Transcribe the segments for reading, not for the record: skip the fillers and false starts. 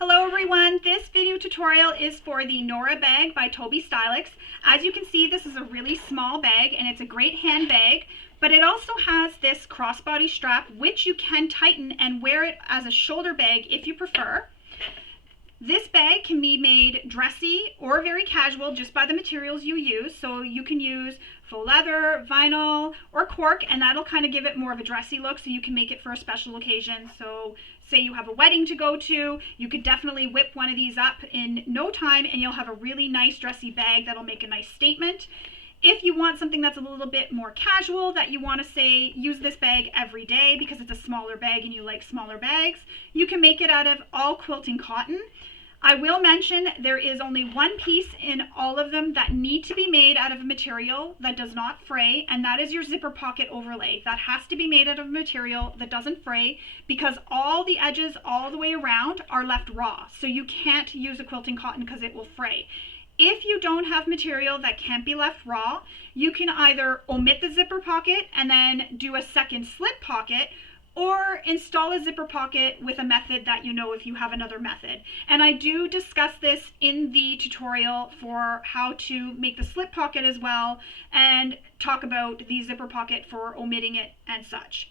Hello everyone, this video tutorial is for the Nora Bag by Tobistylx. As you can see, this is a really small bag and it's a great handbag, but it also has this crossbody strap which you can tighten and wear it as a shoulder bag if you prefer. This bag can be made dressy or very casual just by the materials you use. So you can use faux leather, vinyl, or cork, and that'll kind of give it more of a dressy look, so you can make it for a special occasion. So say you have a wedding to go to, you could definitely whip one of these up in no time and you'll have a really nice dressy bag that'll make a nice statement. If you want something that's a little bit more casual, that you want to say use this bag every day because it's a smaller bag and you like smaller bags, you can make it out of all quilting cotton. I will mention there is only one piece in all of them that need to be made out of a material that does not fray, and that is your zipper pocket overlay. That has to be made out of a material that doesn't fray because all the edges all the way around are left raw. So you can't use a quilting cotton because it will fray. If you don't have material that can't be left raw, you can either omit the zipper pocket and then do a second slip pocket, or install a zipper pocket with a method that you know if you have another method. And I do discuss this in the tutorial for how to make the slip pocket as well, and talk about the zipper pocket for omitting it and such.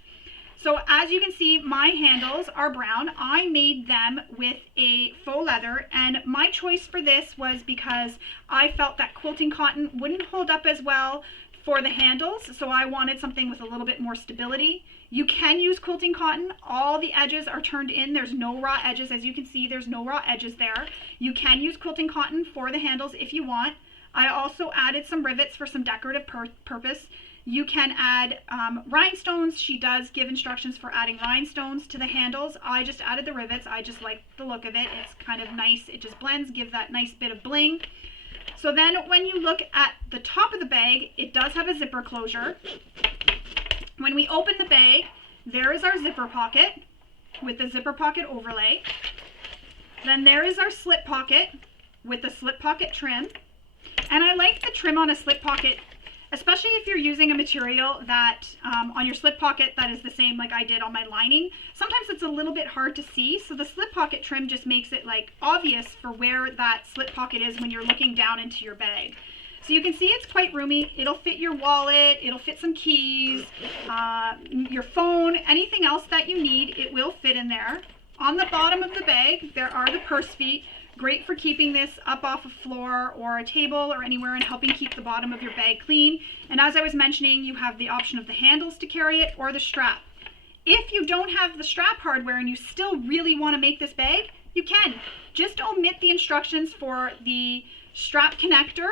So as you can see, my handles are brown. I made them with a faux leather, and my choice for this was because I felt that quilting cotton wouldn't hold up as well for the handles, so I wanted something with a little bit more stability. You can use quilting cotton. All the edges are turned in. There's no raw edges. As you can see, there's no raw edges there. You can use quilting cotton for the handles if you want. I also added some rivets for some decorative purpose. You can add rhinestones. She does give instructions for adding rhinestones to the handles. I just added the rivets. I just like the look of it. It's kind of nice. It just blends, give that nice bit of bling. So then when you look at the top of the bag, it does have a zipper closure. When we open the bag, there is our zipper pocket with the zipper pocket overlay. Then there is our slip pocket with the slip pocket trim. And I like the trim on a slip pocket, especially if you're using a material that on your slip pocket that is the same like I did on my lining. Sometimes it's a little bit hard to see, so the slip pocket trim just makes it like obvious for where that slip pocket is when you're looking down into your bag. So you can see it's quite roomy. It'll fit your wallet, it'll fit some keys, your phone, anything else that you need, it will fit in there. On the bottom of the bag, there are the purse feet. Great for keeping this up off a floor or a table or anywhere and helping keep the bottom of your bag clean. And as I was mentioning, you have the option of the handles to carry it or the strap. If you don't have the strap hardware and you still really want to make this bag, you can. Just omit the instructions for the strap connector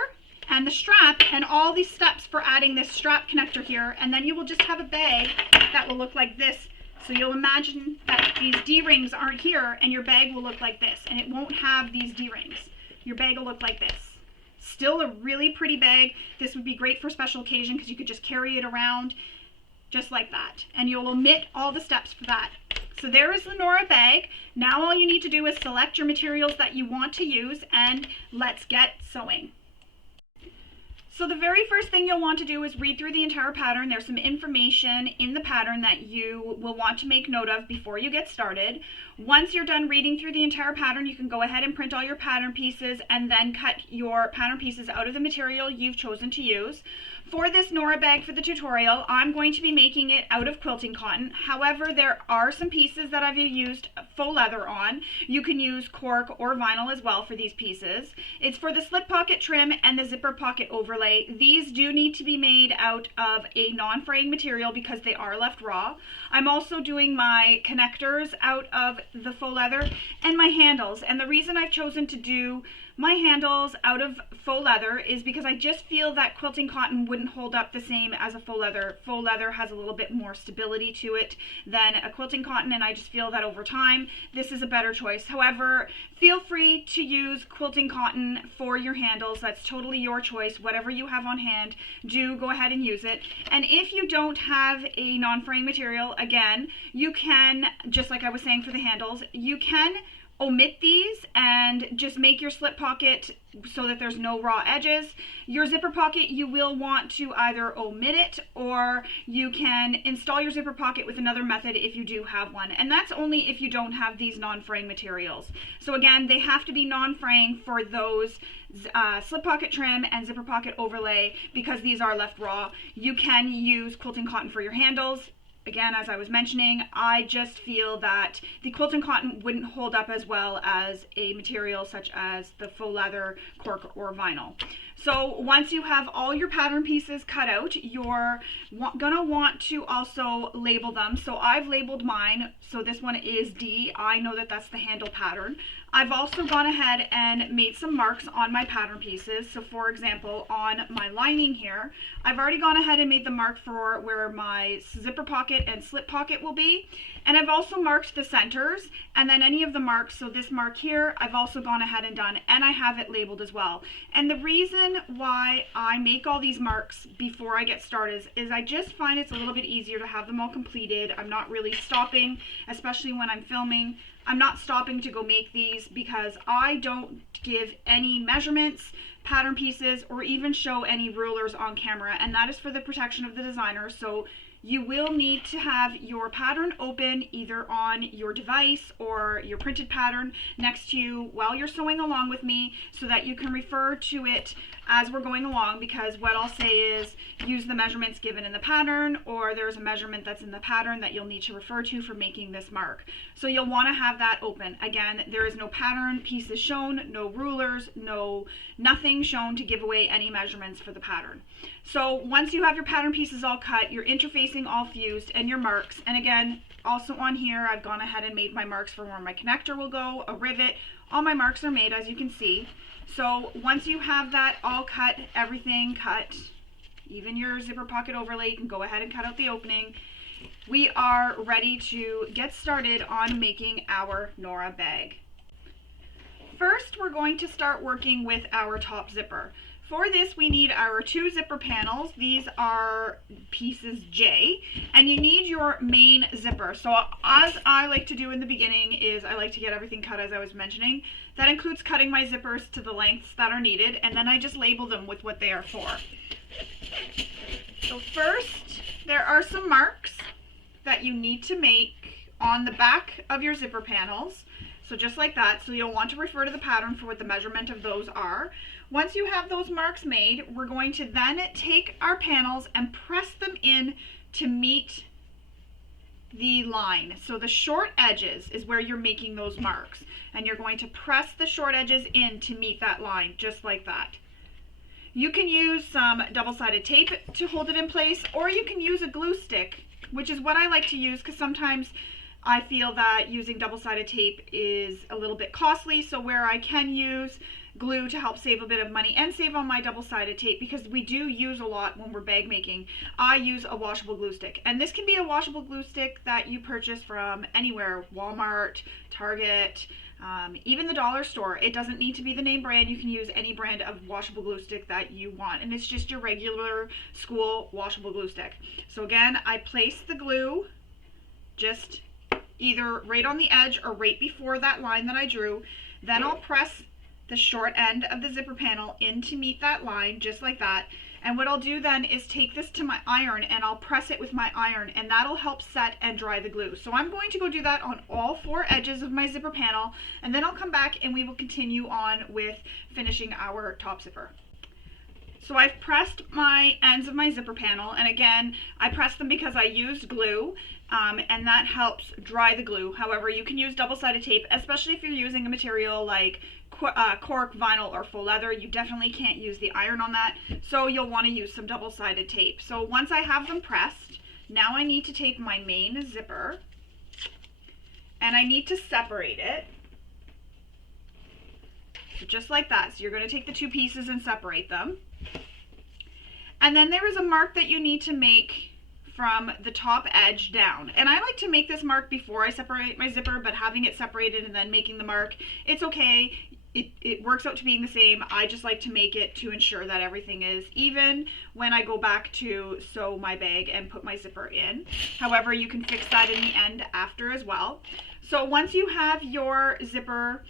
and the strap and all these steps for adding this strap connector here, and then you will just have a bag that will look like this. So you'll imagine that these D-rings aren't here and your bag will look like this, and it won't have these D-rings. Your bag will look like this. Still a really pretty bag. This would be great for special occasion because you could just carry it around just like that, and you'll omit all the steps for that. So there is the Nora bag. Now all you need to do is select your materials that you want to use, and let's get sewing. So the very first thing you'll want to do is read through the entire pattern. There's some information in the pattern that you will want to make note of before you get started. Once you're done reading through the entire pattern, you can go ahead and print all your pattern pieces and then cut your pattern pieces out of the material you've chosen to use. For this Nora bag for the tutorial, I'm going to be making it out of quilting cotton. However, there are some pieces that I've used faux leather on. You can use cork or vinyl as well for these pieces. It's for the slip pocket trim and the zipper pocket overlay. These do need to be made out of a non-fraying material because they are left raw. I'm also doing my connectors out of the faux leather and my handles. And the reason I've chosen to do my handles out of faux leather is because I just feel that quilting cotton wouldn't hold up the same as a faux leather. Faux leather has a little bit more stability to it than a quilting cotton, and I just feel that over time this is a better choice. However, feel free to use quilting cotton for your handles. That's totally your choice. Whatever you have on hand, do go ahead and use it. And if you don't have a non-fraying material, again, you can, just like I was saying for the handles, you can omit these and just make your slip pocket so that there's no raw edges. Your zipper pocket, you will want to either omit it, or you can install your zipper pocket with another method if you do have one. And that's only if you don't have these non-fraying materials. So again, they have to be non-fraying for those slip pocket trim and zipper pocket overlay, because these are left raw. You can use quilting cotton for your handles. Again, as I was mentioning, I just feel that the quilting cotton wouldn't hold up as well as a material such as the faux leather, cork, or vinyl. So once you have all your pattern pieces cut out, you're gonna want to also label them. So I've labeled mine. So this one is D. I know that that's the handle pattern. I've also gone ahead and made some marks on my pattern pieces. So for example, on my lining here, I've already gone ahead and made the mark for where my zipper pocket and slip pocket will be. And I've also marked the centers, and then any of the marks, so this mark here, I've also gone ahead and done, and I have it labeled as well. And the reason why I make all these marks before I get started is I just find it's a little bit easier to have them all completed. I'm not really stopping, especially when I'm filming. I'm not stopping to go make these because I don't give any measurements, pattern pieces, or even show any rulers on camera, and that is for the protection of the designer. So you will need to have your pattern open either on your device or your printed pattern next to you while you're sewing along with me, so that you can refer to it as we're going along, because what I'll say is use the measurements given in the pattern, or there's a measurement that's in the pattern that you'll need to refer to for making this mark. So you'll want to have that open. Again, there is no pattern pieces shown, no rulers, nothing shown to give away any measurements for the pattern. So once you have your pattern pieces all cut, your interfacing all fused, and your marks, and again, also on here, I've gone ahead and made my marks for where my connector will go, a rivet. All my marks are made, as you can see. So once you have that all cut, everything cut, even your zipper pocket overlay, you can go ahead and cut out the opening. We are ready to get started on making our Nora bag. First, we're going to start working with our top zipper. For this, we need our 2 zipper panels. These are pieces J, and you need your main zipper. So as I like to do in the beginning is I like to get everything cut, as I was mentioning. That includes cutting my zippers to the lengths that are needed, and then I just label them with what they are for. So first, there are some marks that you need to make on the back of your zipper panels. So just like that. So you'll want to refer to the pattern for what the measurement of those are. Once you have those marks made, we're going to then take our panels and press them in to meet the line. So the short edges is where you're making those marks, and you're going to press the short edges in to meet that line, just like that. You can use some double-sided tape to hold it in place, or you can use a glue stick, which is what I like to use because sometimes I feel that using double-sided tape is a little bit costly. So where I can use glue to help save a bit of money and save on my double-sided tape, because we do use a lot when we're bag making, I use a washable glue stick. And this can be a washable glue stick that you purchase from anywhere, Walmart, Target, even the dollar store. It doesn't need to be the name brand. You can use any brand of washable glue stick that you want, and it's just your regular school washable glue stick. So again, I place the glue just either right on the edge or right before that line that I drew. Then I'll press the short end of the zipper panel in to meet that line, just like that. And what I'll do then is take this to my iron and I'll press it with my iron, and that'll help set and dry the glue. So I'm going to go do that on all 4 edges of my zipper panel, and then I'll come back and we will continue on with finishing our top zipper. So I've pressed my ends of my zipper panel, and again, I pressed them because I used glue, and that helps dry the glue. However, you can use double-sided tape, especially if you're using a material like cork, vinyl, or faux leather. You definitely can't use the iron on that, so you'll want to use some double-sided tape. So once I have them pressed, now I need to take my main zipper and I need to separate it. So just like that. So you're going to take the 2 pieces and separate them. And then there is a mark that you need to make from the top edge down. And I like to make this mark before I separate my zipper, but having it separated and then making the mark, it's okay. It works out to being the same. I just like to make it to ensure that everything is even when I go back to sew my bag and put my zipper in. However, you can fix that in the end after as well. So once you have your zipper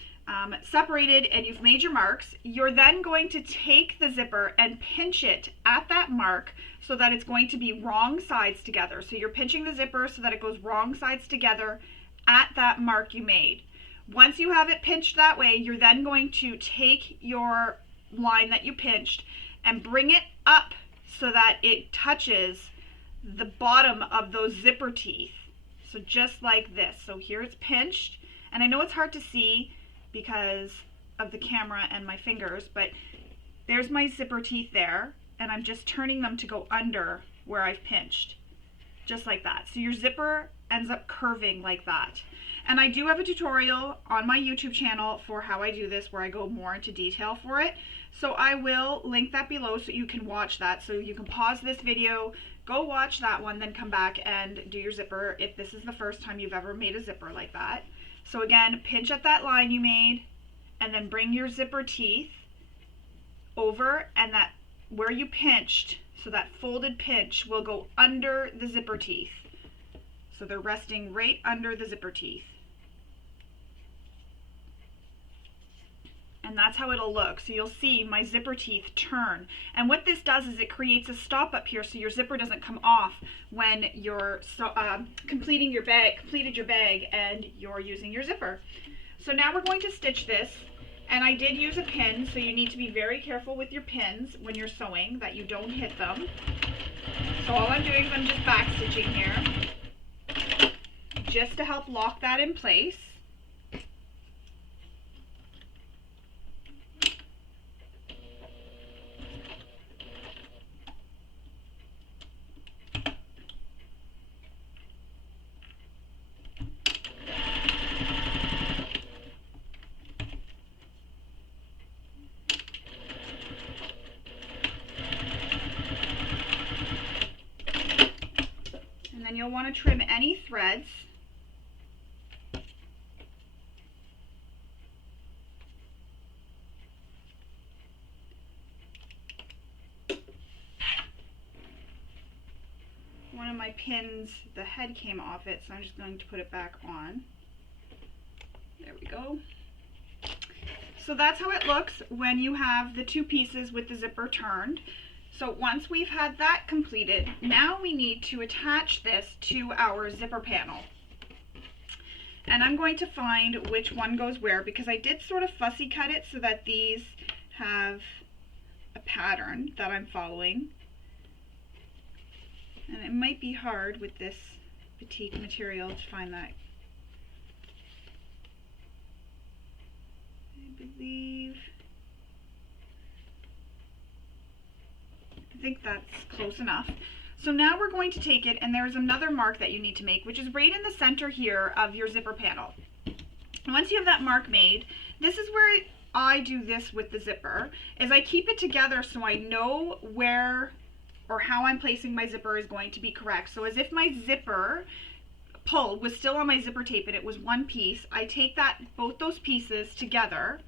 separated and you've made your marks, you're then going to take the zipper and pinch it at that mark so that it's going to be wrong sides together. So you're pinching the zipper so that it goes wrong sides together at that mark you made. Once you have it pinched that way, you're then going to take your line that you pinched and bring it up so that it touches the bottom of those zipper teeth. So just like this. So here it's pinched, and I know it's hard to see because of the camera and my fingers, but there's my zipper teeth there, and I'm just turning them to go under where I've pinched, just like that. So your zipper ends up curving like that. And I do have a tutorial on my YouTube channel for how I do this, where I go more into detail for it. So I will link that below so you can watch that. So you can pause this video, go watch that one, then come back and do your zipper if this is the first time you've ever made a zipper like that. So again, pinch at that line you made, and then bring your zipper teeth over, and that where you pinched, so that folded pinch will go under the zipper teeth. So they're resting right under the zipper teeth. And that's how it'll look. So you'll see my zipper teeth turn. And what this does is it creates a stop up here so your zipper doesn't come off when you're completed your bag and you're using your zipper. So now we're going to stitch this. And I did use a pin, so you need to be very careful with your pins when you're sewing that you don't hit them. So all I'm doing is I'm just back stitching here, just to help lock that in place. And then you'll want to trim any threads. One of my pins, the head came off it, so I'm just going to put it back on. There we go. So that's how it looks when you have the two pieces with the zipper turned. So once we've had that completed, now we need to attach this to our zipper panel. And I'm going to find which one goes where, because I did sort of fussy cut it so that these have a pattern that I'm following. And it might be hard with this batik material to find that. I think that's close enough. So now we're going to take it, and there's another mark that you need to make, which is right in the center here of your zipper panel. Once you have that mark made, this is where I do this with the zipper, is I keep it together so I know where or how I'm placing my zipper is going to be correct. So as if my zipper pull was still on my zipper tape and it was one piece, I take both those pieces together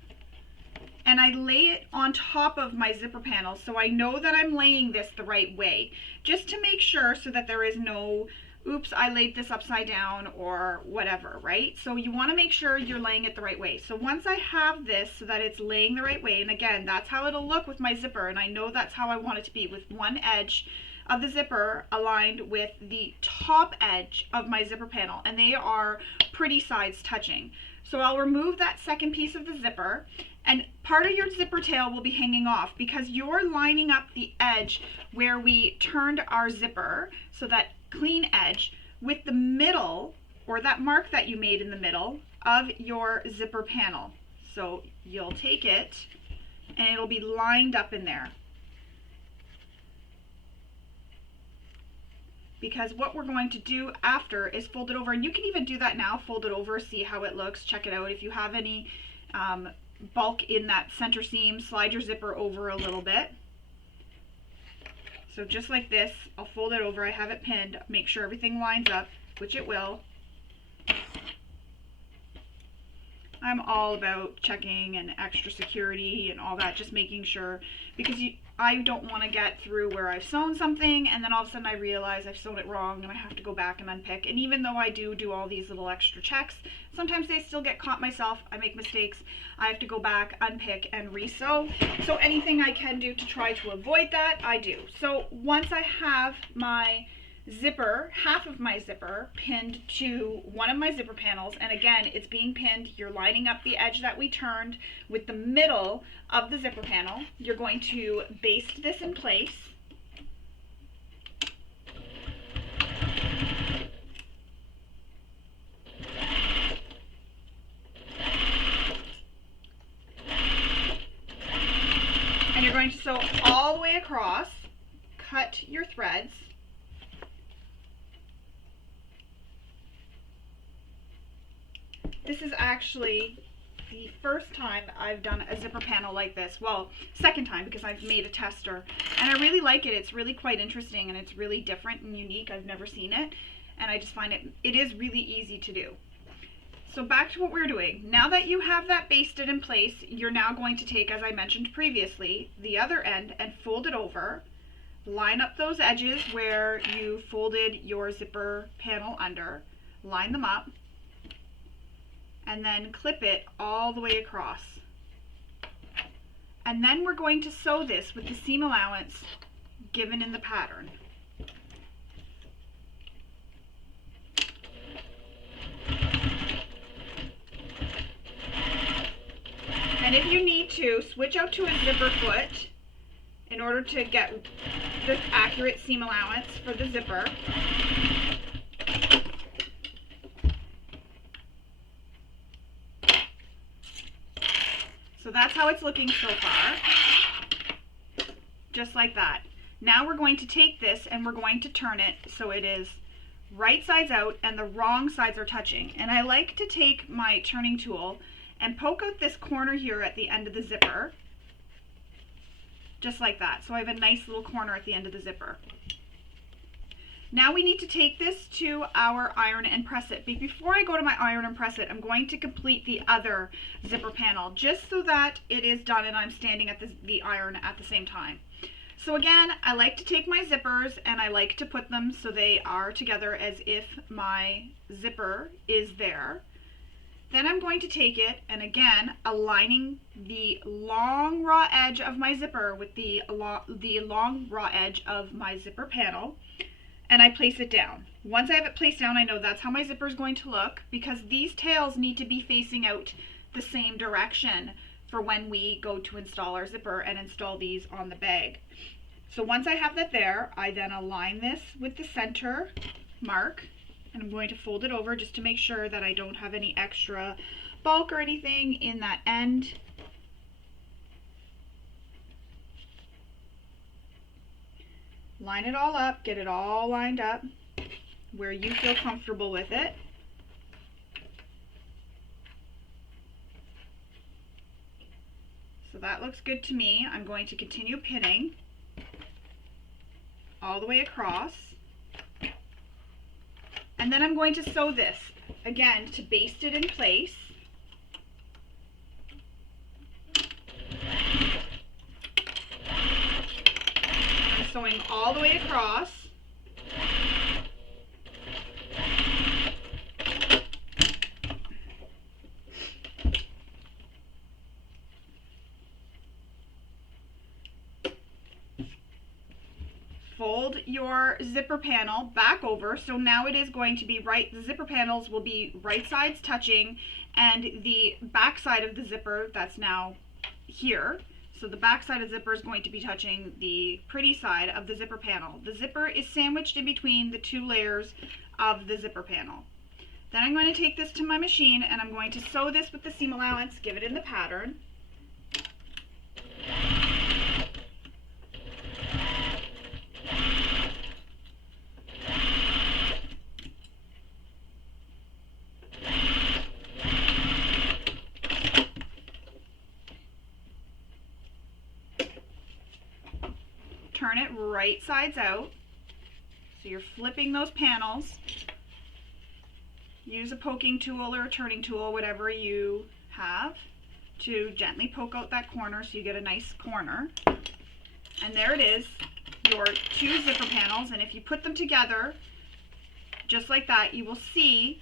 and I lay it on top of my zipper panel so I know that I'm laying this the right way, just to make sure so that there is no, oops, I laid this upside down or whatever, right? So you want to make sure you're laying it the right way. So once I have this so that it's laying the right way, and again, that's how it'll look with my zipper, and I know that's how I want it to be, with one edge of the zipper aligned with the top edge of my zipper panel, and they are pretty sides touching. So I'll remove that second piece of the zipper, and part of your zipper tail will be hanging off because you're lining up the edge where we turned our zipper, so that clean edge, with the middle, or that mark that you made in the middle of your zipper panel. So you'll take it and it'll be lined up in there. Because what we're going to do after is fold it over, and you can even do that now, fold it over, see how it looks, check it out. If you have any bulk in that center seam, slide your zipper over a little bit. So just like this, I'll fold it over, I have it pinned, make sure everything lines up, which it will. I'm all about checking and extra security and all that, just making sure, because I don't want to get through where I've sewn something and then all of a sudden I realize I've sewn it wrong and I have to go back and unpick. And even though I do all these little extra checks, sometimes they still get caught myself. I make mistakes. I have to go back, unpick, and re-sew. So anything I can do to try to avoid that, I do. So once I have my zipper, half of my zipper pinned to one of my zipper panels, and again, it's being pinned, you're lining up the edge that we turned with the middle of the zipper panel. You're going to baste this in place. And you're going to sew all the way across, cut your threads. This is actually the first time I've done a zipper panel like this. Well, second time, because I've made a tester. And I really like it. It's really quite interesting and it's really different and unique. I've never seen it. And I just find it is really easy to do. So back to what we're doing. Now that you have that basted in place, you're now going to take, as I mentioned previously, the other end and fold it over. Line up those edges where you folded your zipper panel under. Line them up. And then clip it all the way across. And then we're going to sew this with the seam allowance given in the pattern. And if you need to, switch out to a zipper foot in order to get the accurate seam allowance for the zipper. So that's how it's looking so far, just like that. Now we're going to take this and we're going to turn it so it is right sides out and the wrong sides are touching. And I like to take my turning tool and poke out this corner here at the end of the zipper, just like that. So I have a nice little corner at the end of the zipper. Now we need to take this to our iron and press it. But before I go to my iron and press it, I'm going to complete the other zipper panel just so that it is done and I'm standing at the iron at the same time. So again, I like to take my zippers and I like to put them so they are together as if my zipper is there. Then I'm going to take it and again, aligning the long raw edge of my zipper with the long raw edge of my zipper panel. And I place it down. Once I have it placed down, I know that's how my zipper is going to look because these tails need to be facing out the same direction for when we go to install our zipper and install these on the bag. So once I have that there, I then align this with the center mark and I'm going to fold it over just to make sure that I don't have any extra bulk or anything in that end. Line it all up, get it all lined up where you feel comfortable with it. So that looks good to me. I'm going to continue pinning all the way across. And then I'm going to sew this again to baste it in place. Sewing all the way across. Fold your zipper panel back over, so now it is going to be right, the zipper panels will be right sides touching and the back side of the zipper that's now here. So the back side of the zipper is going to be touching the pretty side of the zipper panel. The zipper is sandwiched in between the two layers of the zipper panel. Then I'm going to take this to my machine and I'm going to sew this with the seam allowance, give it in the pattern. Turn it right sides out. So you're flipping those panels. Use a poking tool or a turning tool, whatever you have to gently poke out that corner so you get a nice corner. And there it is, your 2 zipper panels. And if you put them together just like that, you will see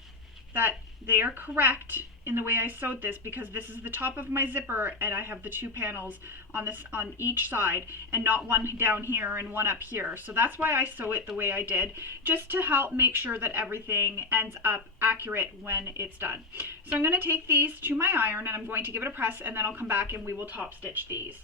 that they are correct in the way I sewed this, because this is the top of my zipper and I have the 2 panels on each side and not one down here and one up here. So that's why I sew it the way I did, just to help make sure that everything ends up accurate when it's done. So I'm going to take these to my iron and I'm going to give it a press, and then I'll come back and we will top stitch these.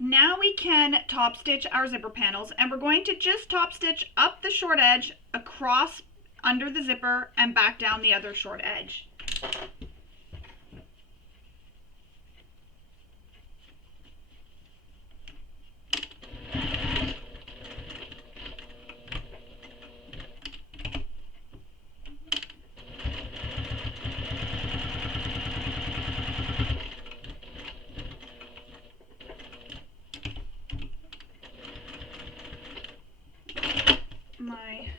Now we can top stitch our zipper panels, and we're going to just top stitch up the short edge, across under the zipper, and back down the other short edge. My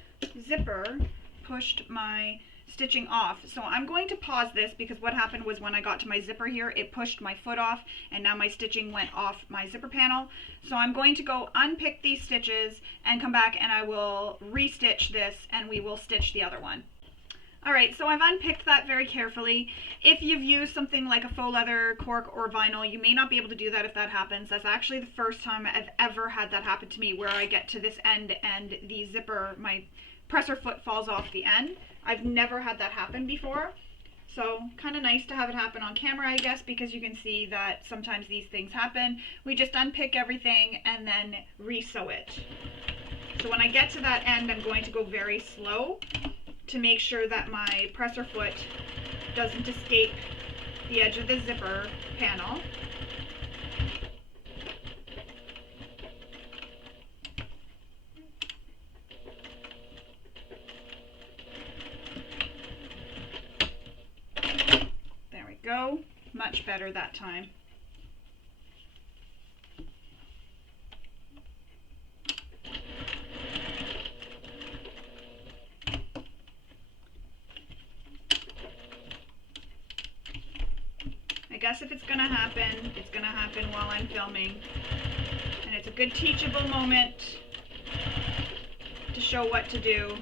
zipper pushed my stitching off, so I'm going to pause this, because what happened was when I got to my zipper here, it pushed my foot off and now my stitching went off my zipper panel. So I'm going to go unpick these stitches and come back and I will restitch this and we will stitch the other one. Alright, so I've unpicked that very carefully. If you've used something like a faux leather, cork, or vinyl, you may not be able to do that if that happens. That's actually the first time I've ever had that happen to me, where I get to this end and the zipper, my presser foot, falls off the end. I've never had that happen before. So kind of nice to have it happen on camera, I guess, because you can see that sometimes these things happen. We just unpick everything and then re-sew it. So when I get to that end, I'm going to go very slow to make sure that my presser foot doesn't escape the edge of the zipper panel. There we go. Much better that time. I guess if it's going to happen, it's going to happen while I'm filming. And it's a good teachable moment to show what to do.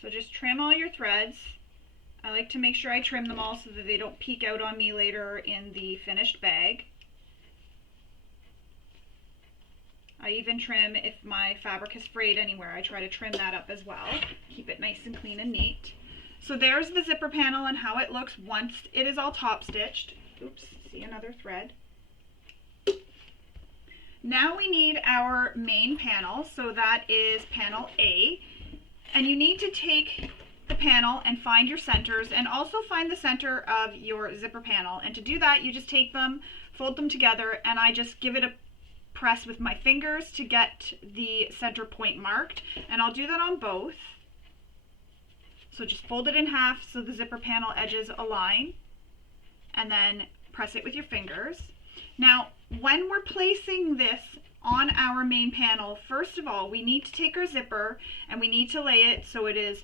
So just trim all your threads. I like to make sure I trim them all so that they don't peek out on me later in the finished bag. I even trim if my fabric is frayed anywhere. I try to trim that up as well. Keep it nice and clean and neat. So there's the zipper panel and how it looks once it is all top stitched. Oops, see another thread. Now we need our main panel, so that is panel A. And you need to take the panel and find your centers, and also find the center of your zipper panel. And to do that, you just take them, fold them together, and I just give it a press with my fingers to get the center point marked. And I'll do that on both. So just fold it in half so the zipper panel edges align, and then press it with your fingers. Now, when we're placing this on our main panel, first of all, we need to take our zipper and we need to lay it so it is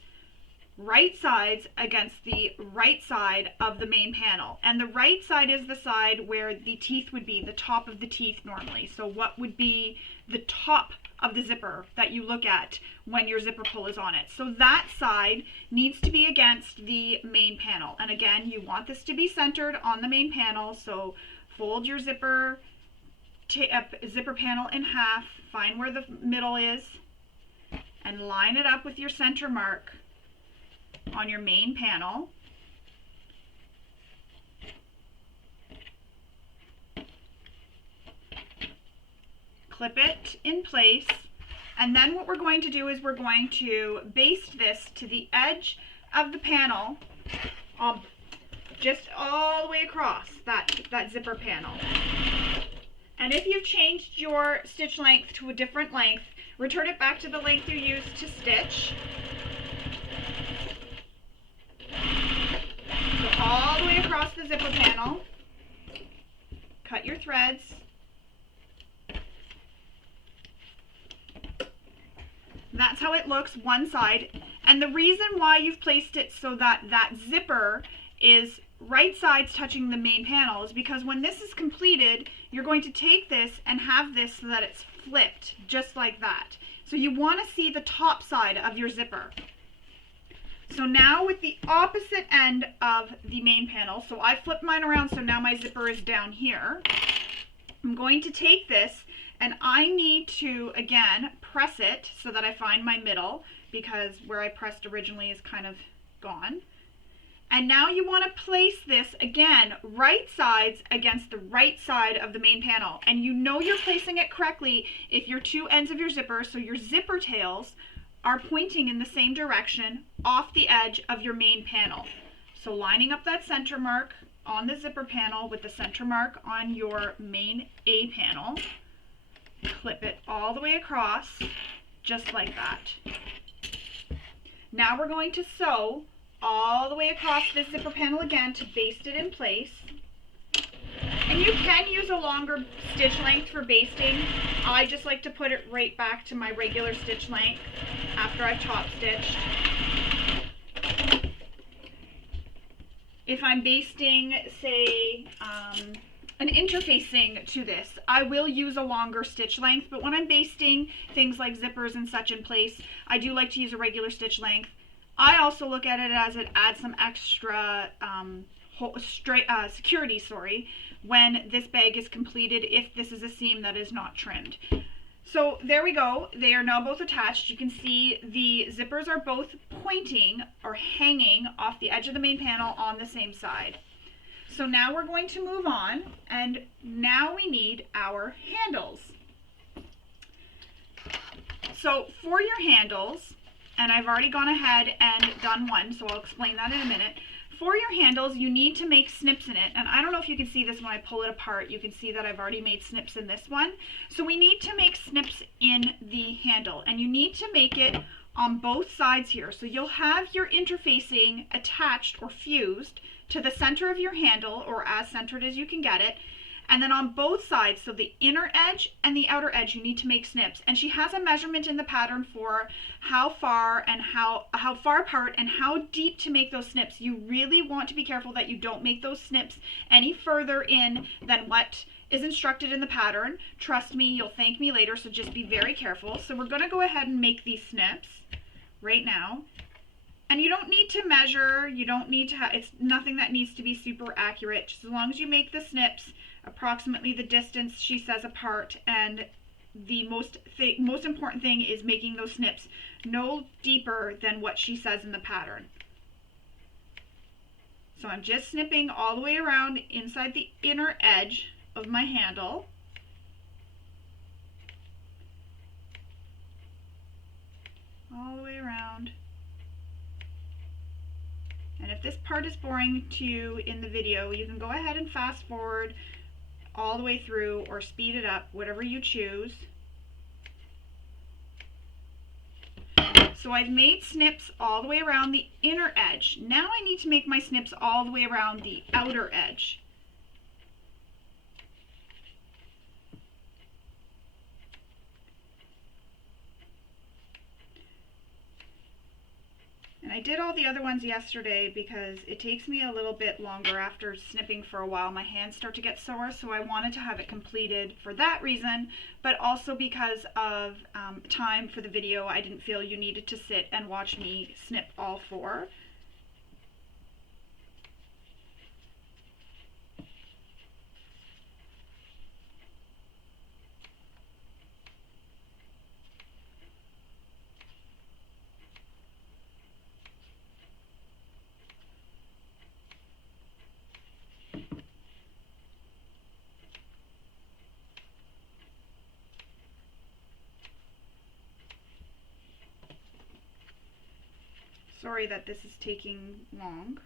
right sides against the right side of the main panel. And the right side is the side where the teeth would be, the top of the teeth normally. So what would be the top of the zipper that you look at when your zipper pull is on it? So that side needs to be against the main panel. And again, you want this to be centered on the main panel, so fold your zipper panel in half, find where the middle is, and line it up with your center mark on your main panel. Clip it in place, and then what we're going to do is we're going to baste this to the edge of the panel, just all the way across that zipper panel. And if you've changed your stitch length to a different length, return it back to the length you used to stitch. So all the way across the zipper panel. Cut your threads. That's how it looks one side. And the reason why you've placed it so that that zipper is right sides touching the main panel is because when this is completed, you're going to take this and have this so that it's flipped just like that. So you want to see the top side of your zipper. So now with the opposite end of the main panel, so I flipped mine around, so now my zipper is down here. I'm going to take this and I need to, again, press it so that I find my middle, because where I pressed originally is kind of gone. And now you want to place this, again, right sides against the right side of the main panel. And you know you're placing it correctly if your two ends of your zipper, so your zipper tails, are pointing in the same direction off the edge of your main panel. So lining up that center mark on the zipper panel with the center mark on your main A panel, clip it all the way across, just like that. Now we're going to sew all the way across this zipper panel again to baste it in place. And you can use a longer stitch length for basting. I just like to put it right back to my regular stitch length after I've top stitched. If I'm basting, say, an interfacing to this, I will use a longer stitch length, but when I'm basting things like zippers and such in place, I do like to use a regular stitch length. I also look at it as it adds some extra security, when this bag is completed, if this is a seam that is not trimmed. So there we go. They are now both attached. You can see the zippers are both pointing or hanging off the edge of the main panel on the same side. So now we're going to move on, and now we need our handles. So for your handles, and I've already gone ahead and done one, so I'll explain that in a minute. For your handles, you need to make snips in it, and I don't know if you can see this when I pull it apart. You can see that I've already made snips in this one. So we need to make snips in the handle, and you need to make it on both sides here. So you'll have your interfacing attached or fused to the center of your handle, or as centered as you can get it. And then on both sides, so the inner edge and the outer edge, you need to make snips. And she has a measurement in the pattern for how far and how far apart and how deep to make those snips. You really want to be careful that you don't make those snips any further in than what is instructed in the pattern. Trust me, you'll thank me later, so just be very careful. So we're going to go ahead and make these snips right now. And you don't need to measure, you don't need to it's nothing that needs to be super accurate. Just as long as you make the snips approximately the distance she says apart, and the most important thing is making those snips no deeper than what she says in the pattern. So I'm just snipping all the way around inside the inner edge of my handle. All the way around. And if this part is boring to you in the video, you can go ahead and fast forward all the way through or speed it up, whatever you choose. So I've made snips all the way around the inner edge. Now I need to make my snips all the way around the outer edge. And I did all the other ones yesterday because it takes me a little bit longer after snipping for a while. My hands start to get sore, so I wanted to have it completed for that reason, but also because of time for the video. I didn't feel you needed to sit and watch me snip all four. Sorry that this is taking long.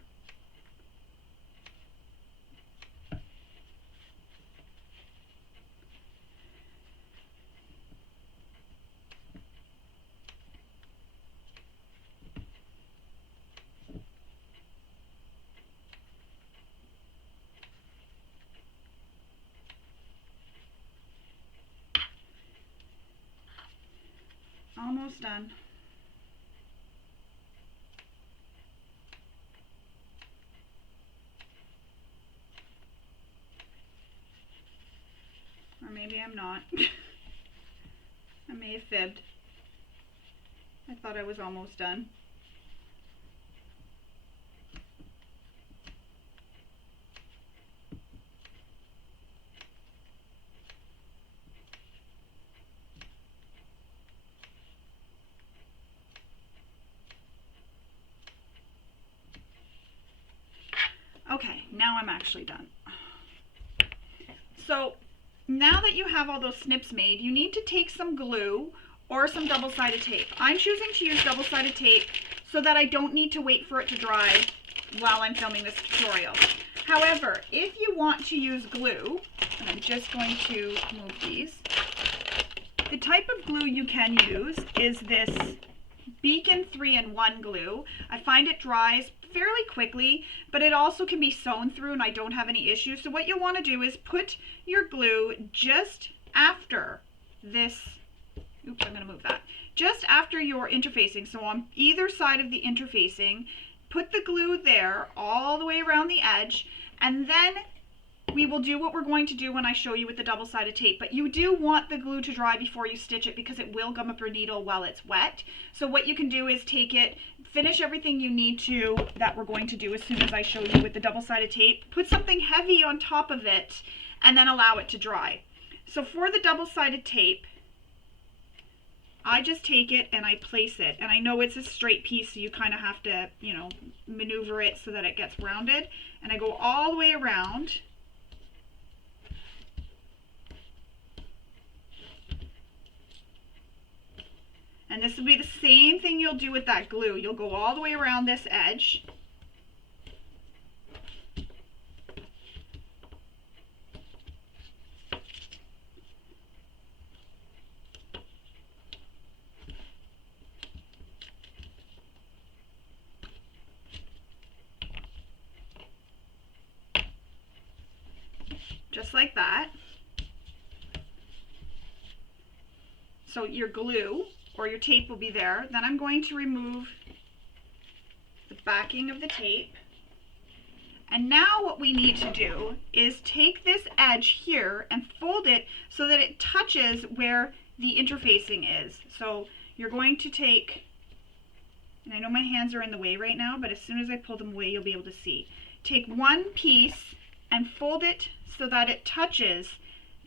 almost done. Or maybe I'm not. I may have fibbed. I thought I was almost done. Okay, now I'm actually done. So now that you have all those snips made, you need to take some glue or some double-sided tape. I'm choosing to use double-sided tape so that I don't need to wait for it to dry while I'm filming this tutorial. However, if you want to use glue, and I'm just going to move these, the type of glue you can use is this Beacon 3-in-1 glue. I find it dries fairly quickly, but it also can be sewn through and I don't have any issues. So what you'll want to do is put your glue just after this, oops, I'm going to move that, just after your interfacing. So on either side of the interfacing, put the glue there all the way around the edge, and then we will do what we're going to do when I show you with the double-sided tape. But you do want the glue to dry before you stitch it because it will gum up your needle while it's wet. So what you can do is take it, finish everything you need to that we're going to do as soon as I show you with the double-sided tape, put something heavy on top of it, and then allow it to dry. So for the double-sided tape, I just take it and I place it. And I know it's a straight piece, so you kind of have to, you know, maneuver it so that it gets rounded. And I go all the way around. And this will be the same thing you'll do with that glue. You'll go all the way around this edge. Just like that. So your glue or your tape will be there. Then I'm going to remove the backing of the tape. And now what we need to do is take this edge here and fold it so that it touches where the interfacing is. So you're going to take, and I know my hands are in the way right now, but as soon as I pull them away, you'll be able to see. Take one piece and fold it so that it touches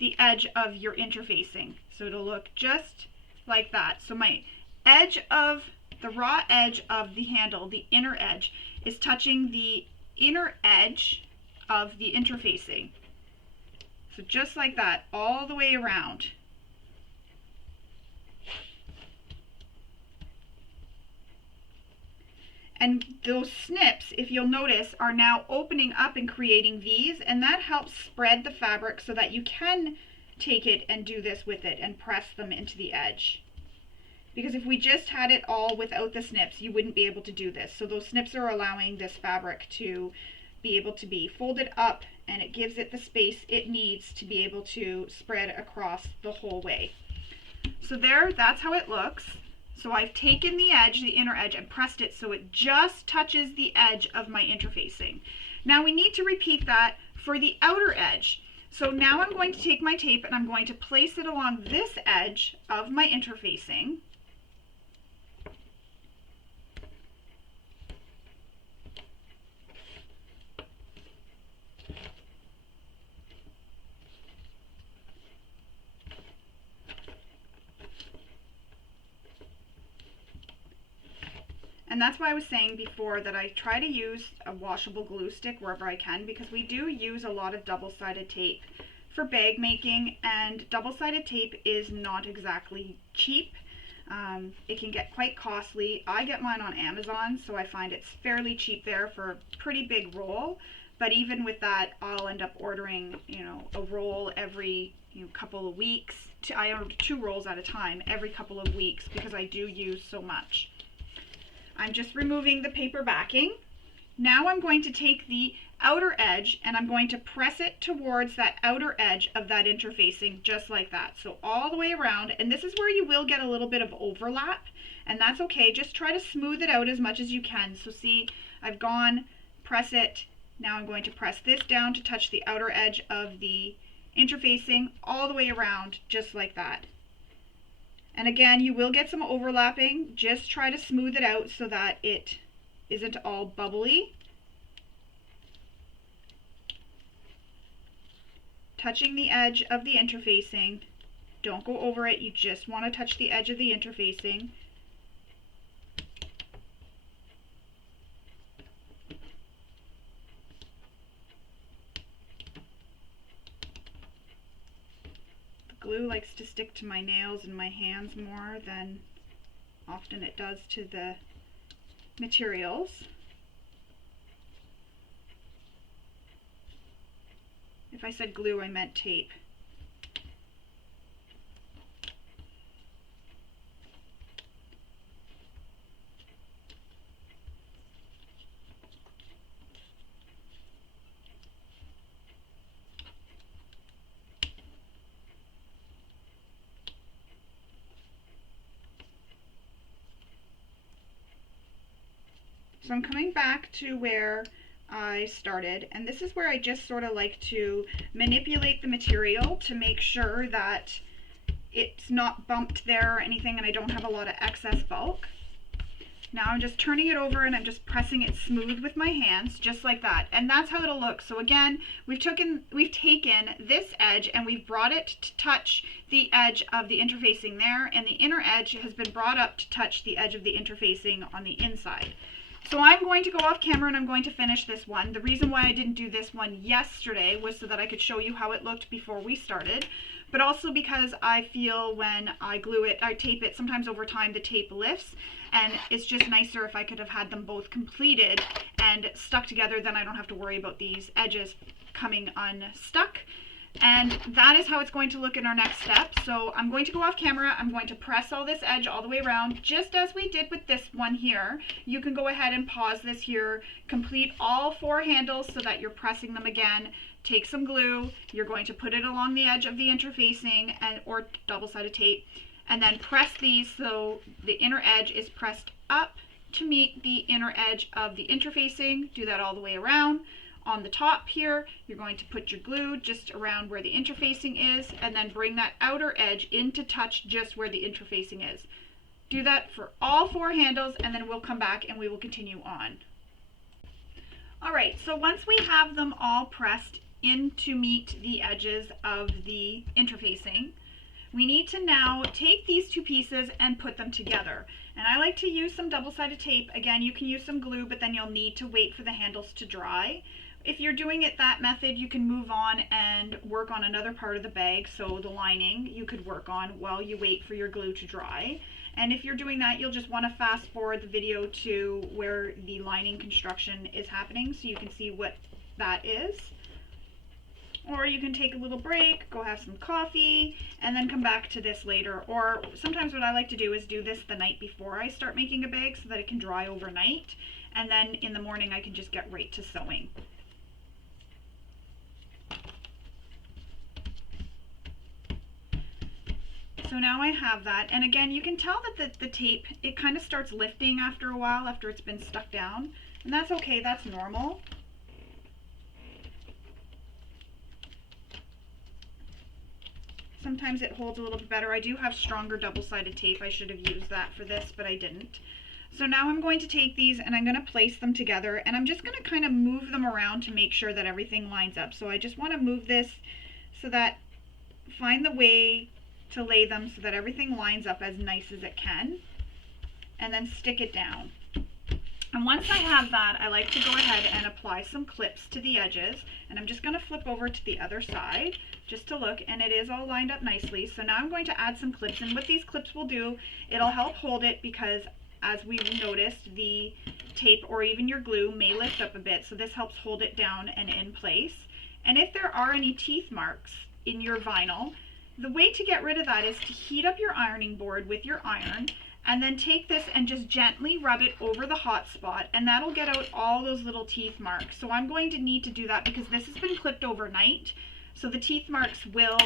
the edge of your interfacing. So it'll look just like that. So my edge of the raw edge of the handle, the inner edge, is touching the inner edge of the interfacing. So just like that, all the way around. And those snips, if you'll notice, are now opening up and creating V's, and that helps spread the fabric so that you can take it and do this with it and press them into the edge. Because if we just had it all without the snips, you wouldn't be able to do this. So those snips are allowing this fabric to be able to be folded up, and it gives it the space it needs to be able to spread across the whole way. So there, that's how it looks. So I've taken the edge, the inner edge, and pressed it so it just touches the edge of my interfacing. Now we need to repeat that for the outer edge. So now I'm going to take my tape and I'm going to place it along this edge of my interfacing. And that's why I was saying before that I try to use a washable glue stick wherever I can, because we do use a lot of double-sided tape for bag making, and double-sided tape is not exactly cheap. It can get quite costly. I get mine on Amazon, so I find it's fairly cheap there for a pretty big roll. But even with that, I'll end up ordering, you know, a roll every couple of weeks. I order 2 rolls at a time every couple of weeks because I do use so much. I'm just removing the paper backing. Now I'm going to take the outer edge, and I'm going to press it towards that outer edge of that interfacing, just like that. So all the way around, and this is where you will get a little bit of overlap, and that's okay. Just try to smooth it out as much as you can. So see, I've gone, press it. Now I'm going to press this down to touch the outer edge of the interfacing all the way around, just like that. And again, you will get some overlapping. Just try to smooth it out so that it isn't all bubbly. Touching the edge of the interfacing. Don't go over it. You just want to touch the edge of the interfacing. Glue likes to stick to my nails and my hands more than often it does to the materials. If I said glue, I meant tape. So I'm coming back to where I started, and this is where I just sort of like to manipulate the material to make sure that it's not bumped there or anything and I don't have a lot of excess bulk. Now I'm just turning it over and I'm just pressing it smooth with my hands, just like that. And that's how it'll look. So again, we've taken this edge and we've brought it to touch the edge of the interfacing there, and the inner edge has been brought up to touch the edge of the interfacing on the inside. So I'm going to go off camera and I'm going to finish this one. The reason why I didn't do this one yesterday was so that I could show you how it looked before we started, but also because I feel when I glue it, I tape it, sometimes over time the tape lifts, and it's just nicer if I could have had them both completed and stuck together. Then I don't have to worry about these edges coming unstuck. And that is how it's going to look in our next step. So I'm going to go off camera. I'm going to press all this edge all the way around, just as we did with this one here. You can go ahead and pause this here, complete all 4 handles so that you're pressing them again. Take some glue. You're going to put it along the edge of the interfacing or double-sided tape, and then press these so the inner edge is pressed up to meet the inner edge of the interfacing. Do that all the way around. On the top here, you're going to put your glue just around where the interfacing is, and then bring that outer edge in to touch just where the interfacing is. Do that for all 4 handles, and then we'll come back and we will continue on. Alright, so once we have them all pressed in to meet the edges of the interfacing, we need to now take these 2 pieces and put them together. And I like to use some double-sided tape. Again, you can use some glue, but then you'll need to wait for the handles to dry. If you're doing it that method, you can move on and work on another part of the bag. So the lining you could work on while you wait for your glue to dry. And if you're doing that, you'll just want to fast forward the video to where the lining construction is happening so you can see what that is. Or you can take a little break, go have some coffee, and then come back to this later. Or sometimes what I like to do is do this the night before I start making a bag so that it can dry overnight. And then in the morning I can just get right to sewing. So now I have that, and again you can tell that the tape, it kind of starts lifting after a while, after it's been stuck down, and that's okay, that's normal. Sometimes it holds a little bit better. I do have stronger double-sided tape. I should have used that for this, but I didn't. So now I'm going to take these and I'm going to place them together, and I'm just going to kind of move them around to make sure that everything lines up. So I just want to move this so that, find the way to lay them so that everything lines up as nice as it can, and then stick it down. And once I have that, I like to go ahead and apply some clips to the edges, and I'm just going to flip over to the other side just to look, and it is all lined up nicely. So now I'm going to add some clips, and what these clips will do, it'll help hold it, because as we've noticed, the tape or even your glue may lift up a bit, so this helps hold it down and in place. And if there are any teeth marks in your vinyl, the way to get rid of that is to heat up your ironing board with your iron, And then take this and just gently rub it over the hot spot, and that'll get out all those little teeth marks. So I'm going to need to do that because this has been clipped overnight. So the teeth marks will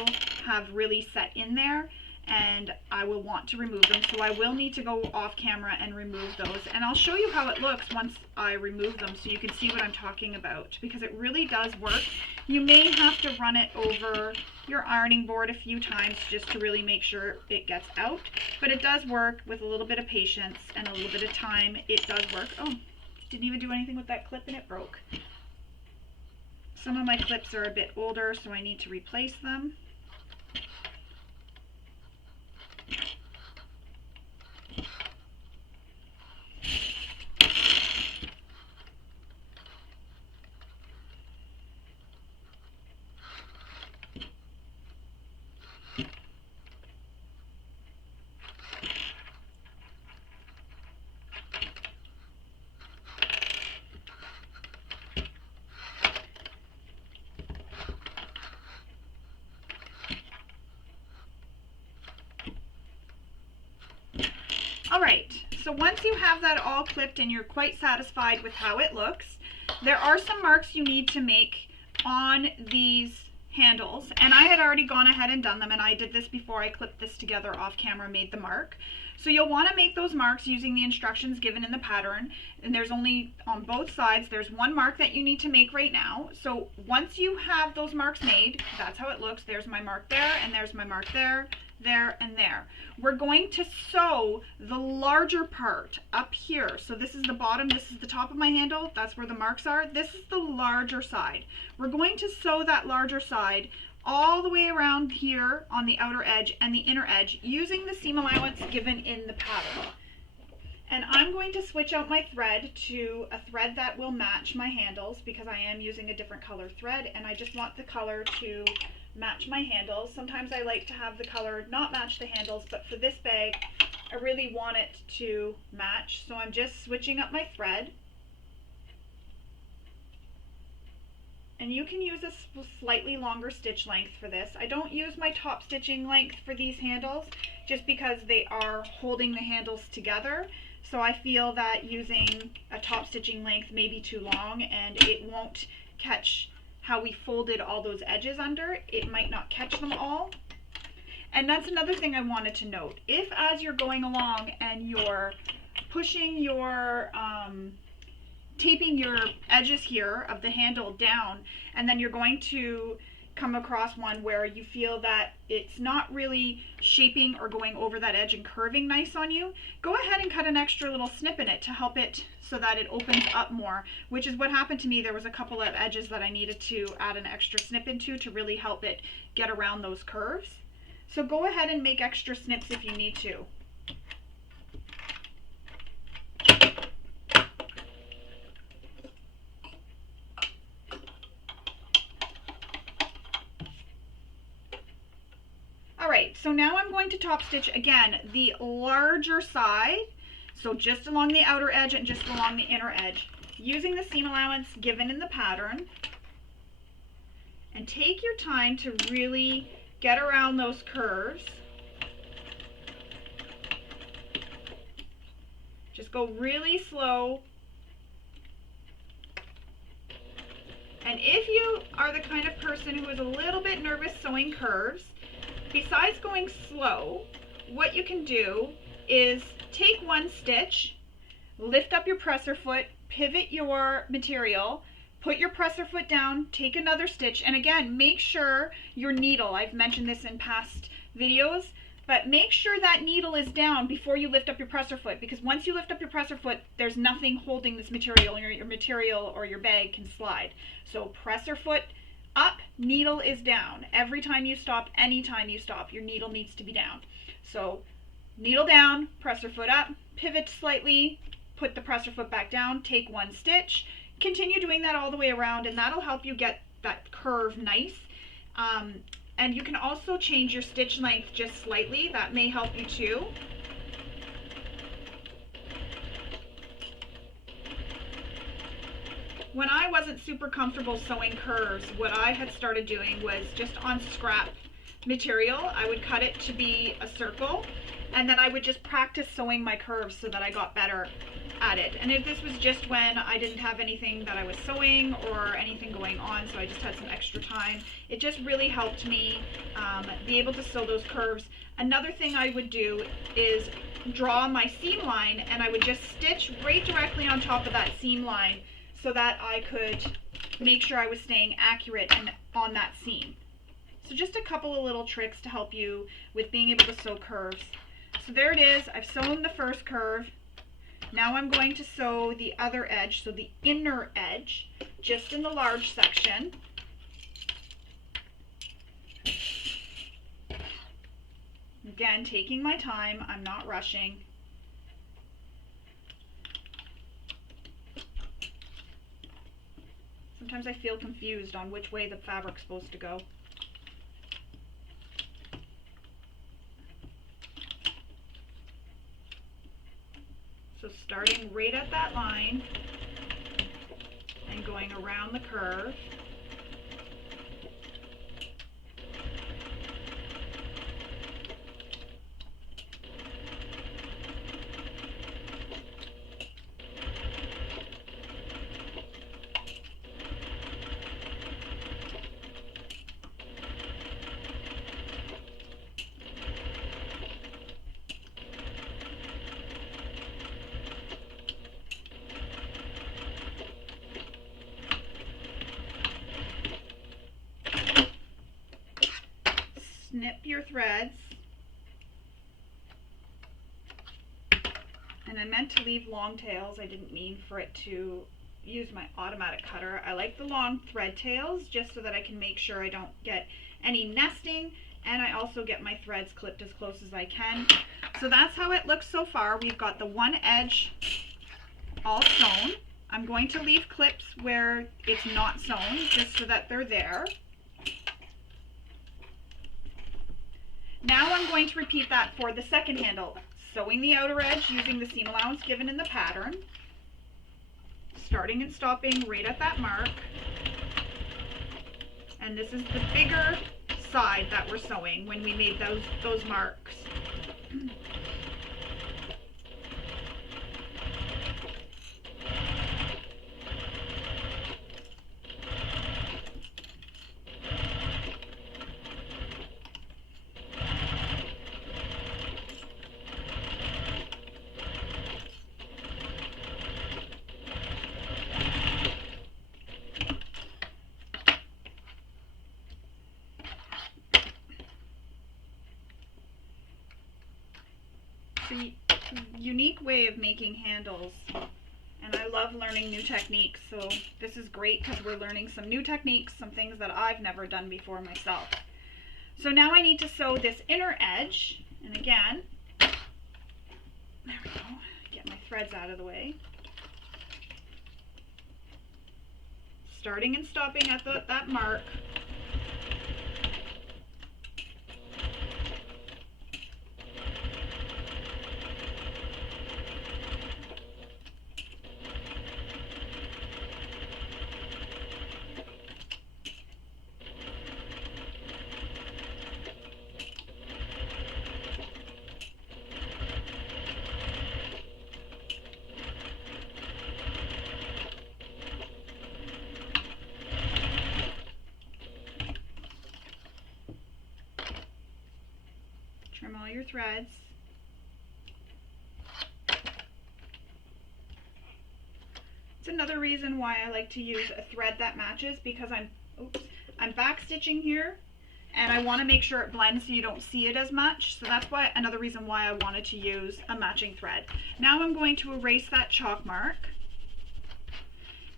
have really set in there, and I will want to remove them. So I will need to go off camera and remove those. And I'll show you how it looks once I remove them so you can see what I'm talking about, because it really does work. You may have to run it over your ironing board a few times just to really make sure it gets out. But it does work with a little bit of patience and a little bit of time. It does work. Oh, didn't even do anything with that clip and it broke. Some of my clips are a bit older, so I need to replace them. Alright, so once you have that all clipped and you're quite satisfied with how it looks, there are some marks you need to make on these handles, and I had already gone ahead and done them, and I did this before I clipped this together off camera, made the mark. So you'll want to make those marks using the instructions given in the pattern, and there's only on both sides, there's one mark that you need to make right now. So once you have those marks made, that's how it looks. There's my mark there, and there's my mark there, there, and there. We're going to sew the larger part up here. So this is the bottom, this is the top of my handle, that's where the marks are. This is the larger side. We're going to sew that larger side all the way around here on the outer edge and the inner edge using the seam allowance given in the pattern. And I'm going to switch out my thread to a thread that will match my handles because I am using a different color thread, and I just want the color to match my handles. Sometimes I like to have the color not match the handles, but for this bag I really want it to match. So I'm just switching up my thread. And you can use a slightly longer stitch length for this. I don't use my top stitching length for these handles just because they are holding the handles together. So I feel that using a top stitching length may be too long and it won't catch how we folded all those edges under. It might not catch them all. And that's another thing I wanted to note. If as you're going along and you're pushing your taping your edges here of the handle down, and then you're going to come across one where you feel that it's not really shaping or going over that edge and curving nice on you, go ahead and cut an extra little snip in it to help it so that it opens up more, which is what happened to me. There was a couple of edges that I needed to add an extra snip into to really help it get around those curves. So go ahead and make extra snips if you need to. Alright, so now I'm going to top stitch again the larger side, so just along the outer edge and just along the inner edge, using the seam allowance given in the pattern. And take your time to really get around those curves. Just go really slow. And if you are the kind of person who is a little bit nervous sewing curves, besides going slow, what you can do is take one stitch, lift up your presser foot, pivot your material, put your presser foot down, take another stitch, and again, make sure your needle, I've mentioned this in past videos, but make sure that needle is down before you lift up your presser foot, because once you lift up your presser foot, there's nothing holding this material, and your material or your bag can slide. So presser foot up, needle is down. Every time you stop, anytime you stop, your needle needs to be down. So needle down, presser foot up, pivot slightly, put the presser foot back down, take one stitch, continue doing that all the way around, and that'll help you get that curve nice. And you can also change your stitch length just slightly. That may help you too. When I wasn't super comfortable sewing curves, what I had started doing was just on scrap material, I would cut it to be a circle, and then I would just practice sewing my curves so that I got better at it. And if this was just when I didn't have anything that I was sewing or anything going on, so I just had some extra time, it just really helped me be able to sew those curves. Another thing I would do is draw my seam line, and I would just stitch right directly on top of that seam line so that I could make sure I was staying accurate and on that seam. So just a couple of little tricks to help you with being able to sew curves. So there it is. I've sewn the first curve. Now I'm going to sew the other edge, so the inner edge, just in the large section. Again, taking my time, I'm not rushing. Sometimes I feel confused on which way the fabric's supposed to go. So starting right at that line and going around the curve. Snip your threads, and I meant to leave long tails. I didn't mean for it to use my automatic cutter. I like the long thread tails just so that I can make sure I don't get any nesting, and I also get my threads clipped as close as I can. So that's how it looks so far. We've got the one edge all sewn. I'm going to leave clips where it's not sewn just so that they're there. Now I'm going to repeat that for the second handle, sewing the outer edge using the seam allowance given in the pattern, starting and stopping right at that mark, and this is the bigger side that we're sewing when we made those marks. The unique way of making handles, and I love learning new techniques, so this is great because we're learning some new techniques, some things that I've never done before myself. So now I need to sew this inner edge, and again, there we go, get my threads out of the way. Starting and stopping at that mark. Trim all your threads. It's another reason why I like to use a thread that matches, because I'm back stitching here and I want to make sure it blends so you don't see it as much. So that's why another reason why I wanted to use a matching thread. Now I'm going to erase that chalk mark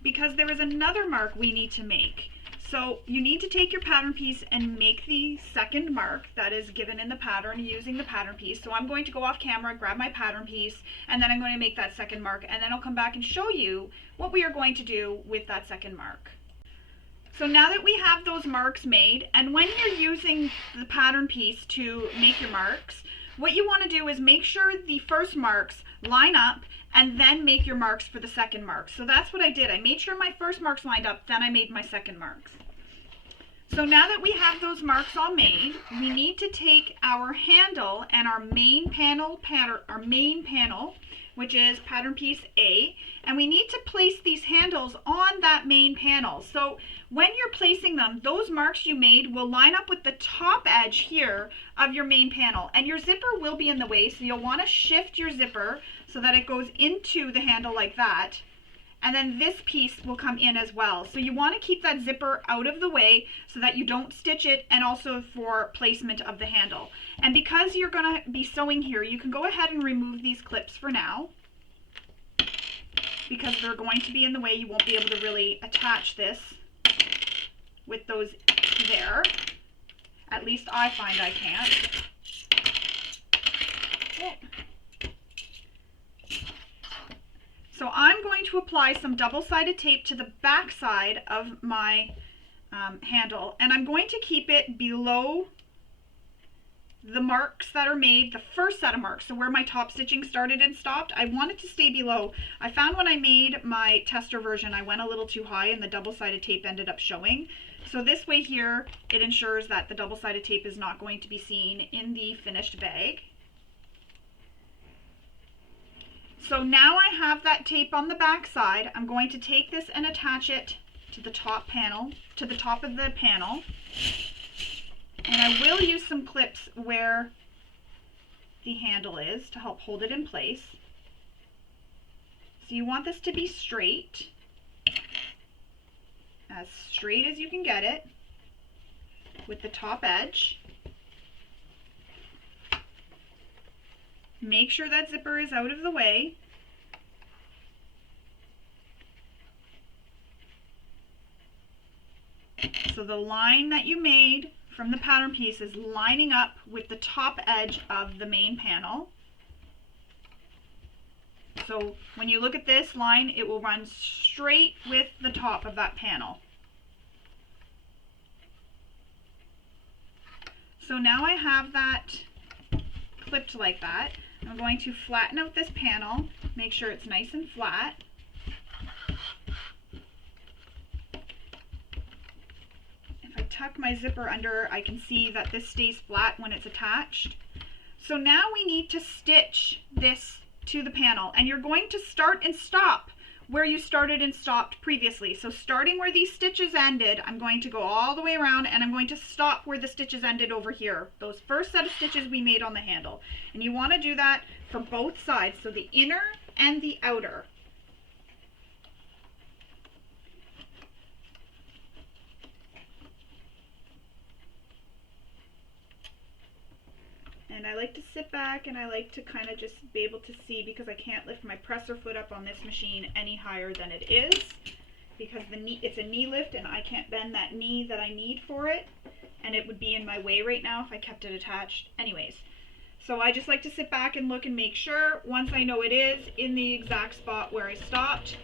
because there is another mark we need to make. So you need to take your pattern piece and make the second mark that is given in the pattern using the pattern piece. So I'm going to go off camera, grab my pattern piece, and then I'm going to make that second mark, and then I'll come back and show you what we are going to do with that second mark. So now that we have those marks made, and when you're using the pattern piece to make your marks, what you want to do is make sure the first marks line up and then make your marks for the second mark. So that's what I did. I made sure my first marks lined up, then I made my second marks. So now that we have those marks all made, we need to take our handle and our main panel, which is pattern piece A, and we need to place these handles on that main panel. So when you're placing them, those marks you made will line up with the top edge here of your main panel, and your zipper will be in the way, so you'll want to shift your zipper so that it goes into the handle like that. And then this piece will come in as well. So you want to keep that zipper out of the way so that you don't stitch it, and also for placement of the handle. And because you're going to be sewing here, you can go ahead and remove these clips for now, because they're going to be in the way. You won't be able to really attach this with those there. At least I find I can't. Oh. So I'm going to apply some double-sided tape to the back side of my handle, and I'm going to keep it below the marks that are made, the first set of marks, so where my top stitching started and stopped. I want it to stay below. I found when I made my tester version, I went a little too high and the double-sided tape ended up showing. So this way here, it ensures that the double-sided tape is not going to be seen in the finished bag. So now I have that tape on the back side. I'm going to take this and attach it to the top panel, to the top of the panel. And I will use some clips where the handle is to help hold it in place. So you want this to be straight as you can get it, with the top edge. Make sure that zipper is out of the way. So the line that you made from the pattern piece is lining up with the top edge of the main panel. So when you look at this line, it will run straight with the top of that panel. So now I have that clipped like that. I'm going to flatten out this panel, make sure it's nice and flat. If I tuck my zipper under, I can see that this stays flat when it's attached. So now we need to stitch this to the panel, and you're going to start and stop where you started and stopped previously. So starting where these stitches ended, I'm going to go all the way around, and I'm going to stop where the stitches ended over here. Those first set of stitches we made on the handle. And you want to do that for both sides, so the inner and the outer. And I like to sit back, and I like to kind of just be able to see, because I can't lift my presser foot up on this machine any higher than it is, because it's a knee lift and I can't bend that knee that I need for it, and it would be in my way right now if I kept it attached. Anyways, so I just like to sit back and look and make sure. Once I know it is in the exact spot where I stopped,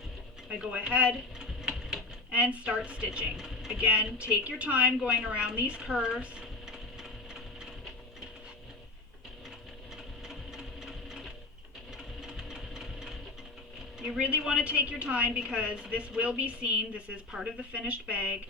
I go ahead and start stitching. Again, take your time going around these curves. You really want to take your time, because this will be seen. This is part of the finished bag.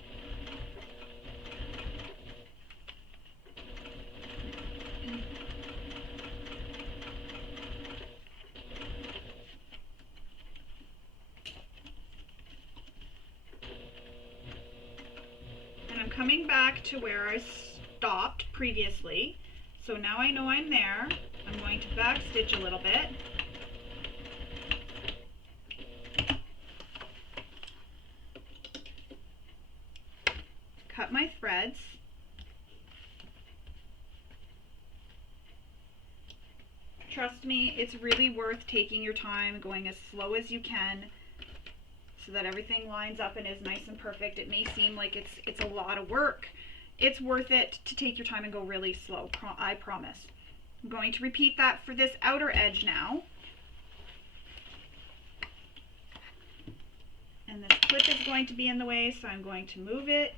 And I'm coming back to where I stopped previously. So now I know I'm there. I'm going to back stitch a little bit. Cut my threads. Trust me, it's really worth taking your time, going as slow as you can, so that everything lines up and is nice and perfect. It may seem like it's a lot of work. It's worth it to take your time and go really slow, I promise. I'm going to repeat that for this outer edge now. And this clip is going to be in the way, so I'm going to move it.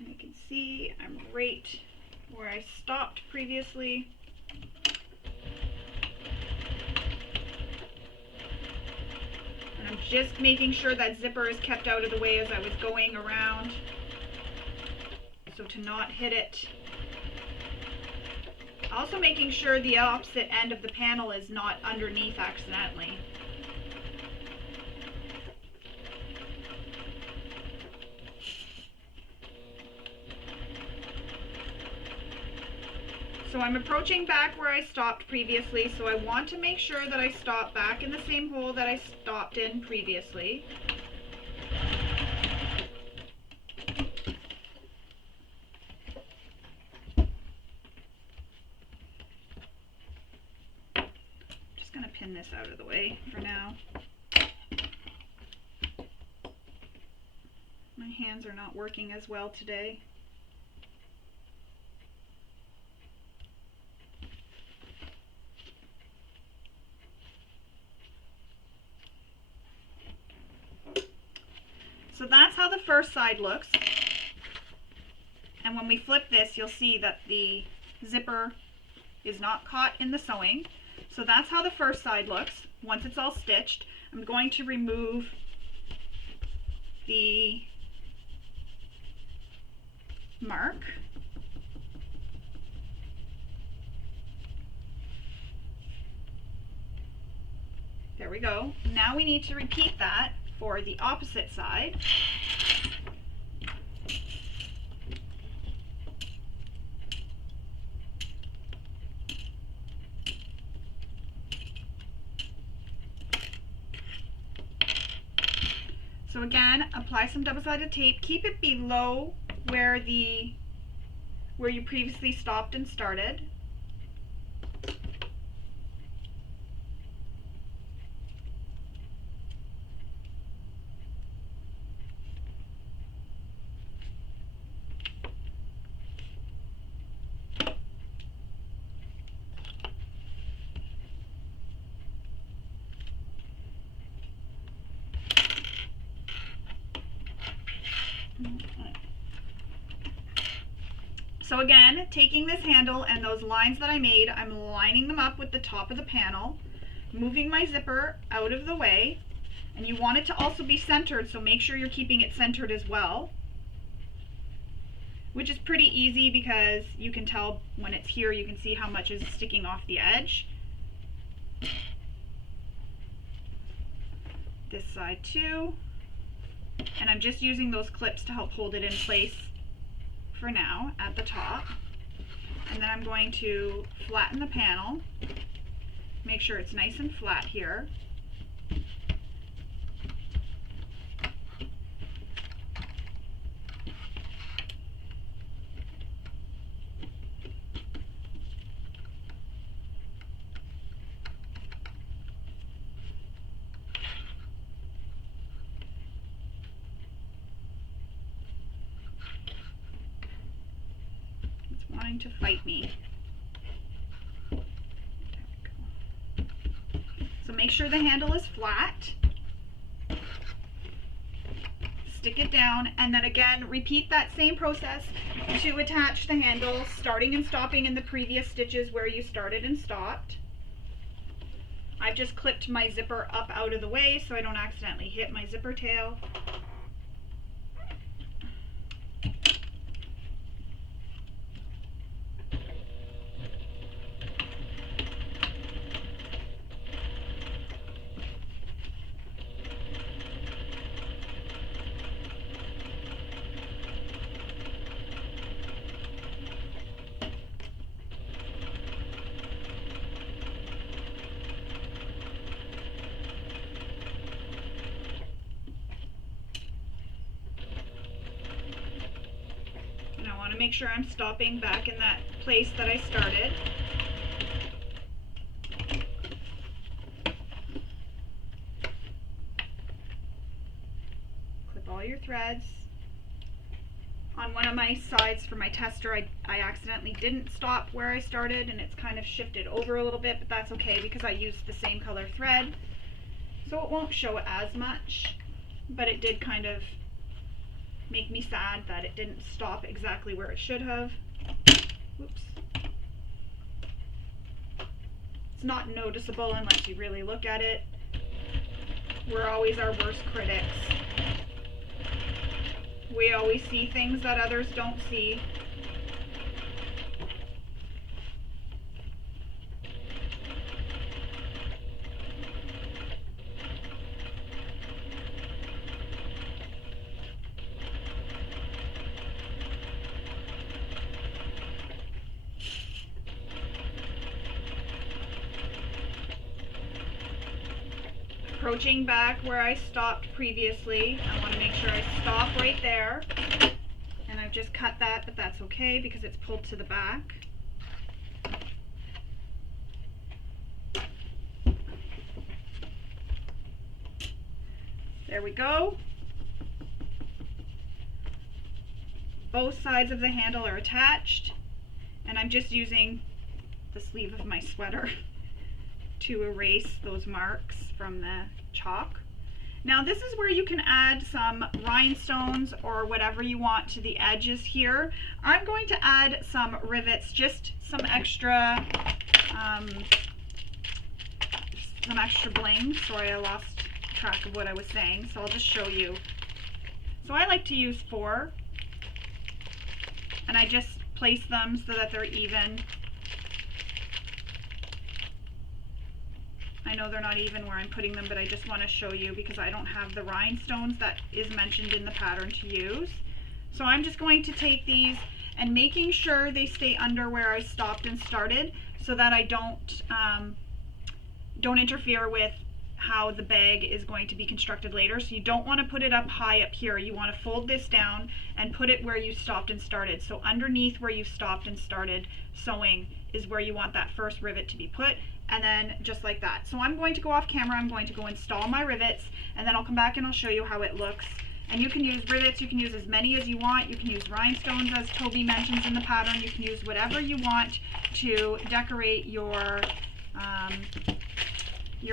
And you can see I'm right where I stopped previously. And I'm just making sure that zipper is kept out of the way as I was going around. so to not hit it. Also making sure the opposite end of the panel is not underneath accidentally. So I'm approaching back where I stopped previously, so I want to make sure that I stop back in the same hole that I stopped in previously. Just going to pin this out of the way for now. My hands are not working as well today. So that's how the first side looks. And when we flip this, you'll see that the zipper is not caught in the sewing. So that's how the first side looks. Once it's all stitched, I'm going to remove the mark. There we go. Now we need to repeat that for the opposite side. So again, apply some double-sided tape. Keep it below where you previously stopped and started. So again, taking this handle and those lines that I made, I'm lining them up with the top of the panel, moving my zipper out of the way, and you want it to also be centered, so make sure you're keeping it centered as well, which is pretty easy because you can tell when it's here, you can see how much is sticking off the edge. This side too, and I'm just using those clips to help hold it in place for now at the top. And then I'm going to flatten the panel, make sure it's nice and flat here. Wanting to fight me. There we go. So make sure the handle is flat. Stick it down, and then again repeat that same process to attach the handle, starting and stopping in the previous stitches where you started and stopped. I've just clipped my zipper up out of the way so I don't accidentally hit my zipper tail. Make sure I'm stopping back in that place that I started. Clip all your threads. On one of my sides for my tester, I accidentally didn't stop where I started, and it's kind of shifted over a little bit, but that's okay because I used the same color thread, so it won't show as much, but it did kind of make me sad that it didn't stop exactly where it should have. Whoops. It's not noticeable unless you really look at it. We're always our worst critics. We always see things that others don't see. Approaching back where I stopped previously. I want to make sure I stop right there. And I've just cut that, but that's okay because it's pulled to the back. There we go. Both sides of the handle are attached, and I'm just using the sleeve of my sweater to erase those marks from the chalk. Now this is where you can add some rhinestones or whatever you want to the edges here. I'm going to add some rivets, just some extra bling. Sorry, I lost track of what I was saying, so I'll just show you. So I like to use 4, and I just place them so that they're even. I know they're not even where I'm putting them, but I just want to show you because I don't have the rhinestones that is mentioned in the pattern to use. So I'm just going to take these and making sure they stay under where I stopped and started so that I don't interfere with how the bag is going to be constructed later. So you don't want to put it up high up here. You want to fold this down and put it where you stopped and started. So underneath where you stopped and started sewing is where you want that first rivet to be put. And then just like that. So I'm going to go off camera, I'm going to go install my rivets, and then I'll come back and I'll show you how it looks. And you can use rivets, you can use as many as you want, you can use rhinestones as Toby mentions in the pattern, you can use whatever you want to decorate your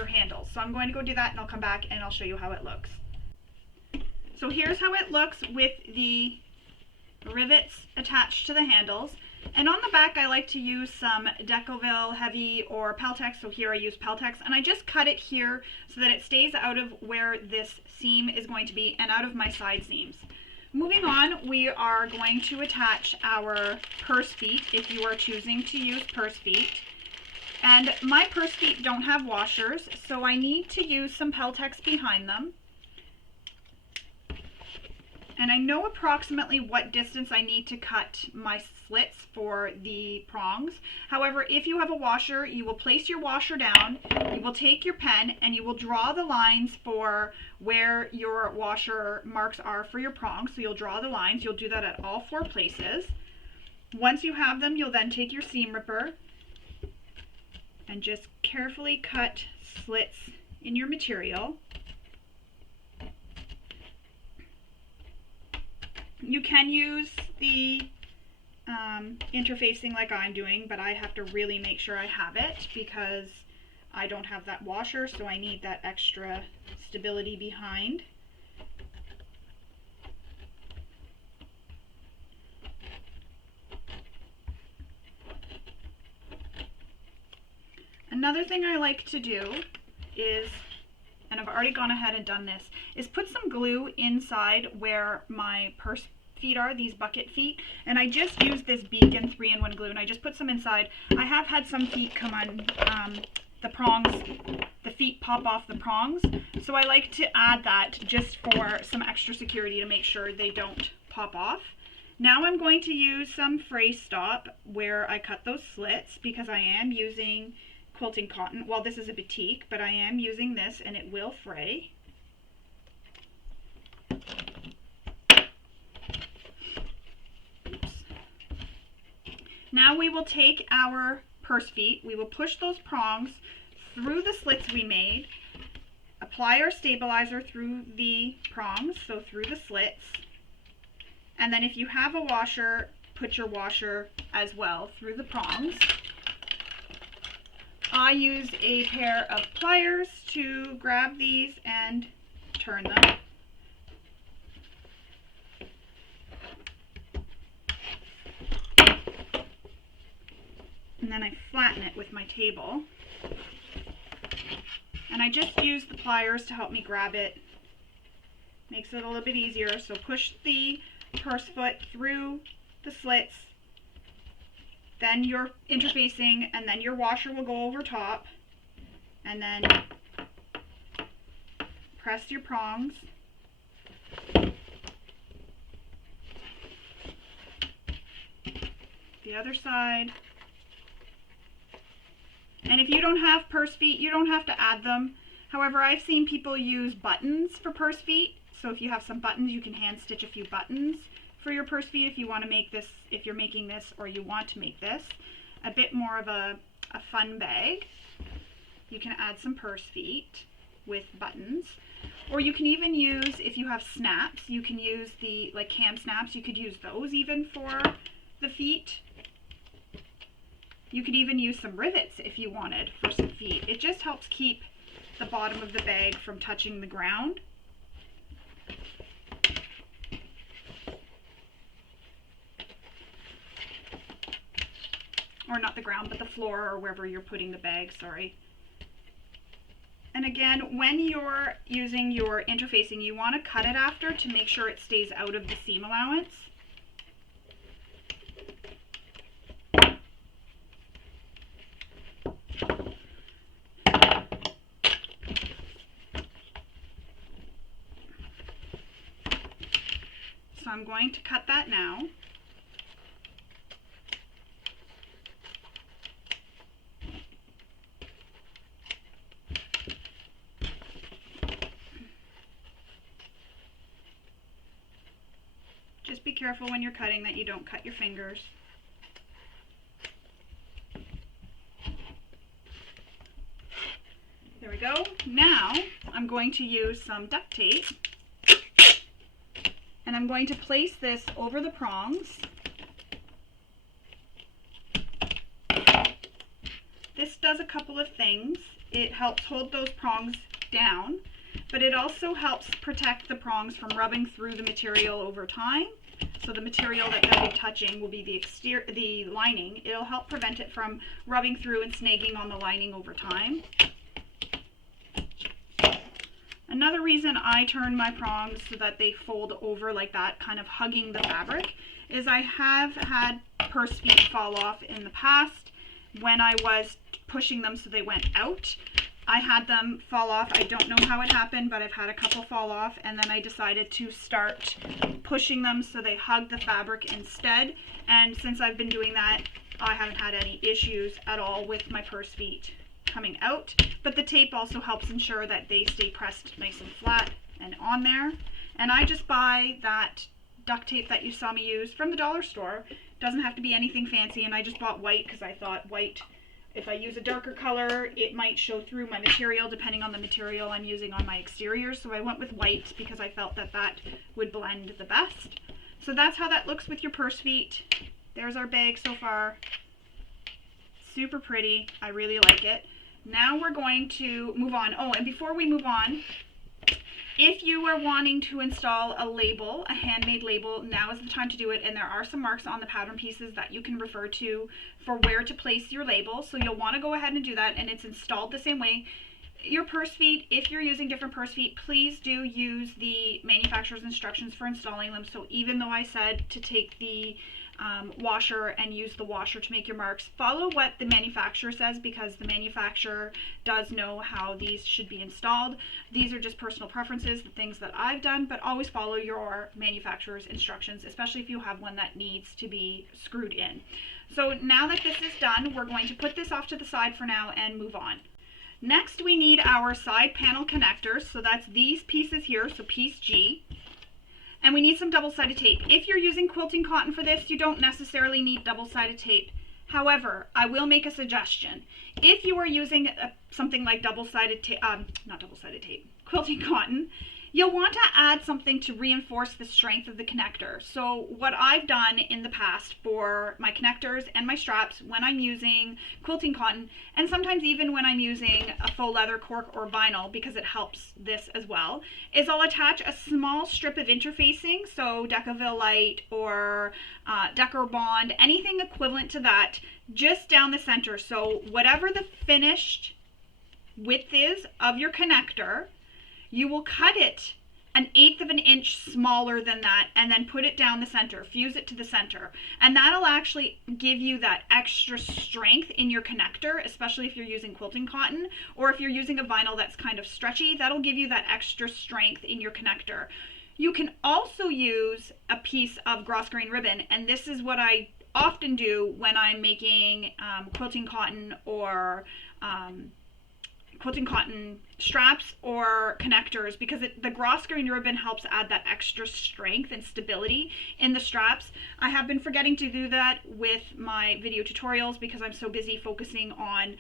handles. So I'm going to go do that and I'll come back and I'll show you how it looks. So here's how it looks with the rivets attached to the handles. And on the back I like to use some Decoville Heavy or Peltex, so here I use Peltex, and I just cut it here so that it stays out of where this seam is going to be and out of my side seams. Moving on, we are going to attach our purse feet if you are choosing to use purse feet. And my purse feet don't have washers, so I need to use some Peltex behind them. And I know approximately what distance I need to cut my slits for the prongs. However, if you have a washer, you will place your washer down, you will take your pen, and you will draw the lines for where your washer marks are for your prongs. So you'll draw the lines, you'll do that at all 4 places. Once you have them, you'll then take your seam ripper and just carefully cut slits in your material. You can use the interfacing like I'm doing, but I have to really make sure I have it because I don't have that washer, so I need that extra stability behind. Another thing I like to do is, and I've already gone ahead and done this, is put some glue inside where my purse feet are, these bucket feet, and I just use this Beacon 3-in-1 glue and I just put some inside. I have had some feet come on the prongs, the feet pop off the prongs, so I like to add that just for some extra security to make sure they don't pop off. Now I'm going to use some fray stop where I cut those slits because I am using quilting cotton. Well, this is a batik, but I am using this and it will fray. Now we will take our purse feet, we will push those prongs through the slits we made, apply our stabilizer through the prongs, so through the slits, and then if you have a washer, put your washer as well through the prongs. I use a pair of pliers to grab these and turn them. And then I flatten it with my table. And I just use the pliers to help me grab it. Makes it a little bit easier. So push the purse foot through the slits, then your interfacing, and then your washer will go over top, and then press your prongs. The other side. And if you don't have purse feet, you don't have to add them. However, I've seen people use buttons for purse feet. So if you have some buttons, you can hand stitch a few buttons for your purse feet if you want to make this, if you're making this or you want to make this a bit more of a fun bag. You can add some purse feet with buttons. Or you can even use, if you have snaps, you can use the, like cam snaps, you could use those even for the feet. You could even use some rivets if you wanted for some feet. It just helps keep the bottom of the bag from touching the ground. Or not the ground, but the floor or wherever you're putting the bag, sorry. And again, when you're using your interfacing, you want to cut it after to make sure it stays out of the seam allowance. So I'm going to cut that now. Just be careful when you're cutting that you don't cut your fingers. There we go. Now I'm going to use some duct tape and I'm going to place this over the prongs. This does a couple of things. It helps hold those prongs down, but it also helps protect the prongs from rubbing through the material over time. So the material that they'll be touching will be the lining. It'll help prevent it from rubbing through and snagging on the lining over time. Another reason I turn my prongs so that they fold over like that, kind of hugging the fabric, is I have had purse feet fall off in the past when I was pushing them so they went out. I had them fall off. I don't know how it happened, but I've had a couple fall off, and then I decided to start pushing them so they hug the fabric instead. And since I've been doing that, I haven't had any issues at all with my purse feet coming out. But the tape also helps ensure that they stay pressed nice and flat and on there. And I just buy that duct tape that you saw me use from the dollar store. Doesn't have to be anything fancy, and I just bought white because I thought white, if I use a darker color, it might show through my material depending on the material I'm using on my exteriors. So I went with white because I felt that that would blend the best. So that's how that looks with your purse feet. There's our bag so far. Super pretty. I really like it. Now we're going to move on. Oh, and before we move on, if you are wanting to install a label, a handmade label, now is the time to do it. And there are some marks on the pattern pieces that you can refer to for where to place your label. So you'll want to go ahead and do that, and it's installed the same way. Your purse feet, if you're using different purse feet, please do use the manufacturer's instructions for installing them. So even though I said to take the washer and use the washer to make your marks, follow what the manufacturer says, because the manufacturer does know how these should be installed. These are just personal preferences, the things that I've done, but always follow your manufacturer's instructions, especially if you have one that needs to be screwed in. So now that this is done, we're going to put this off to the side for now and move on. Next, we need our side panel connectors. So that's these pieces here, so piece G. And we need some double-sided tape. If you're using quilting cotton for this, you don't necessarily need double-sided tape. However, I will make a suggestion. If you are using something like double-sided tape, not double-sided tape, quilting cotton, you'll want to add something to reinforce the strength of the connector. So what I've done in the past for my connectors and my straps when I'm using quilting cotton, and sometimes even when I'm using a faux leather, cork, or vinyl, because it helps this as well, is I'll attach a small strip of interfacing, so Decaville Light or Decor Bond, anything equivalent to that, just down the center. So whatever the finished width is of your connector, you will cut it 1/8 of an inch smaller than that, and then put it down the center, fuse it to the center. And that'll actually give you that extra strength in your connector, especially if you're using quilting cotton, or if you're using a vinyl that's kind of stretchy, that'll give you that extra strength in your connector. You can also use a piece of gross grain ribbon, and this is what I often do when I'm making quilting cotton or quilting cotton straps or connectors, because the gross grain ribbon helps add that extra strength and stability in the straps. I have been forgetting to do that with my video tutorials because I'm so busy focusing on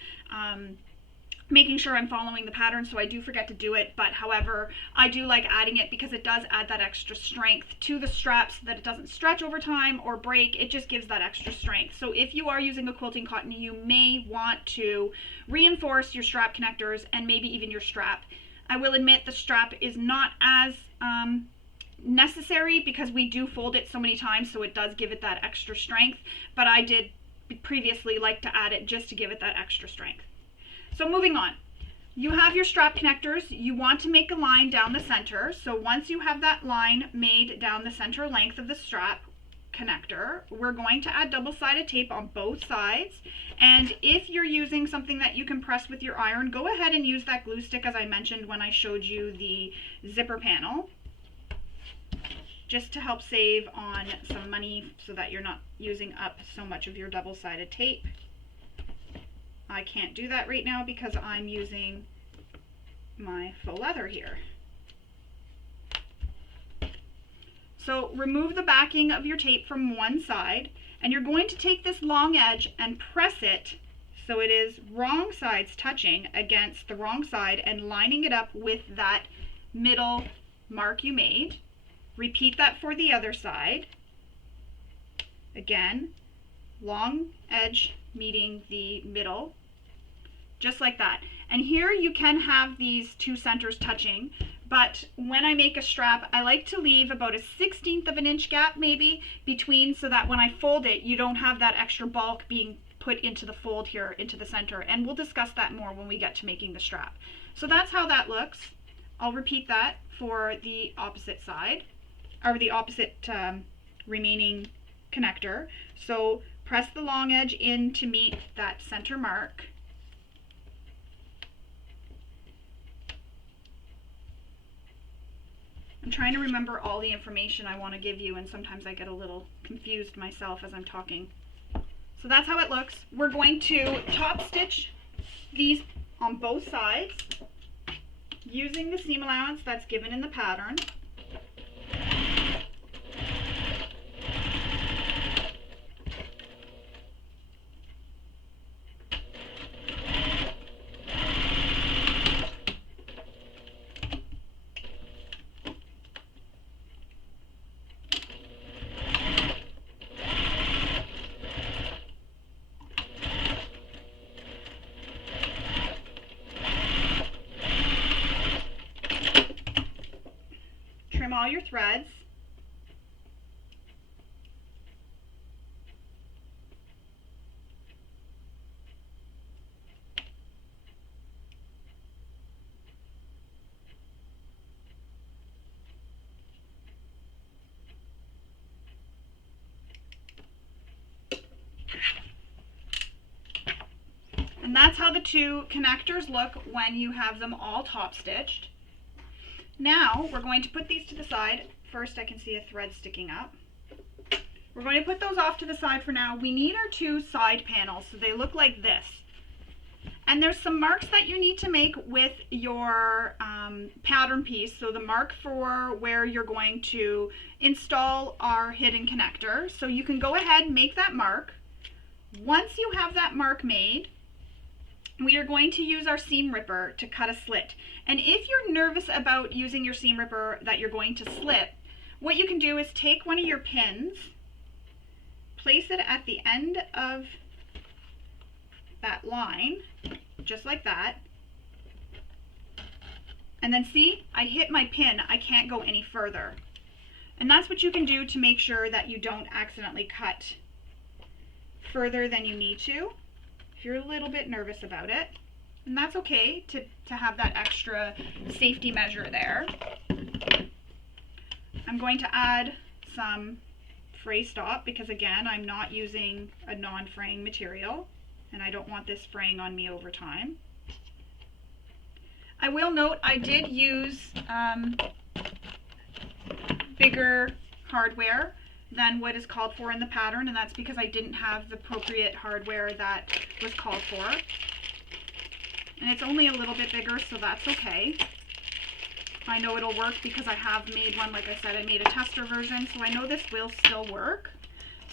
making sure I'm following the pattern, so I do forget to do it. But however, I do like adding it because it does add that extra strength to the straps so that it doesn't stretch over time or break. It just gives that extra strength. So if you are using a quilting cotton, you may want to reinforce your strap connectors and maybe even your strap. I will admit the strap is not as necessary because we do fold it so many times, so it does give it that extra strength, but I did previously like to add it just to give it that extra strength. So moving on, you have your strap connectors. You want to make a line down the center. So once you have that line made down the center length of the strap connector, we're going to add double-sided tape on both sides. And if you're using something that you can press with your iron, go ahead and use that glue stick as I mentioned when I showed you the zipper panel, just to help save on some money so that you're not using up so much of your double-sided tape. I can't do that right now because I'm using my faux leather here. So remove the backing of your tape from one side, and you're going to take this long edge and press it so it is wrong sides touching against the wrong side and lining it up with that middle mark you made. Repeat that for the other side. Again, long edge meeting the middle, just like that. And here you can have these two centers touching, but when I make a strap, I like to leave about a 1/16 of an inch gap maybe between, so that when I fold it, you don't have that extra bulk being put into the fold here, into the center. And we'll discuss that more when we get to making the strap. So that's how that looks. I'll repeat that for the opposite side, or the opposite remaining connector. So press the long edge in to meet that center mark. I'm trying to remember all the information I want to give you, and sometimes I get a little confused myself as I'm talking. So that's how it looks. We're going to top stitch these on both sides using the seam allowance that's given in the pattern. Trim all your threads. And that's how the two connectors look when you have them all top stitched. Now we're going to put these to the side. First, I can see a thread sticking up. We're going to put those off to the side for now. We need our two side panels, so they look like this. And there's some marks that you need to make with your pattern piece. So the mark for where you're going to install our hidden connector. So you can go ahead and make that mark. Once you have that mark made, we are going to use our seam ripper to cut a slit. And if you're nervous about using your seam ripper that you're going to slit, what you can do is take one of your pins, place it at the end of that line, just like that. And then see, I hit my pin, I can't go any further. And that's what you can do to make sure that you don't accidentally cut further than you need to, if you're a little bit nervous about it. And that's okay to have that extra safety measure there. I'm going to add some fray stop because again, I'm not using a non-fraying material and I don't want this fraying on me over time. I will note I did use bigger hardware than what is called for in the pattern, and that's because I didn't have the appropriate hardware that was called for. And it's only a little bit bigger, so that's okay. I know it'll work because I have made one, like I said, I made a tester version, so I know this will still work.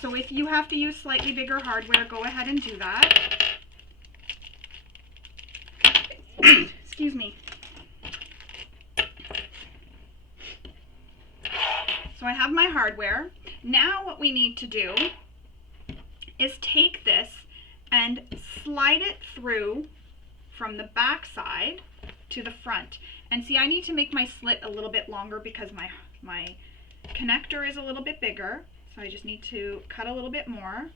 So if you have to use slightly bigger hardware, go ahead and do that. Excuse me. So I have my hardware. Now what we need to do is take this and slide it through from the back side to the front. And see, I need to make my slit a little bit longer because my connector is a little bit bigger. So I just need to cut a little bit more.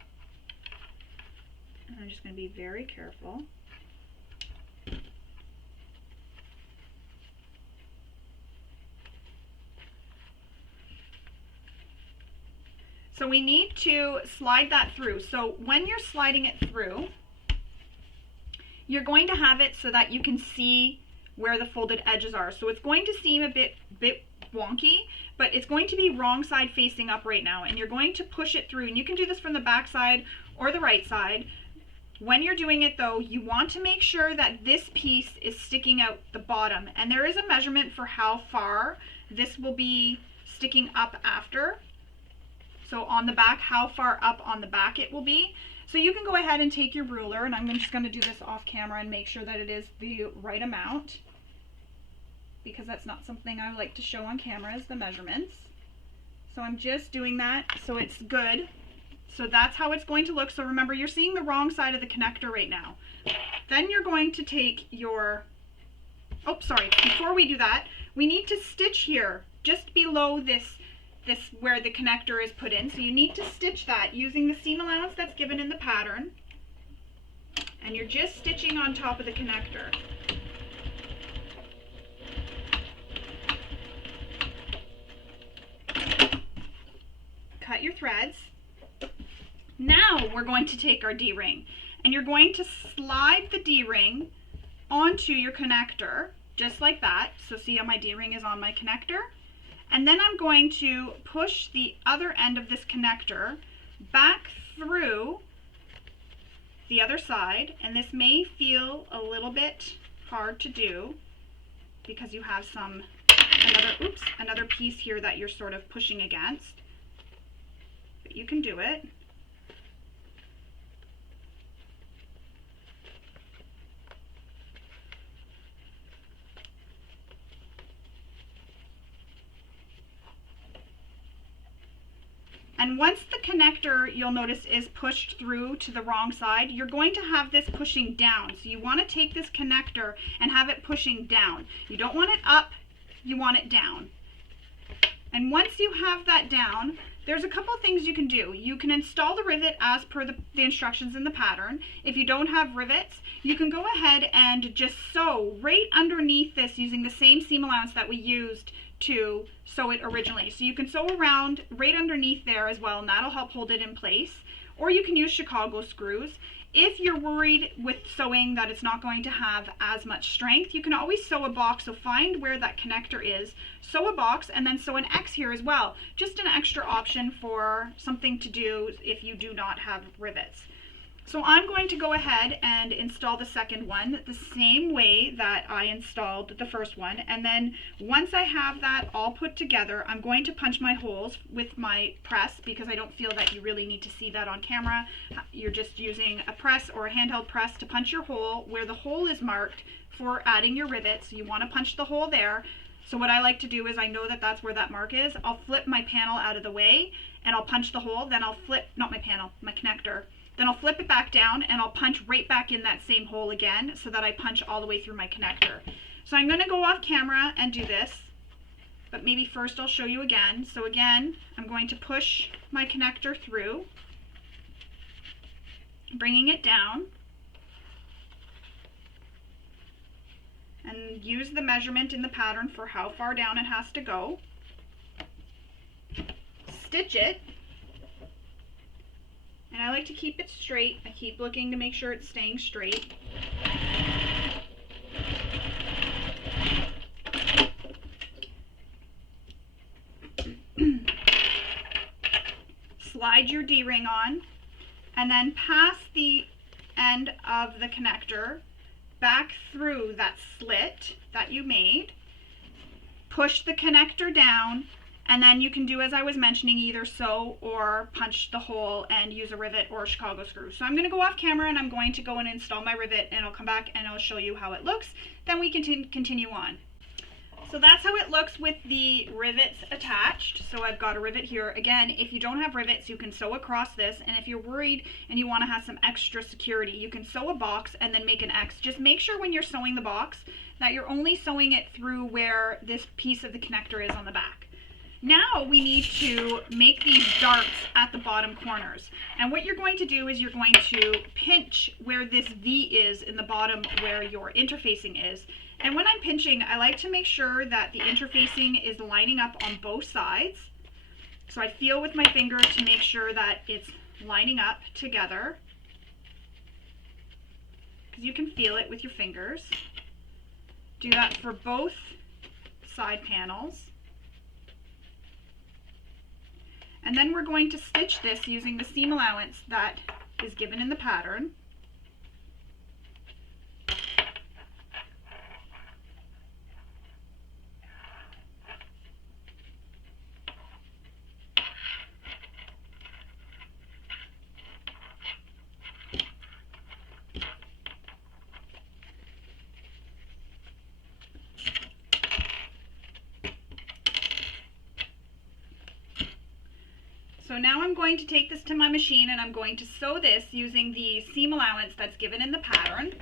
And I'm just going to be very careful. So we need to slide that through. So when you're sliding it through, you're going to have it so that you can see where the folded edges are. So it's going to seem a bit wonky, but it's going to be wrong side facing up right now, and you're going to push it through. And you can do this from the back side or the right side. When you're doing it though, you want to make sure that this piece is sticking out the bottom, and there is a measurement for how far this will be sticking up after. So on the back, how far up on the back it will be. So you can go ahead and take your ruler, and I'm just going to do this off camera and make sure that it is the right amount, because that's not something I like to show on camera, is the measurements. So I'm just doing that so it's good. So that's how it's going to look. So remember, you're seeing the wrong side of the connector right now. Then you're going to take your, oh sorry, before we do that, we need to stitch here just below this where the connector is put in. So you need to stitch that using the seam allowance that's given in the pattern, and you're just stitching on top of the connector. Cut your threads. Now we're going to take our D-ring, and you're going to slide the D-ring onto your connector just like that. So see how my D-ring is on my connector? And then I'm going to push the other end of this connector back through the other side. And this may feel a little bit hard to do because you have another piece here that you're sort of pushing against. But you can do it. And once the connector, you'll notice, is pushed through to the wrong side, you're going to have this pushing down. So you want to take this connector and have it pushing down. You don't want it up, you want it down. And once you have that down, there's a couple things you can do. You can install the rivet as per the instructions in the pattern. If you don't have rivets, you can go ahead and just sew right underneath this using the same seam allowance that we used to sew it originally. So you can sew around right underneath there as well, and that'll help hold it in place. Or you can use Chicago screws. If you're worried with sewing that it's not going to have as much strength, you can always sew a box. So find where that connector is, sew a box, and then sew an X here as well. Just an extra option for something to do if you do not have rivets. So I'm going to go ahead and install the second one the same way that I installed the first one. And then once I have that all put together, I'm going to punch my holes with my press, because I don't feel that you really need to see that on camera. You're just using a press or a handheld press to punch your hole where the hole is marked for adding your rivets. So you want to punch the hole there. So what I like to do is, I know that that's where that mark is. I'll flip my panel out of the way and I'll punch the hole. Then I'll flip, not my panel, my connector. Then I'll flip it back down and I'll punch right back in that same hole again, so that I punch all the way through my connector. So I'm going to go off camera and do this, but maybe first I'll show you again. So again, I'm going to push my connector through, bringing it down, and use the measurement in the pattern for how far down it has to go. stitch it. And I like to keep it straight. I keep looking to make sure it's staying straight. Slide your D-ring on, and then pass the end of the connector back through that slit that you made. Push the connector down, and then you can do, as I was mentioning, either sew or punch the hole and use a rivet or a Chicago screw. So I'm going to go off camera and I'm going to go and install my rivet, and I'll come back and I'll show you how it looks. Then we can continue on. So that's how it looks with the rivets attached. So I've got a rivet here. Again, if you don't have rivets, you can sew across this. And if you're worried and you want to have some extra security, you can sew a box and then make an X. Just make sure when you're sewing the box that you're only sewing it through where this piece of the connector is on the back. Now we need to make these darts at the bottom corners. And what you're going to do is you're going to pinch where this V is in the bottom where your interfacing is. And when I'm pinching, I like to make sure that the interfacing is lining up on both sides. So I feel with my finger to make sure that it's lining up together, because you can feel it with your fingers. Do that for both side panels. And then we're going to stitch this using the seam allowance that is given in the pattern. So now I'm going to take this to my machine and I'm going to sew this using the seam allowance that's given in the pattern.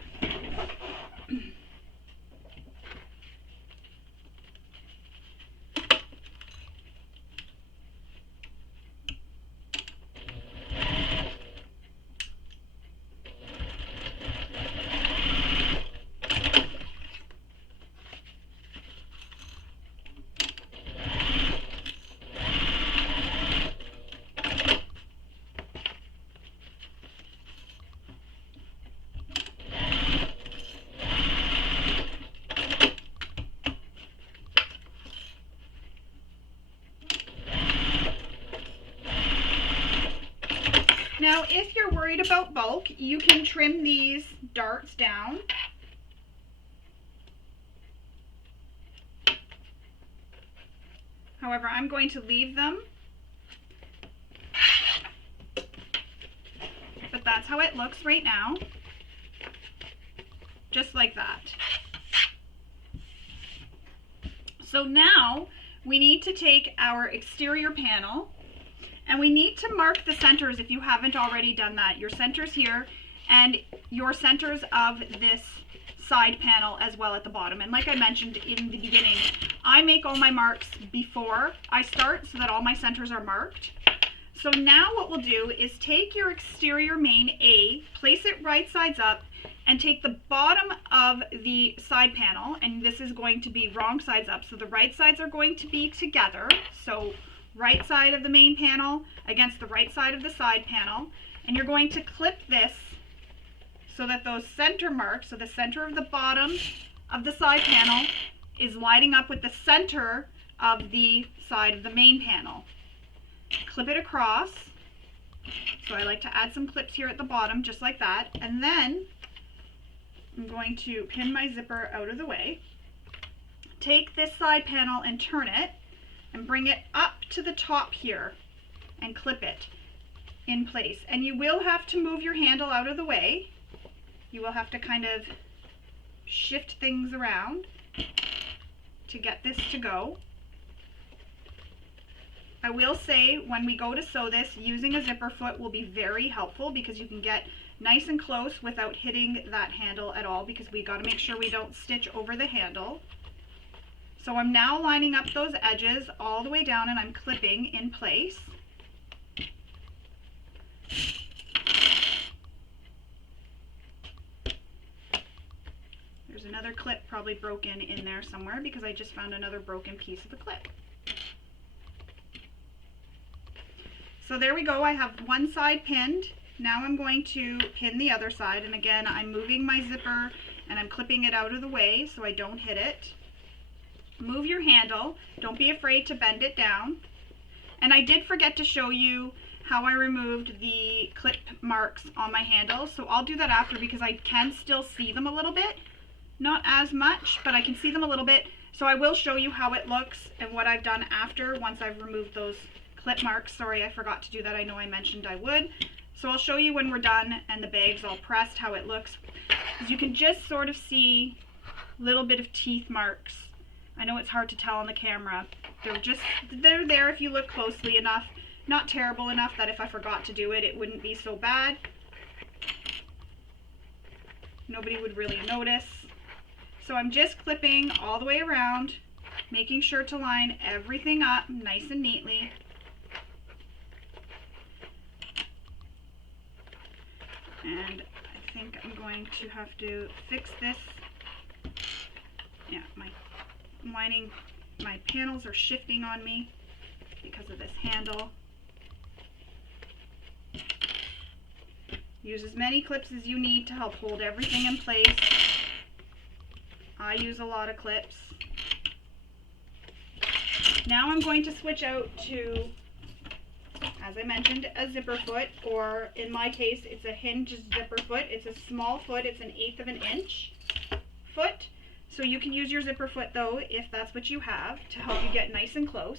Now, if you're worried about bulk, you can trim these darts down. However, I'm going to leave them. But that's how it looks right now. Just like that. So now we need to take our exterior panel, and we need to mark the centers if you haven't already done that. Your centers here and your centers of this side panel as well at the bottom. And like I mentioned in the beginning, I make all my marks before I start so that all my centers are marked. So now what we'll do is take your exterior main A, place it right sides up, and take the bottom of the side panel, and this is going to be wrong sides up. So the right sides are going to be together. So right side of the main panel against the right side of the side panel, and you're going to clip this so that those center marks, so the center of the bottom of the side panel is lining up with the center of the side of the main panel. Clip it across. So I like to add some clips here at the bottom just like that, and then I'm going to pin my zipper out of the way. Take this side panel and turn it and bring it up to the top here and clip it in place. And you will have to move your handle out of the way. You will have to kind of shift things around to get this to go. I will say when we go to sew this, using a zipper foot will be very helpful because you can get nice and close without hitting that handle at all, because we got to make sure we don't stitch over the handle. So I'm now lining up those edges all the way down and I'm clipping in place. There's another clip probably broken in there somewhere because I just found another broken piece of the clip. So there we go, I have one side pinned. Now I'm going to pin the other side, and again I'm moving my zipper and I'm clipping it out of the way so I don't hit it. Move your handle, don't be afraid to bend it down. And I did forget to show you how I removed the clip marks on my handle, so I'll do that after because I can still see them a little bit. Not as much, but I can see them a little bit. So I will show you how it looks and what I've done after once I've removed those clip marks. Sorry, I forgot to do that. I know I mentioned I would. So I'll show you when we're done and the bag's all pressed how it looks. As you can just sort of see a little bit of teeth marks. I know it's hard to tell on the camera. They're there if you look closely enough. Not terrible enough that if I forgot to do it, it wouldn't be so bad. Nobody would really notice. So I'm just clipping all the way around, making sure to line everything up nice and neatly. And I think I'm going to have to fix this. Yeah, my panels are shifting on me because of this handle. Use as many clips as you need to help hold everything in place. I use a lot of clips. Now I'm going to switch out to, as I mentioned, a zipper foot, or in my case it's a hinge zipper foot. It's a small foot, it's 1/8 of an inch foot. So you can use your zipper foot though if that's what you have to help you get nice and close.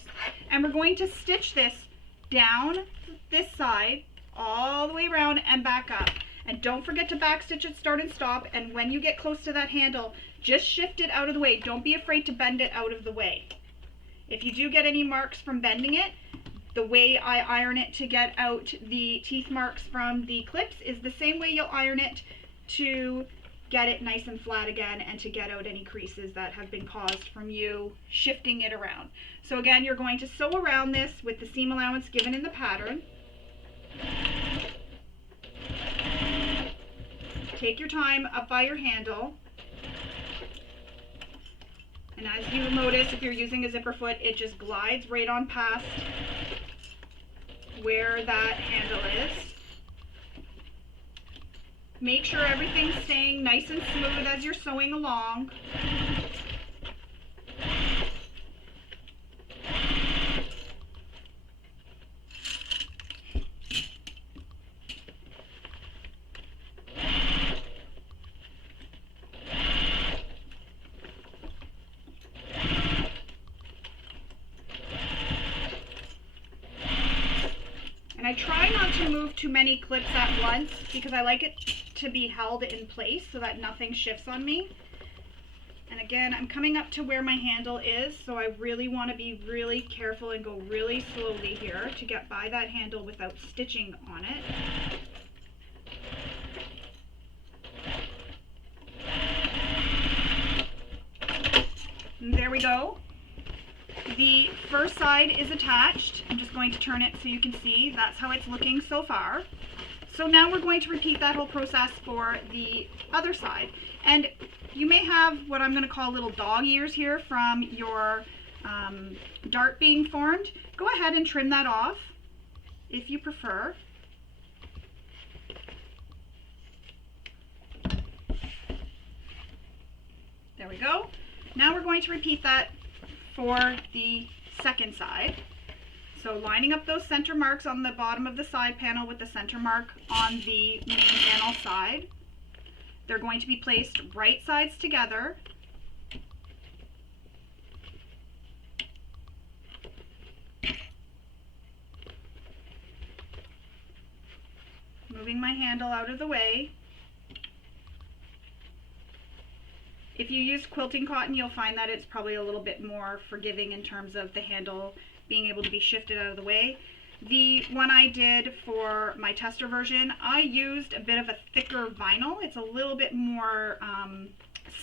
And we're going to stitch this down this side all the way around and back up. And don't forget to back stitch at start and stop, and when you get close to that handle, just shift it out of the way. Don't be afraid to bend it out of the way. If you do get any marks from bending it, the way I iron it to get out the teeth marks from the clips is the same way you'll iron it to get it nice and flat again and to get out any creases that have been caused from you shifting it around. So again, you're going to sew around this with the seam allowance given in the pattern. Take your time up by your handle. And as you notice, if you're using a zipper foot, it just glides right on past where that handle is. Make sure everything's staying nice and smooth as you're sewing along. And I try not to move too many clips at once because I like it to be held in place so that nothing shifts on me. And again, I'm coming up to where my handle is, so I really want to be really careful and go really slowly here to get by that handle without stitching on it. And there we go. The first side is attached. I'm just going to turn it so you can see. That's how it's looking so far. So now we're going to repeat that whole process for the other side. And you may have what I'm going to call little dog ears here from your dart being formed. Go ahead and trim that off if you prefer. There we go. Now we're going to repeat that for the second side. So lining up those center marks on the bottom of the side panel with the center mark on the main panel side. They're going to be placed right sides together. Moving my handle out of the way. If you use quilting cotton, you'll find that it's probably a little bit more forgiving in terms of the handle being able to be shifted out of the way. The one I did for my tester version, I used a bit of a thicker vinyl. It's a little bit more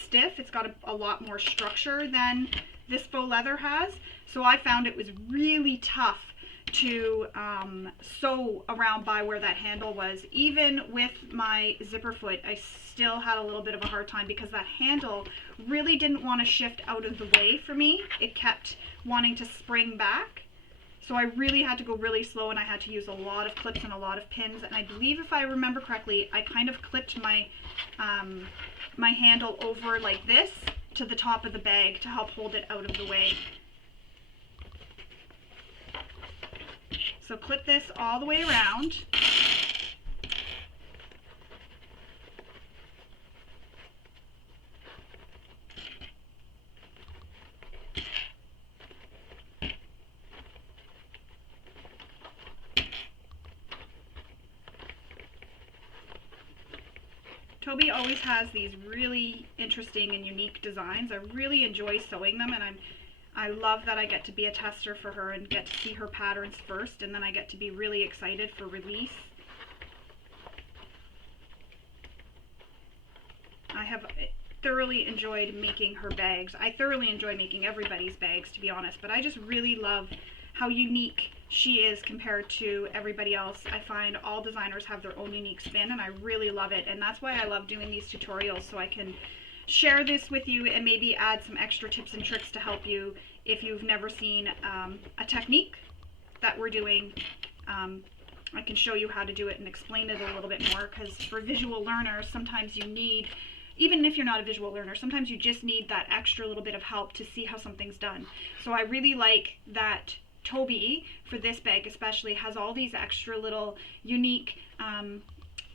stiff. It's got a lot more structure than this faux leather has. So I found it was really tough to sew around by where that handle was. Even with my zipper foot, I still had a little bit of a hard time because that handle really didn't want to shift out of the way for me. It kept wanting to spring back. So I really had to go really slow, and I had to use a lot of clips and a lot of pins. And I believe, if I remember correctly, I kind of clipped my my handle over like this to the top of the bag to help hold it out of the way. So clip this all the way around. Toby always has these really interesting and unique designs. I really enjoy sewing them, and I love that I get to be a tester for her and get to see her patterns first, and then I get to be really excited for release. I have thoroughly enjoyed making her bags. I thoroughly enjoy making everybody's bags, to be honest, but I just really love how unique she is compared to everybody else. I find all designers have their own unique spin, and I really love it, and that's why I love doing these tutorials, so I can share this with you and maybe add some extra tips and tricks to help you if you've never seen a technique that we're doing. I can show you how to do it and explain it a little bit more, because for visual learners, sometimes you need, even if you're not a visual learner, sometimes you just need that extra little bit of help to see how something's done. So I really like that Toby, for this bag especially, has all these extra little unique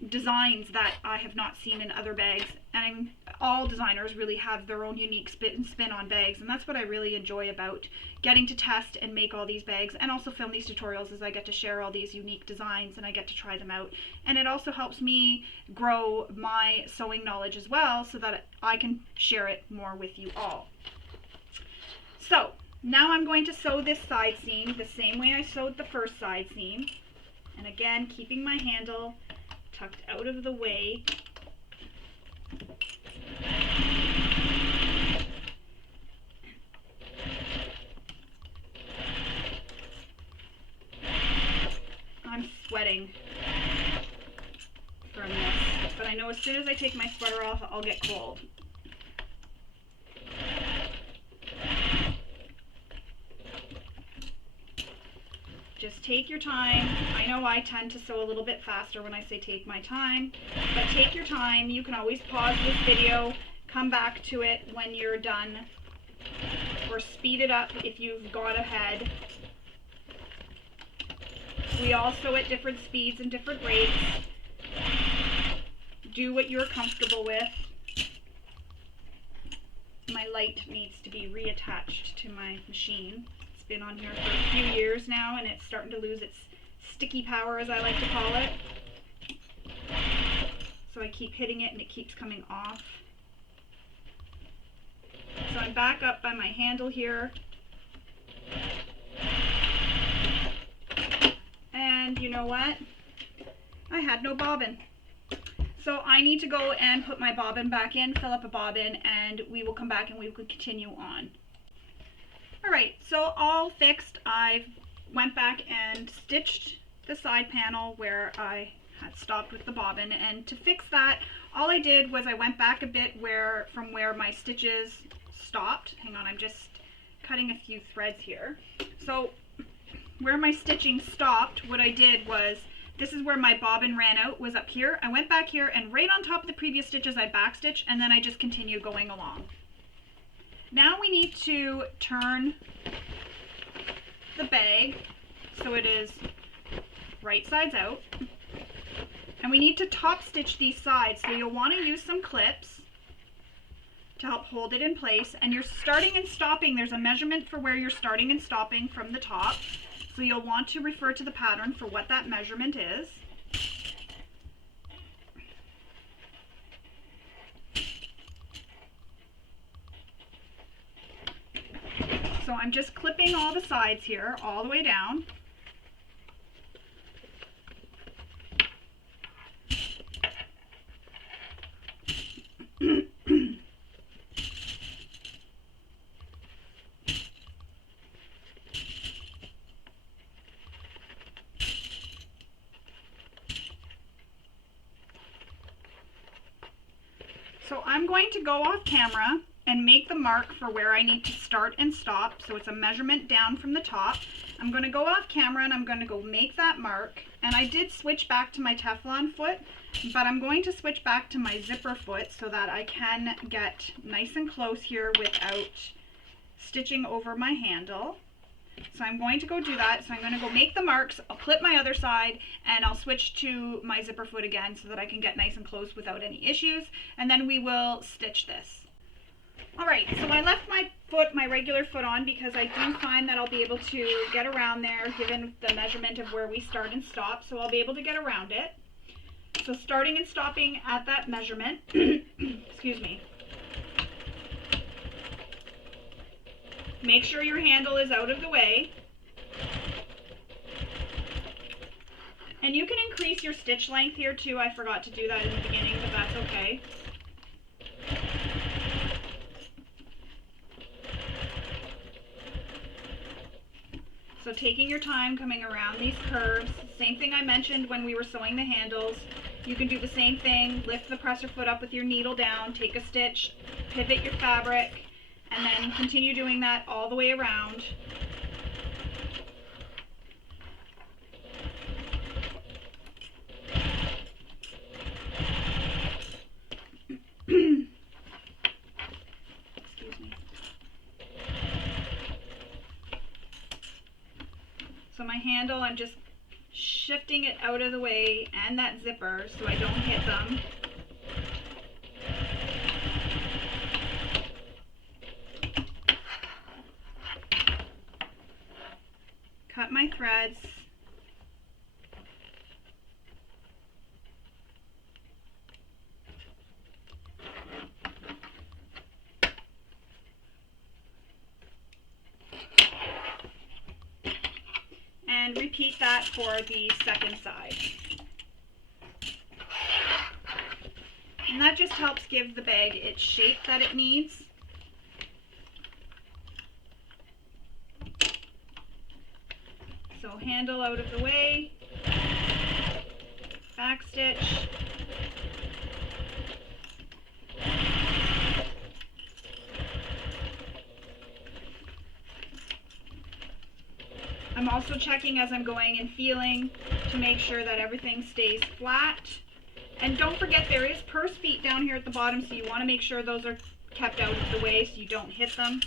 designs that I have not seen in other bags, and all designers really have their own unique spin on bags, and that's what I really enjoy about getting to test and make all these bags and also film these tutorials, is I get to share all these unique designs and I get to try them out, and it also helps me grow my sewing knowledge as well, so that I can share it more with you all. So now I'm going to sew this side seam the same way I sewed the first side seam, and again keeping my handle tucked out of the way. I'm sweating from this, but I know as soon as I take my sweater off, I'll get cold. Just take your time. I know I tend to sew a little bit faster when I say take my time, but take your time. You can always pause this video, come back to it when you're done, or speed it up if you've gone ahead. We all sew at different speeds and different rates. Do what you're comfortable with. My light needs to be reattached to my machine. It's been on here for a few years now, and it's starting to lose its sticky power, as I like to call it. So I keep hitting it and it keeps coming off. So I'm back up by my handle here. And you know what? I had no bobbin. So I need to go and put my bobbin back in, fill up a bobbin, and we will come back and we will continue on. Alright, so all fixed. I went back and stitched the side panel where I had stopped with the bobbin, and to fix that, all I did was I went back a bit from where my stitches stopped. Hang on, I'm just cutting a few threads here. So where my stitching stopped, what I did was, this is where my bobbin ran out, was up here. I went back here, and right on top of the previous stitches I backstitched, and then I just continue going along. Now we need to turn the bag so it is right sides out, and we need to top stitch these sides, so you'll want to use some clips to help hold it in place, and you're starting and stopping, there's a measurement for where you're starting and stopping from the top, so you'll want to refer to the pattern for what that measurement is. So I'm just clipping all the sides here, all the way down. So I'm going to go off camera and make the mark for where I need to start and stop. So it's a measurement down from the top. I'm going to go off camera and I'm going to go make that mark. And I did switch back to my Teflon foot, but I'm going to switch back to my zipper foot so that I can get nice and close here without stitching over my handle. So I'm going to go do that. So I'm going to go make the marks. I'll clip my other side and I'll switch to my zipper foot again so that I can get nice and close without any issues. And then we will stitch this. Alright, so I left my foot, my regular foot on because I do find that I'll be able to get around there given the measurement of where we start and stop. So I'll be able to get around it. So starting and stopping at that measurement, excuse me. Make sure your handle is out of the way. And you can increase your stitch length here too. I forgot to do that in the beginning, but that's okay. So taking your time coming around these curves, same thing I mentioned when we were sewing the handles. You can do the same thing, lift the presser foot up with your needle down, take a stitch, pivot your fabric, and then continue doing that all the way around. Excuse me. So my handle, I'm just shifting it out of the way and that zipper so I don't hit them. Cut my threads. And repeat that for the second side. And that just helps give the bag its shape that it needs. So handle out of the way, back stitch, I'm also checking as I'm going and feeling to make sure that everything stays flat. And don't forget there is purse feet down here at the bottom, so you want to make sure those are kept out of the way so you don't hit them.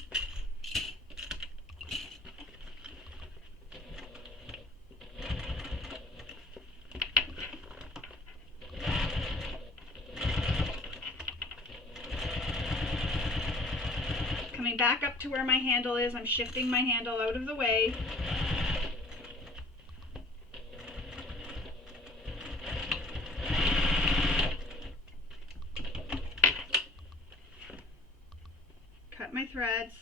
Coming back up to where my handle is, I'm shifting my handle out of the way. Cut my threads.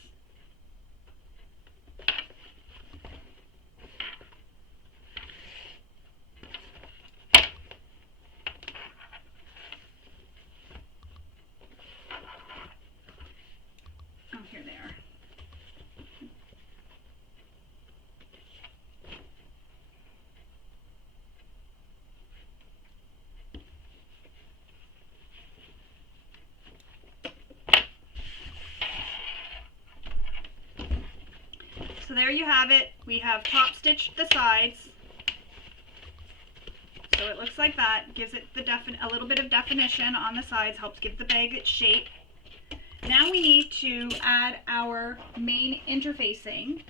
Oh, here they are. So there you have it. We have top stitched the sides. So it looks like that. Gives it a little bit of definition on the sides, helps give the bag its shape. Now we need to add our main interfacing.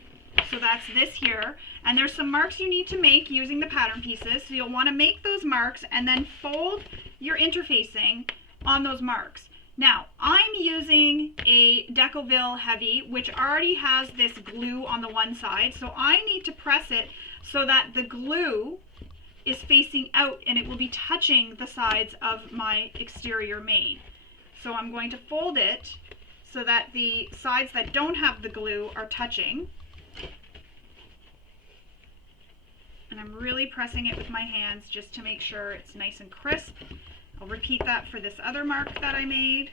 So that's this here. And there's some marks you need to make using the pattern pieces. So you'll want to make those marks and then fold your interfacing on those marks. Now, I'm using a Decoville Heavy, which already has this glue on the one side. So I need to press it so that the glue is facing out and it will be touching the sides of my exterior main. So I'm going to fold it so that the sides that don't have the glue are touching. And I'm really pressing it with my hands just to make sure it's nice and crisp. I'll repeat that for this other mark that I made.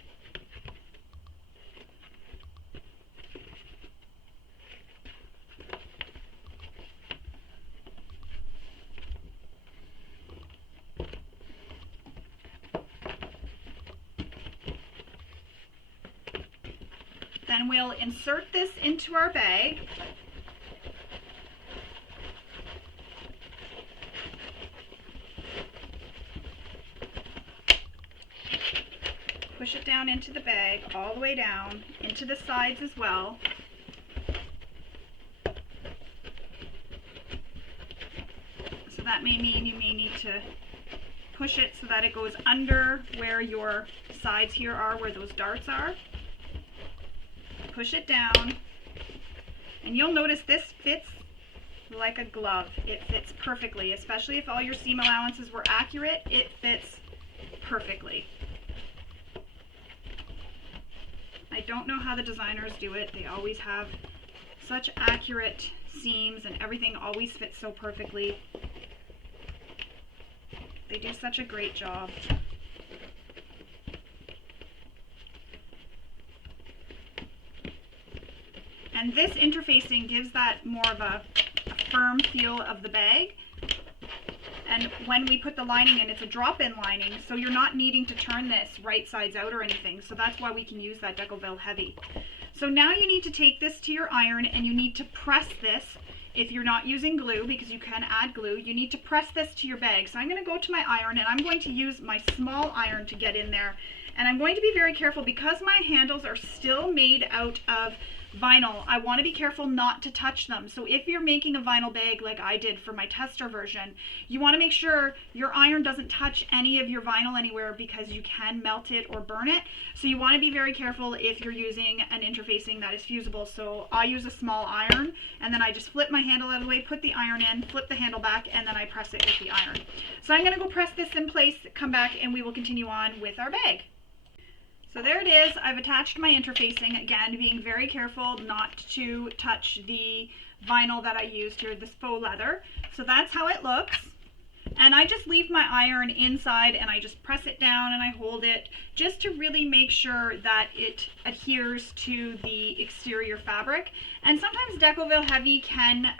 Then we'll insert this into our bag. push it down into the bag, all the way down, into the sides as well. So that may mean you may need to push it so that it goes under where your sides here are, where those darts are. Push it down, and you'll notice this fits like a glove. It fits perfectly, especially if all your seam allowances were accurate. It fits perfectly. I don't know how the designers do it. They always have such accurate seams and everything always fits so perfectly. They do such a great job. And this interfacing gives that more of a firm feel of the bag. And when we put the lining in, it's a drop-in lining, so you're not needing to turn this right sides out or anything. So that's why we can use that Decoville Heavy. So now you need to take this to your iron and you need to press this. If you're not using glue, because you can add glue, you need to press this to your bag. So I'm going to go to my iron and I'm going to use my small iron to get in there. And I'm going to be very careful because my handles are still made out of vinyl. I want to be careful not to touch them. So if you're making a vinyl bag like I did for my tester version, you want to make sure your iron doesn't touch any of your vinyl anywhere because you can melt it or burn it. So you want to be very careful if you're using an interfacing that is fusible. So I use a small iron and then I just flip my handle out of the way, put the iron in, flip the handle back, and then I press it with the iron. So I'm going to go press this in place, come back, and we will continue on with our bag. So there it is. I've attached my interfacing, again being very careful not to touch the vinyl that I used here, this faux leather. So that's how it looks. And I just leave my iron inside and I just press it down and I hold it just to really make sure that it adheres to the exterior fabric. And sometimes Decoville Heavy can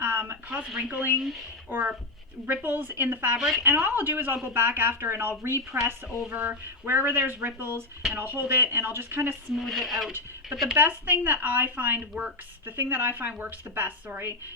cause wrinkling or ripples in the fabric, and all I'll do is I'll go back after and I'll repress over wherever there's ripples and I'll hold it and I'll just kind of smooth it out. But the best thing that I find works, the thing that I find works the best,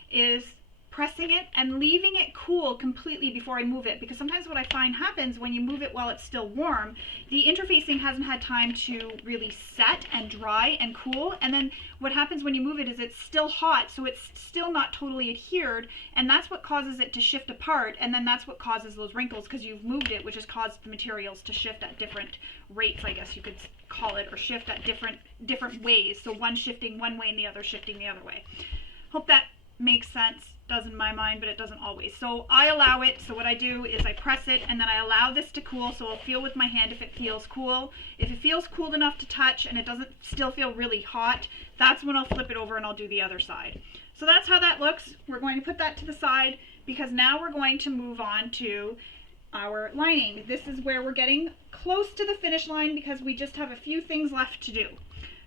is pressing it and leaving it cool completely before I move it, because sometimes what I find happens when you move it while it's still warm, the interfacing hasn't had time to really set and dry and cool, and then what happens when you move it is it's still hot, so it's still not totally adhered, and that's what causes it to shift apart, and then that's what causes those wrinkles because you've moved it, which has caused the materials to shift at different rates, I guess you could call it, or shift at different ways, so one shifting one way and the other shifting the other way. Hope that makes sense. Does in my mind, but it doesn't always. So I allow it. So what I do is I press it and then I allow this to cool. So I'll feel with my hand if it feels cool. If it feels cool enough to touch and it doesn't still feel really hot, that's when I'll flip it over and I'll do the other side. So that's how that looks. We're going to put that to the side because now we're going to move on to our lining. This is where we're getting close to the finish line because we just have a few things left to do.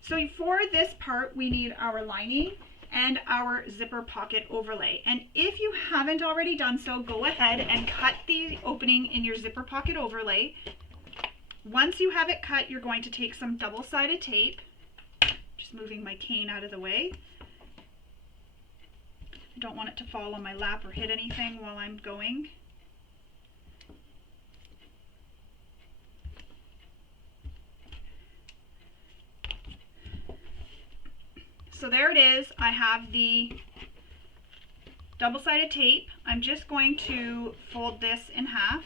So for this part, we need our lining and our zipper pocket overlay. And if you haven't already done so, go ahead and cut the opening in your zipper pocket overlay. Once you have it cut, you're going to take some double-sided tape, just moving my cane out of the way. I don't want it to fall on my lap or hit anything while I'm going. So there it is. I have the double-sided tape. I'm just going to fold this in half,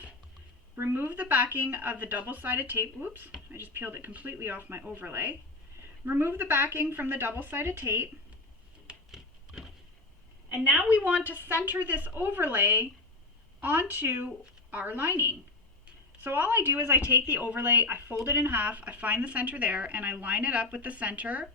remove the backing of the double-sided tape. Whoops, I just peeled it completely off my overlay. Remove the backing from the double-sided tape. And now we want to center this overlay onto our lining. So all I do is I take the overlay, I fold it in half, I find the center there, and I line it up with the center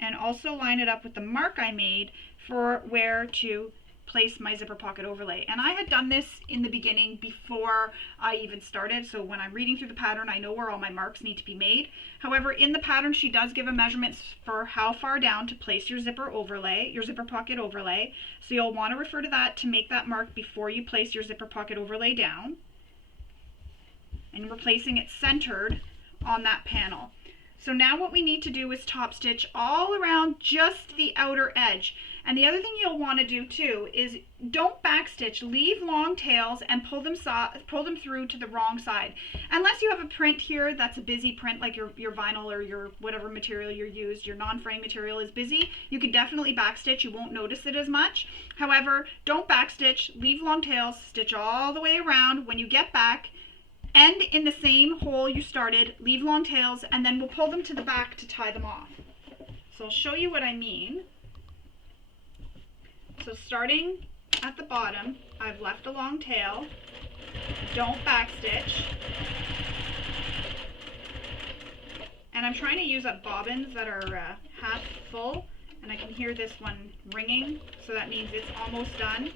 and also line it up with the mark I made for where to place my zipper pocket overlay. And I had done this in the beginning before I even started, so when I'm reading through the pattern I know where all my marks need to be made. However, in the pattern she does give a measurement for how far down to place your zipper overlay, your zipper pocket overlay. So you'll want to refer to that to make that mark before you place your zipper pocket overlay down. And we're placing it centered on that panel. So now what we need to do is top stitch all around just the outer edge. And the other thing you'll want to do too is don't backstitch, leave long tails and pull them through to the wrong side. Unless you have a print here that's a busy print, like your vinyl or your whatever material you use, your non-frame material is busy, you can definitely backstitch, you won't notice it as much. However, don't backstitch, leave long tails, stitch all the way around. When you get back, end in the same hole you started, leave long tails, and then we'll pull them to the back to tie them off. So I'll show you what I mean. So starting at the bottom, I've left a long tail, don't backstitch, and I'm trying to use up bobbins that are half full, and I can hear this one ringing, so that means it's almost done.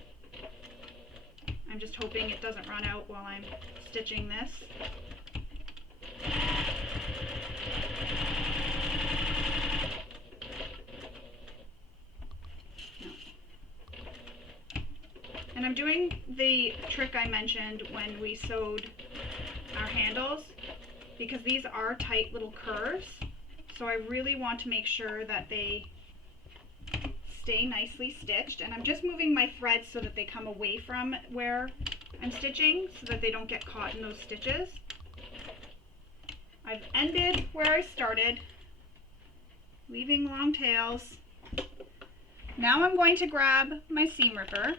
I'm just hoping it doesn't run out while I'm stitching this. And I'm doing the trick I mentioned when we sewed our handles, because these are tight little curves, so I really want to make sure that they stay nicely stitched. And I'm just moving my threads so that they come away from where I'm stitching so that they don't get caught in those stitches. I've ended where I started, leaving long tails. Now I'm going to grab my seam ripper.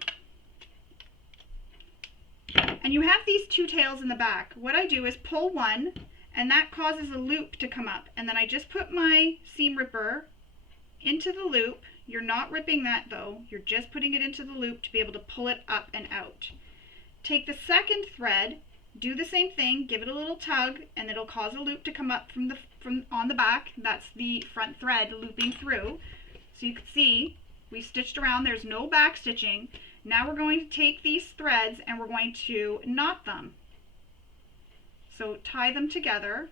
And you have these two tails in the back. What I do is pull one, and that causes a loop to come up. And then I just put my seam ripper into the loop. You're not ripping that though. You're just putting it into the loop to be able to pull it up and out. Take the second thread, do the same thing, give it a little tug, and it'll cause a loop to come up from on the back. That's the front thread looping through. So you can see we stitched around. There's no back stitching. Now we're going to take these threads and we're going to knot them. So tie them together.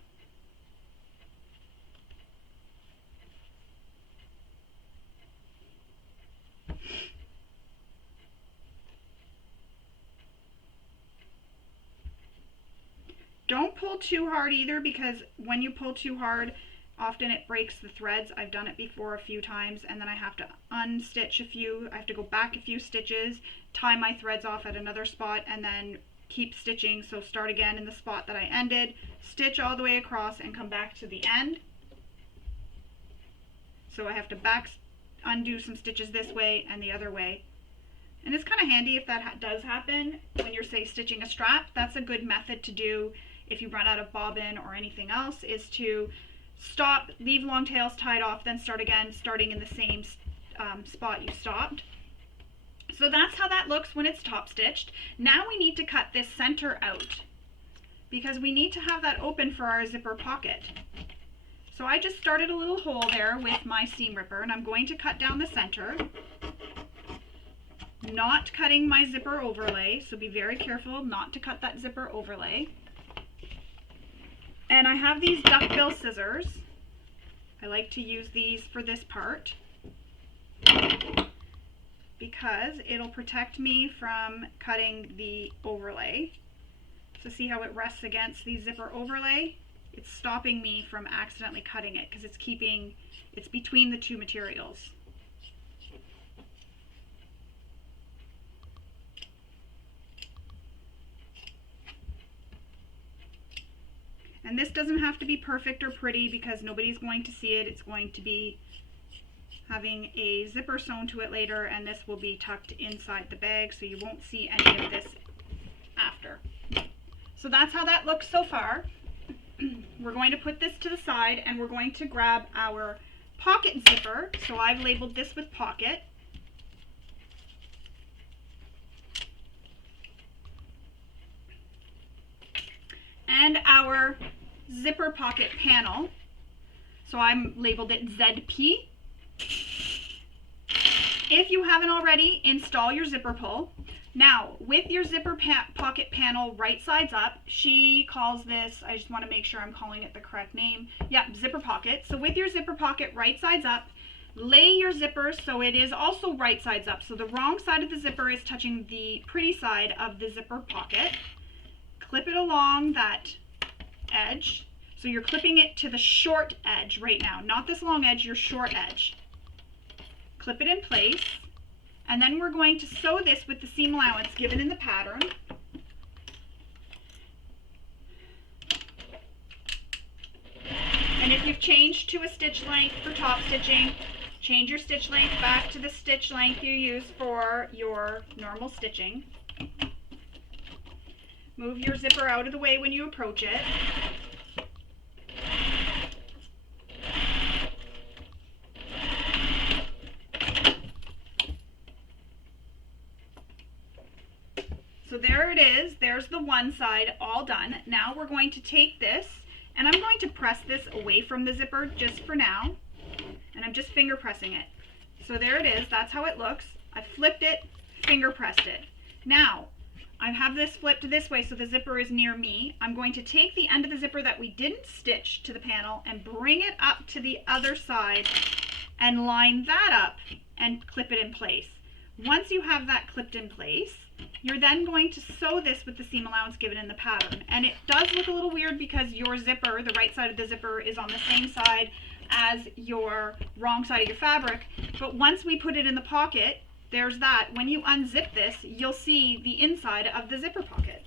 Don't pull too hard either, because when you pull too hard, often it breaks the threads. I've done it before a few times, and then I have to unstitch a few. I have to go back a few stitches, tie my threads off at another spot, and then keep stitching. So start again in the spot that I ended, stitch all the way across, and come back to the end. So I have to undo some stitches this way and the other way. And it's kind of handy if that does happen when you're, say, stitching a strap. That's a good method to do if you run out of bobbin or anything else, is to stop, leave long tails tied off, then start again, starting in the same spot you stopped. So that's how that looks when it's top stitched. Now we need to cut this center out, because we need to have that open for our zipper pocket. So I just started a little hole there with my seam ripper, and I'm going to cut down the center, not cutting my zipper overlay, so be very careful not to cut that zipper overlay. And I have these duckbill scissors. I like to use these for this part because it'll protect me from cutting the overlay. So see how it rests against the zipper overlay? It's stopping me from accidentally cutting it because it's between the two materials. And this doesn't have to be perfect or pretty because nobody's going to see it. It's going to be having a zipper sewn to it later, and this will be tucked inside the bag, so you won't see any of this after. So that's how that looks so far. We're going to put this to the side, and we're going to grab our pocket zipper. So I've labeled this with pocket. And our zipper pocket panel. So I'm labeled it ZP. If you haven't already, install your zipper pull. Now, with your zipper pocket panel right sides up, she calls this, I just want to make sure I'm calling it the correct name. Yep, zipper pocket. So with your zipper pocket right sides up, lay your zipper so it is also right sides up. So the wrong side of the zipper is touching the pretty side of the zipper pocket. Clip it along that edge. So you're clipping it to the short edge right now, not this long edge, your short edge. Clip it in place, and then we're going to sew this with the seam allowance given in the pattern. And if you've changed to a stitch length for top stitching, change your stitch length back to the stitch length you use for your normal stitching. Move your zipper out of the way when you approach it. So there it is. There's the one side all done. Now we're going to take this, and I'm going to press this away from the zipper just for now. And I'm just finger pressing it. So there it is. That's how it looks. I flipped it, finger pressed it. Now, I have this flipped this way so the zipper is near me. I'm going to take the end of the zipper that we didn't stitch to the panel and bring it up to the other side and line that up and clip it in place. Once you have that clipped in place, you're then going to sew this with the seam allowance given in the pattern. And it does look a little weird because your zipper, the right side of the zipper, is on the same side as your wrong side of your fabric. But once we put it in the pocket, there's that. When you unzip this, you'll see the inside of the zipper pocket.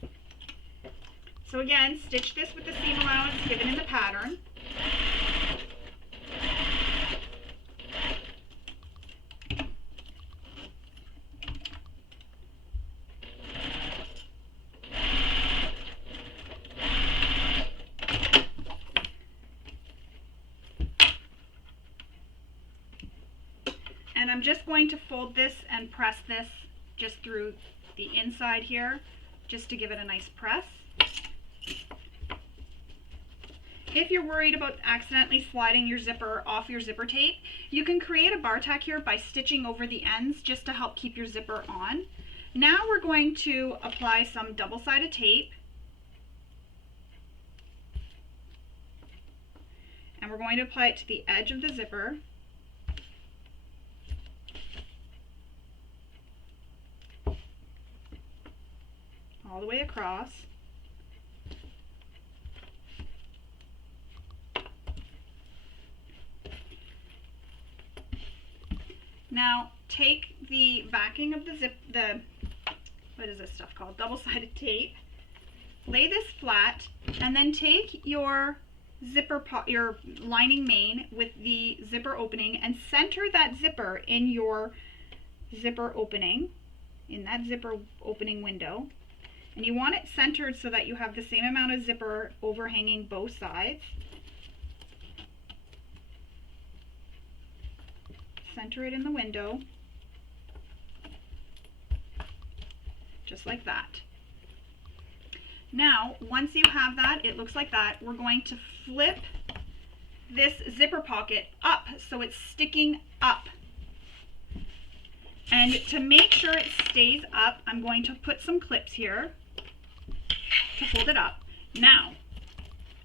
So again, stitch this with the seam allowance given in the pattern. And I'm just going to fold this and press this just through the inside here, just to give it a nice press. If you're worried about accidentally sliding your zipper off your zipper tape, you can create a bar tack here by stitching over the ends just to help keep your zipper on. Now we're going to apply some double-sided tape. And we're going to apply it to the edge of the zipper. All the way across. Now take the backing of the what is this stuff called? Double-sided tape. Lay this flat, and then take your your lining main with the zipper opening and center that zipper in your zipper opening, in that zipper opening window. And you want it centered so that you have the same amount of zipper overhanging both sides. Center it in the window, just like that. Now, once you have that, it looks like that, we're going to flip this zipper pocket up so it's sticking up. And to make sure it stays up, I'm going to put some clips here to hold it up. Now,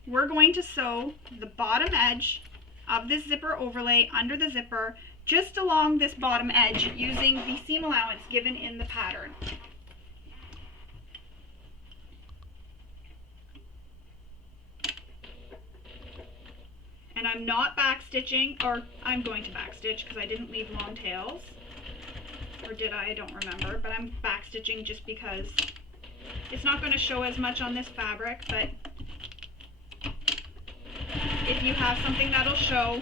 we're going to sew the bottom edge of this zipper overlay under the zipper just along this bottom edge using the seam allowance given in the pattern. And I'm not back stitching, or I'm going to back stitch because I didn't leave long tails. Or did I? I don't remember, but I'm back stitching just because it's not going to show as much on this fabric, but if you have something that'll show,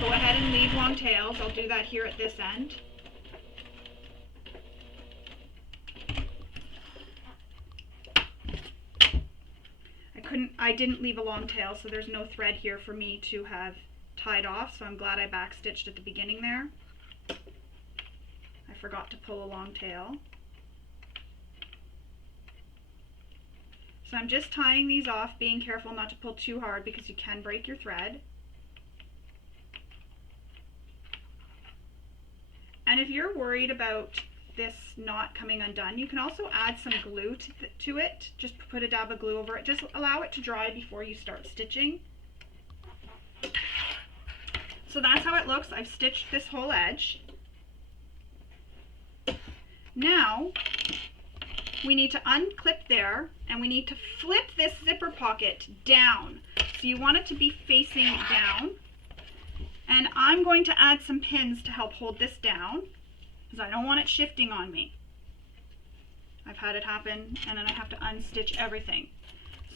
go ahead and leave long tails. I'll do that here at this end. I didn't leave a long tail, so there's no thread here for me to have tied off, so I'm glad I back stitched at the beginning there. I forgot to pull a long tail. So I'm just tying these off, being careful not to pull too hard because you can break your thread. And if you're worried about this not coming undone, you can also add some glue to it. Just put a dab of glue over it. Just allow it to dry before you start stitching. So that's how it looks. I've stitched this whole edge. Now we need to unclip there, and we need to flip this zipper pocket down So you want it to be facing down. And I'm going to add some pins to help hold this down because I don't want it shifting on me. I've had it happen and then I have to unstitch everything.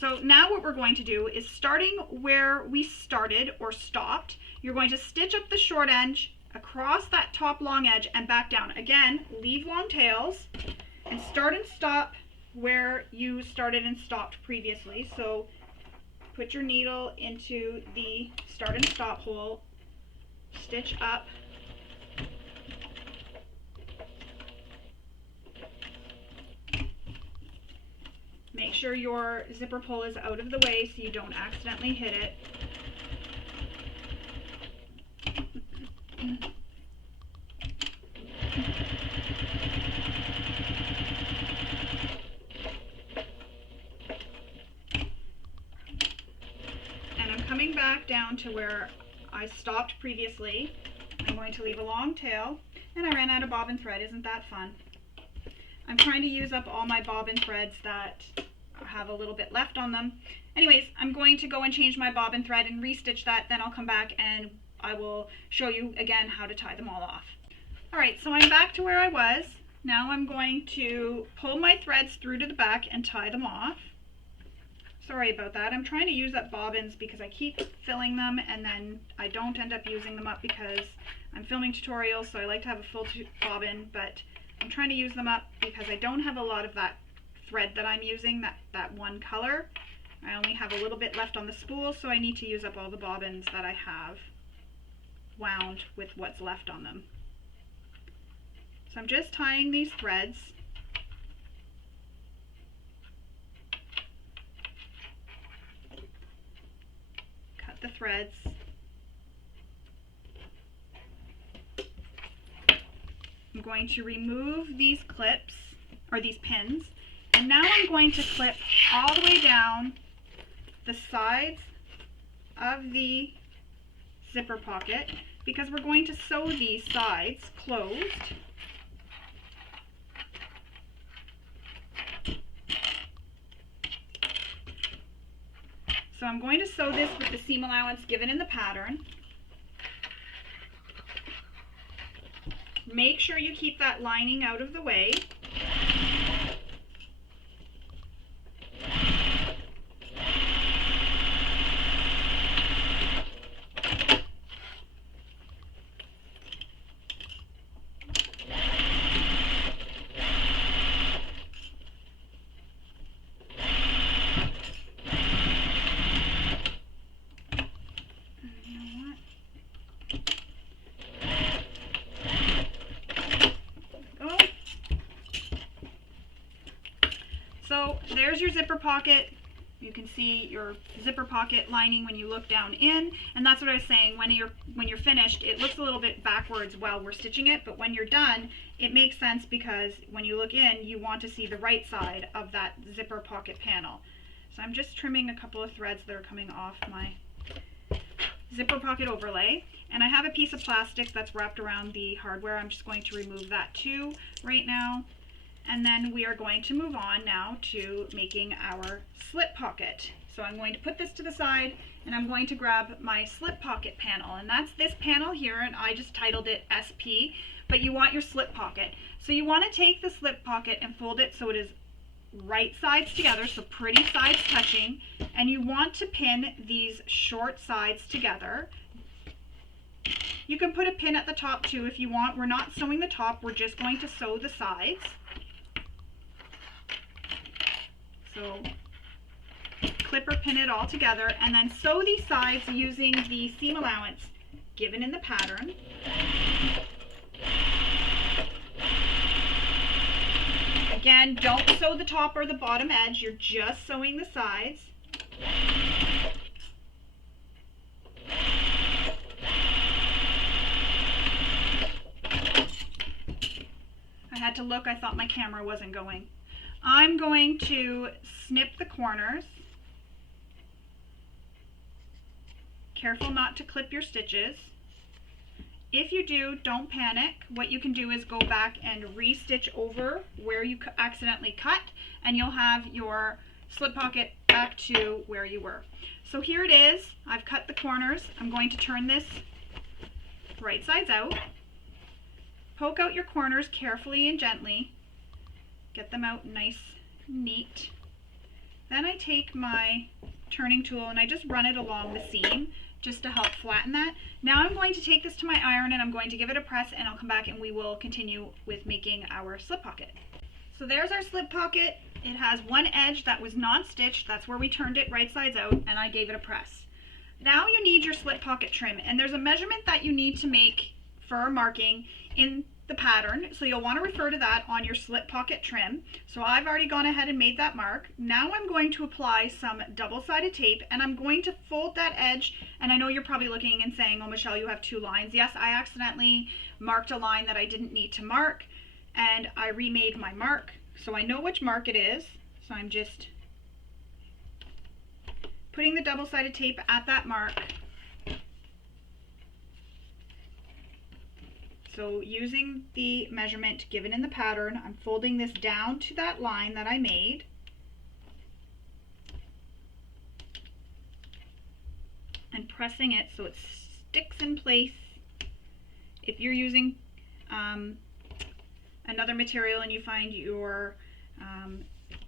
So now what we're going to do is, starting where we started or stopped, you're going to stitch up the short edge across that top long edge and back down. Again, leave long tails and start and stop where you started and stopped previously. So put your needle into the start and stop hole, stitch up, make sure your zipper pull is out of the way so you don't accidentally hit it. And I'm coming back down to where I stopped previously. I'm going to leave a long tail, and I ran out of bobbin thread. Isn't that fun? I'm trying to use up all my bobbin threads that have a little bit left on them. Anyways, I'm going to go and change my bobbin thread and restitch that, then I'll come back and I will show you again how to tie them all off. Alright, so I'm back to where I was. Now I'm going to pull my threads through to the back and tie them off. Sorry about that. I'm trying to use up bobbins because I keep filling them and then I don't end up using them up because I'm filming tutorials, so I like to have a full bobbin, but I'm trying to use them up because I don't have a lot of that thread that I'm using, that one color. I only have a little bit left on the spool, so I need to use up all the bobbins that I have wound with what's left on them. So I'm just tying these threads. Cut the threads. I'm going to remove these clips, or these pins, and now I'm going to clip all the way down the sides of the zipper pocket because we're going to sew these sides closed. So I'm going to sew this with the seam allowance given in the pattern. Make sure you keep that lining out of the way. So there's your zipper pocket. You can see your zipper pocket lining when you look down in, and that's what I was saying, when you're finished, it looks a little bit backwards while we're stitching it, but when you're done, it makes sense because when you look in, you want to see the right side of that zipper pocket panel. So I'm just trimming a couple of threads that are coming off my zipper pocket overlay, and I have a piece of plastic that's wrapped around the hardware. I'm just going to remove that too right now. And then we are going to move on now to making our slip pocket. So I'm going to put this to the side and I'm going to grab my slip pocket panel, and that's this panel here, and I just titled it SP, but you want your slip pocket. So you want to take the slip pocket and fold it so it is right sides together, so pretty sides touching, and you want to pin these short sides together. You can put a pin at the top too if you want. We're not sewing the top, we're just going to sew the sides. So clip or pin it all together and then sew these sides using the seam allowance given in the pattern. Again, don't sew the top or the bottom edge, you're just sewing the sides. I had to look, I thought my camera wasn't going. I'm going to snip the corners. Careful not to clip your stitches. If you do, don't panic. What you can do is go back and re-stitch over where you accidentally cut, and you'll have your slip pocket back to where you were. So here it is. I've cut the corners. I'm going to turn this right sides out. Poke out your corners carefully and gently. Get them out nice and neat. Then I take my turning tool and I just run it along the seam just to help flatten that. Now I'm going to take this to my iron and I'm going to give it a press, and I'll come back and we will continue with making our slip pocket. So there's our slip pocket. It has one edge that was non-stitched. That's where we turned it right sides out, and I gave it a press. Now you need your slip pocket trim, and there's a measurement that you need to make for marking in the pattern, so you'll want to refer to that on your slip pocket trim. So I've already gone ahead and made that mark. Now I'm going to apply some double-sided tape, and I'm going to fold that edge. And I know you're probably looking and saying, oh Michelle, you have 2 lines. Yes, I accidentally marked a line that I didn't need to mark, and I remade my mark, so I know which mark it is. So I'm just putting the double-sided tape at that mark. So using the measurement given in the pattern, I'm folding this down to that line that I made. And pressing it so it sticks in place. If you're using another material and you find your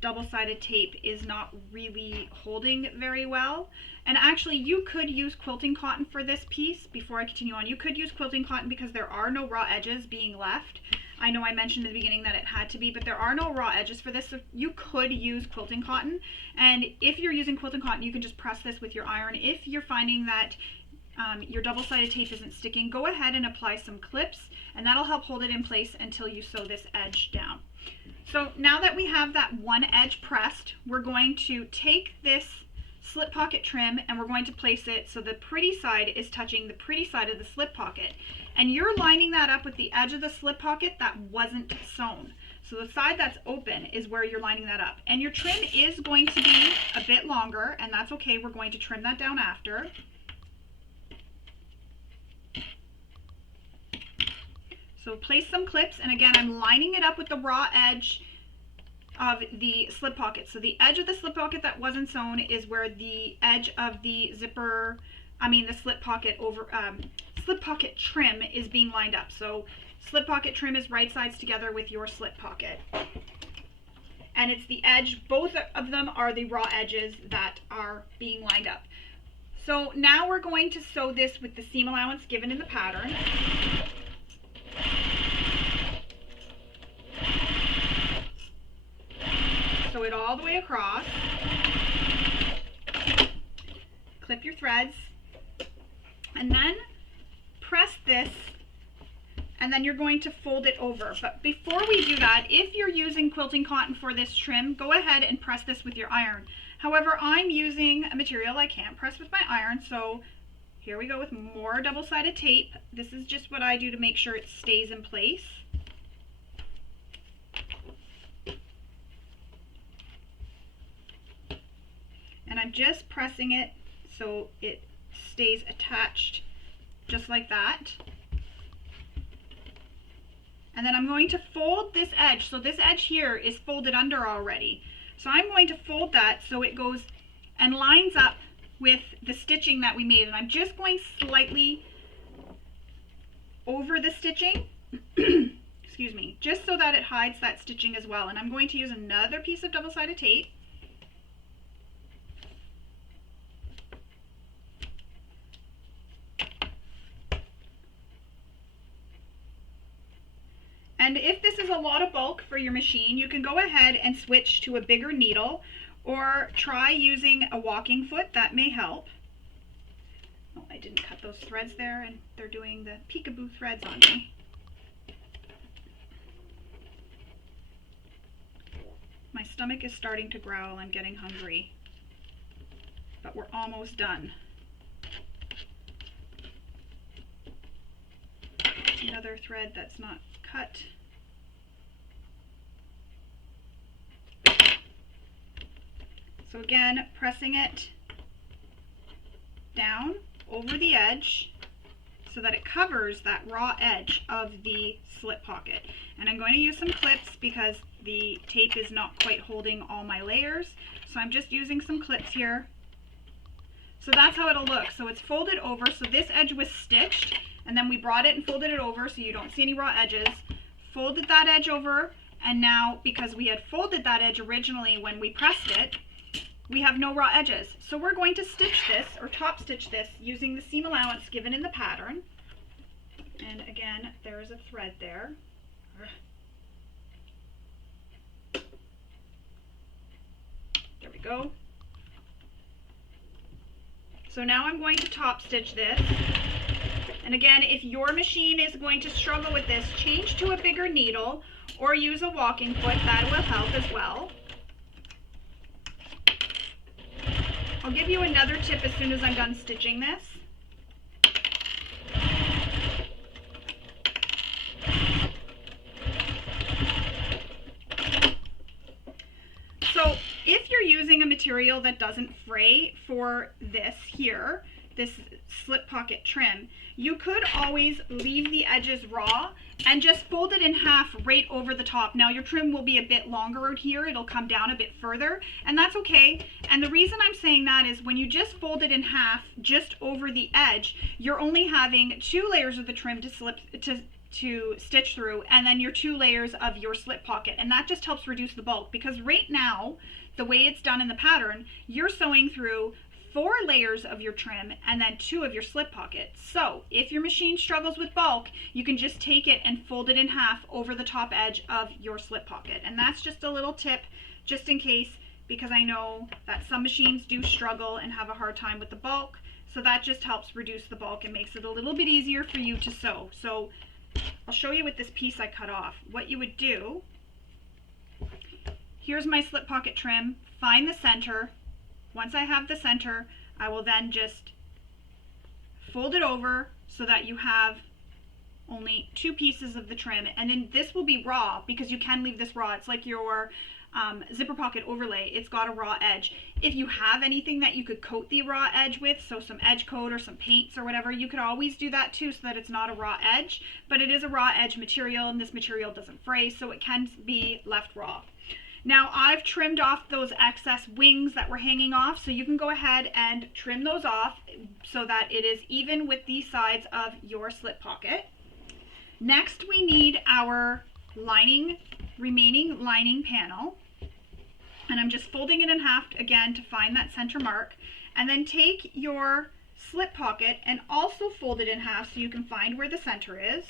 double-sided tape is not really holding very well, and actually you could use quilting cotton for this piece. Before I continue on, you could use quilting cotton because there are no raw edges being left. I know I mentioned in the beginning that it had to be, but there are no raw edges for this, so you could use quilting cotton. And if you're using quilting cotton, you can just press this with your iron. If you're finding that your double-sided tape isn't sticking, go ahead and apply some clips, and that'll help hold it in place until you sew this edge down. So now that we have that one edge pressed, we're going to take this slip pocket trim and we're going to place it so the pretty side is touching the pretty side of the slip pocket. And you're lining that up with the edge of the slip pocket that wasn't sewn. So the side that's open is where you're lining that up. And your trim is going to be a bit longer, and that's okay. We're going to trim that down after. So place some clips, and again, I'm lining it up with the raw edge of the slip pocket. So the edge of the slip pocket that wasn't sewn is where the edge of the zipper, the slip pocket slip pocket trim is being lined up. So slip pocket trim is right sides together with your slip pocket. And it's the edge, both of them are the raw edges that are being lined up. So now we're going to sew this with the seam allowance given in the pattern. Sew it all the way across. Clip your threads, and then press this, and then you're going to fold it over. But before we do that, if you're using quilting cotton for this trim, go ahead and press this with your iron. However, I'm using a material I can't press with my iron, so here we go with more double-sided tape. This is just what I do to make sure it stays in place. And I'm just pressing it so it stays attached just like that. And then I'm going to fold this edge. So this edge here is folded under already. So I'm going to fold that so it goes and lines up with the stitching that we made. And I'm just going slightly over the stitching, excuse me, just so that it hides that stitching as well. And I'm going to use another piece of double-sided tape. And if this is a lot of bulk for your machine, you can go ahead and switch to a bigger needle or try using a walking foot. That may help. Oh, I didn't cut those threads there, and they're doing the peekaboo threads on me. My stomach is starting to growl. I'm getting hungry. But we're almost done. Another thread that's not cut. So again, pressing it down over the edge so that it covers that raw edge of the slip pocket. And I'm going to use some clips because the tape is not quite holding all my layers. So I'm just using some clips here So that's how it'll look. So it's folded over, so this edge was stitched, and then we brought it and folded it over so you don't see any raw edges. Folded that edge over, and now because we had folded that edge originally when we pressed it, we have no raw edges. So we're going to stitch this, or top stitch this, using the seam allowance given in the pattern. And again, there is a thread there. There we go. So now I'm going to top stitch this. And again, if your machine is going to struggle with this, change to a bigger needle or use a walking foot. That will help as well. I'll give you another tip as soon as I'm done stitching this. So if you're using a material that doesn't fray for this here, this slip pocket trim, you could always leave the edges raw and just fold it in half right over the top. Now your trim will be a bit longer out here, it'll come down a bit further, and that's okay. And the reason I'm saying that is when you just fold it in half just over the edge, you're only having 2 layers of the trim to stitch through, and then your 2 layers of your slip pocket, and that just helps reduce the bulk, because right now the way it's done in the pattern, you're sewing through 4 layers of your trim and then 2 of your slip pocket. So if your machine struggles with bulk, you can just take it and fold it in half over the top edge of your slip pocket. And that's just a little tip just in case, because I know that some machines do struggle and have a hard time with the bulk, so that just helps reduce the bulk and makes it a little bit easier for you to sew. So I'll show you with this piece I cut off. What you would do, here's my slip pocket trim, find the center. Once I have the center, I will then just fold it over so that you have only 2 pieces of the trim. And then this will be raw, because you can leave this raw. It's like your zipper pocket overlay. It's got a raw edge. If you have anything that you could coat the raw edge with, so some edge coat or some paints or whatever, you could always do that too, so that it's not a raw edge. But it is a raw edge material, and this material doesn't fray, so it can be left raw. Now I've trimmed off those excess wings that were hanging off, so you can go ahead and trim those off so that it is even with the sides of your slip pocket. Next we need our remaining lining panel, and I'm just folding it in half again to find that center mark, and then take your slip pocket and also fold it in half so you can find where the center is.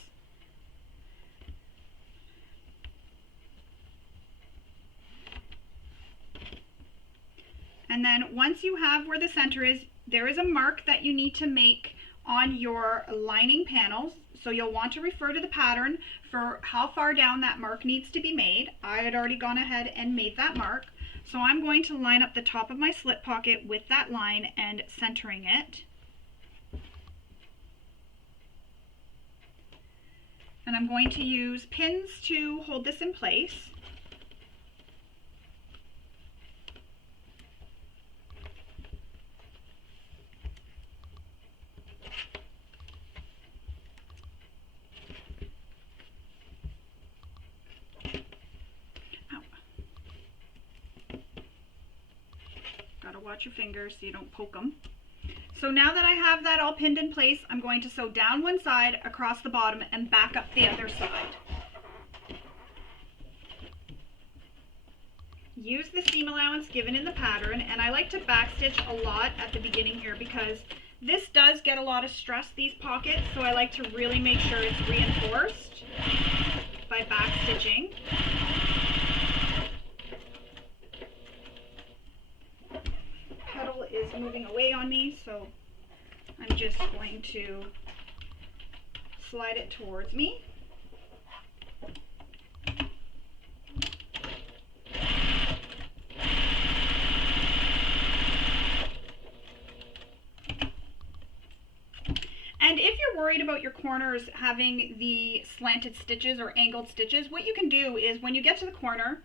And then once you have where the center is, there is a mark that you need to make on your lining panels. So you'll want to refer to the pattern for how far down that mark needs to be made. I had already gone ahead and made that mark. So I'm going to line up the top of my slip pocket with that line and centering it. And I'm going to use pins to hold this in place. Watch your fingers so you don't poke them. So now that I have that all pinned in place, I'm going to sew down one side, across the bottom, and back up the other side. Use the seam allowance given in the pattern, and I like to backstitch a lot at the beginning here because this does get a lot of stress, these pockets, so I like to really make sure it's reinforced by backstitching. Is moving away on me, so I'm just going to slide it towards me. And if you're worried about your corners having the slanted stitches or angled stitches, what you can do is when you get to the corner,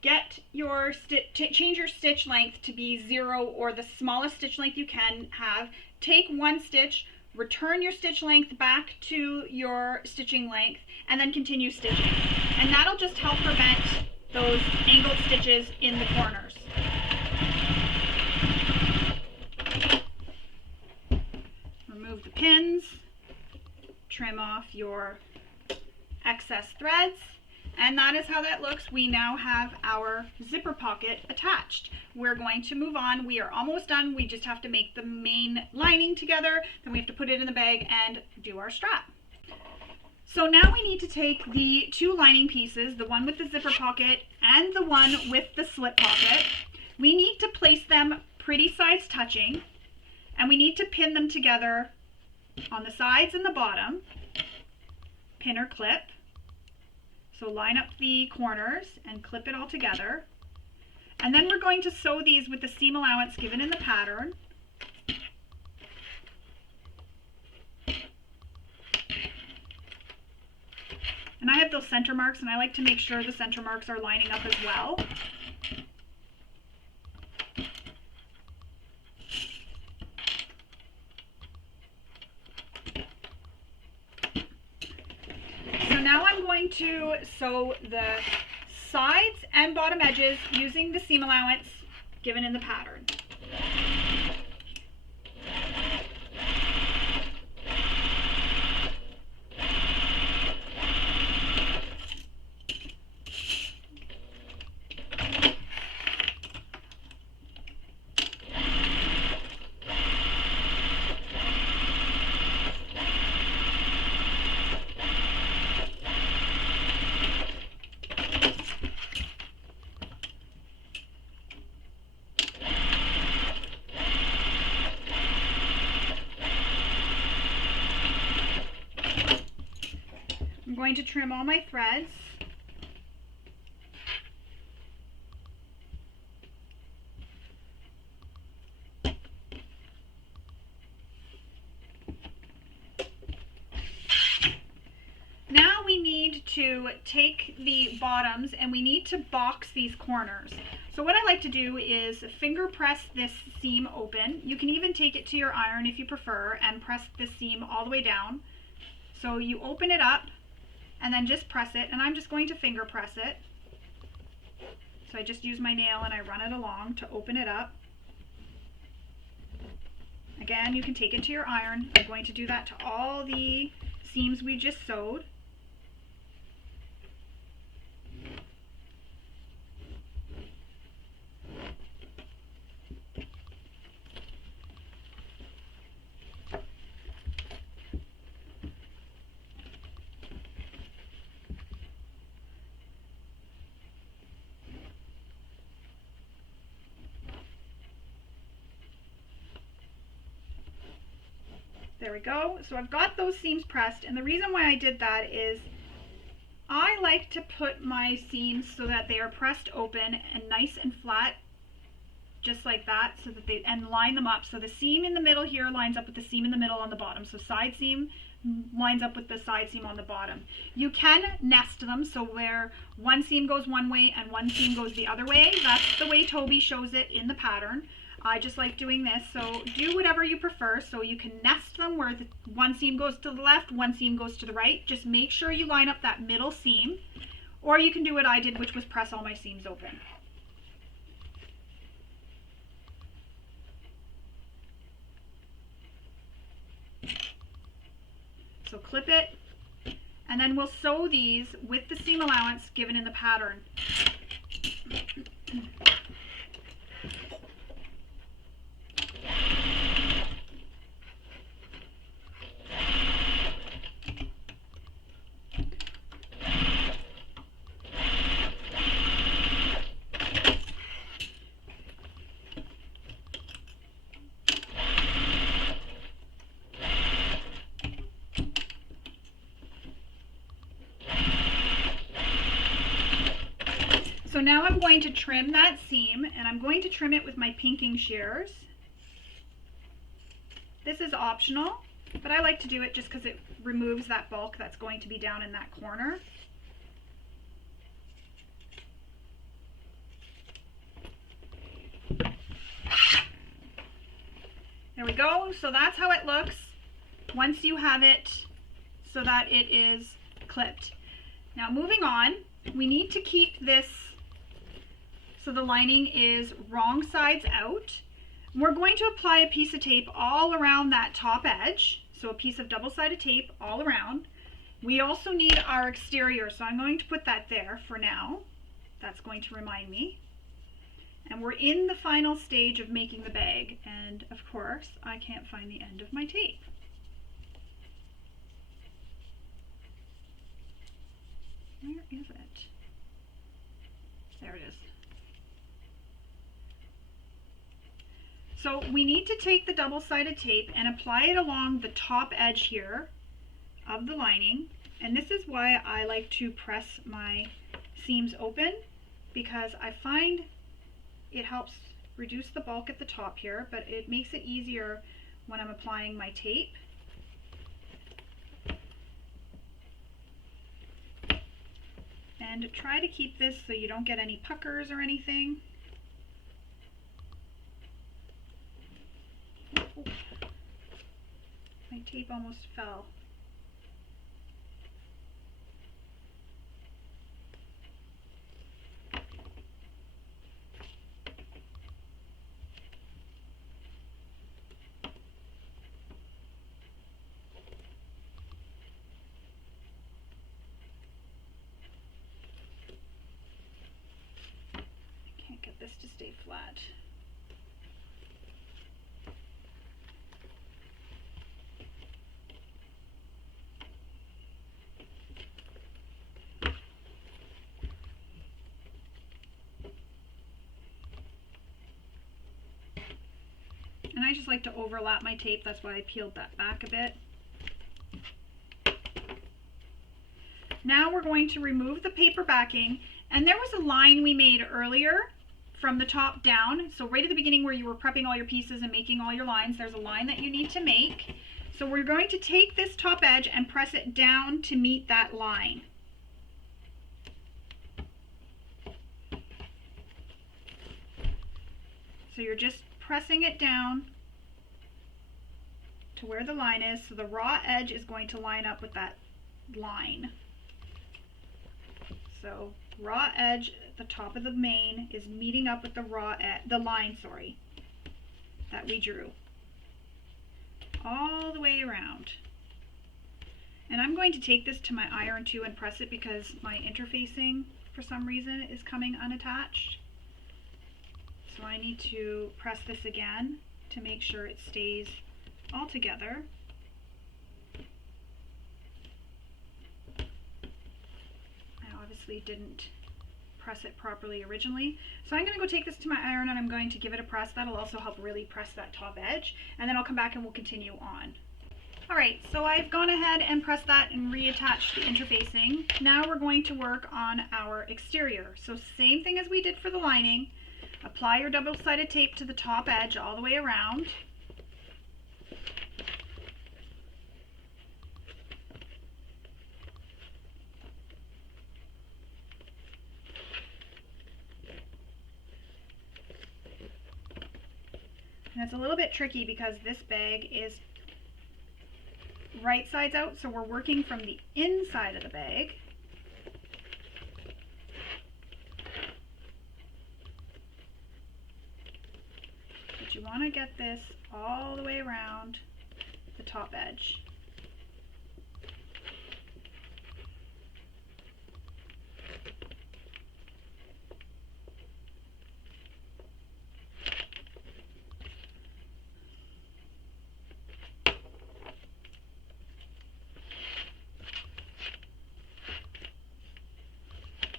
get your change your stitch length to be 0 or the smallest stitch length you can have. Take 1 stitch, return your stitch length back to your stitching length, and then continue stitching. And that'll just help prevent those angled stitches in the corners. pins, trim off your excess threads, and that is how that looks. We now have our zipper pocket attached. We're going to move on. We are almost done. We just have to make the main lining together, then we have to put it in the bag and do our strap. So now we need to take the two lining pieces, the one with the zipper pocket and the one with the slip pocket. We need to place them pretty sides touching, and we need to pin them together on the sides and the bottom, pin or clip. So line up the corners and clip it all together. And then we're going to sew these with the seam allowance given in the pattern. And I have those center marks, and I like to make sure the center marks are lining up as well. Now I'm going to sew the sides and bottom edges using the seam allowance given in the pattern. I'm going to trim all my threads. Now we need to take the bottoms and we need to box these corners. So what I like to do is finger press this seam open. You can even take it to your iron if you prefer and press this seam all the way down. So you open it up and then just press it, and I'm just going to finger press it. So I just use my nail and I run it along to open it up. Again, you can take it to your iron. I'm going to do that to all the seams we just sewed. There we go. So I've got those seams pressed, and the reason why I did that is I like to put my seams so that they are pressed open and nice and flat, just like that, so that they, and line them up. So the seam in the middle here lines up with the seam in the middle on the bottom. So side seam lines up with the side seam on the bottom. You can nest them, so where one seam goes one way and one seam goes the other way. That's the way Toby shows it in the pattern. I just like doing this, so do whatever you prefer. So you can nest them where one seam goes to the left, one seam goes to the right. Just make sure you line up that middle seam, or you can do what I did, which was press all my seams open. So clip it, and then we'll sew these with the seam allowance given in the pattern. So now I'm going to trim that seam, and I'm going to trim it with my pinking shears. This is optional, but I like to do it just because it removes that bulk that's going to be down in that corner. There we go. So that's how it looks once you have it so that it is clipped. Now moving on, we need to keep this so the lining is wrong sides out. We're going to apply a piece of tape all around that top edge So a piece of double-sided tape all around. We also need our exterior, so I'm going to put that there for now. That's going to remind me. And we're in the final stage of making the bag, and of course I can't find the end of my tape. Where is it? There it is. So we need to take the double-sided tape and apply it along the top edge here of the lining, and this is why I like to press my seams open, because I find it helps reduce the bulk at the top here, but it makes it easier when I'm applying my tape. And try to keep this so you don't get any puckers or anything. Oh, my tape almost fell. Can't get this to stay flat. And I just like to overlap my tape, that's why I peeled that back a bit. Now we're going to remove the paper backing, and there was a line we made earlier from the top down. So right at the beginning where you were prepping all your pieces and making all your lines, there's a line that you need to make. So we're going to take this top edge and press it down to meet that line. So you're just pressing it down to where the line is, so the raw edge is going to line up with that line. So raw edge at the top of the main is meeting up with the line that we drew all the way around. And I'm going to take this to my iron too and press it, because my interfacing for some reason is coming unattached. So I need to press this again to make sure it stays all together. I obviously didn't press it properly originally. So I'm going to go take this to my iron and I'm going to give it a press. That'll also help really press that top edge. And then I'll come back and we'll continue on. Alright, so I've gone ahead and pressed that and reattached the interfacing. Now we're going to work on our exterior. So same thing as we did for the lining. Apply your double-sided tape to the top edge all the way around. And it's a little bit tricky because this bag is right sides out, so we're working from the inside of the bag. But you want to get this all the way around the top edge.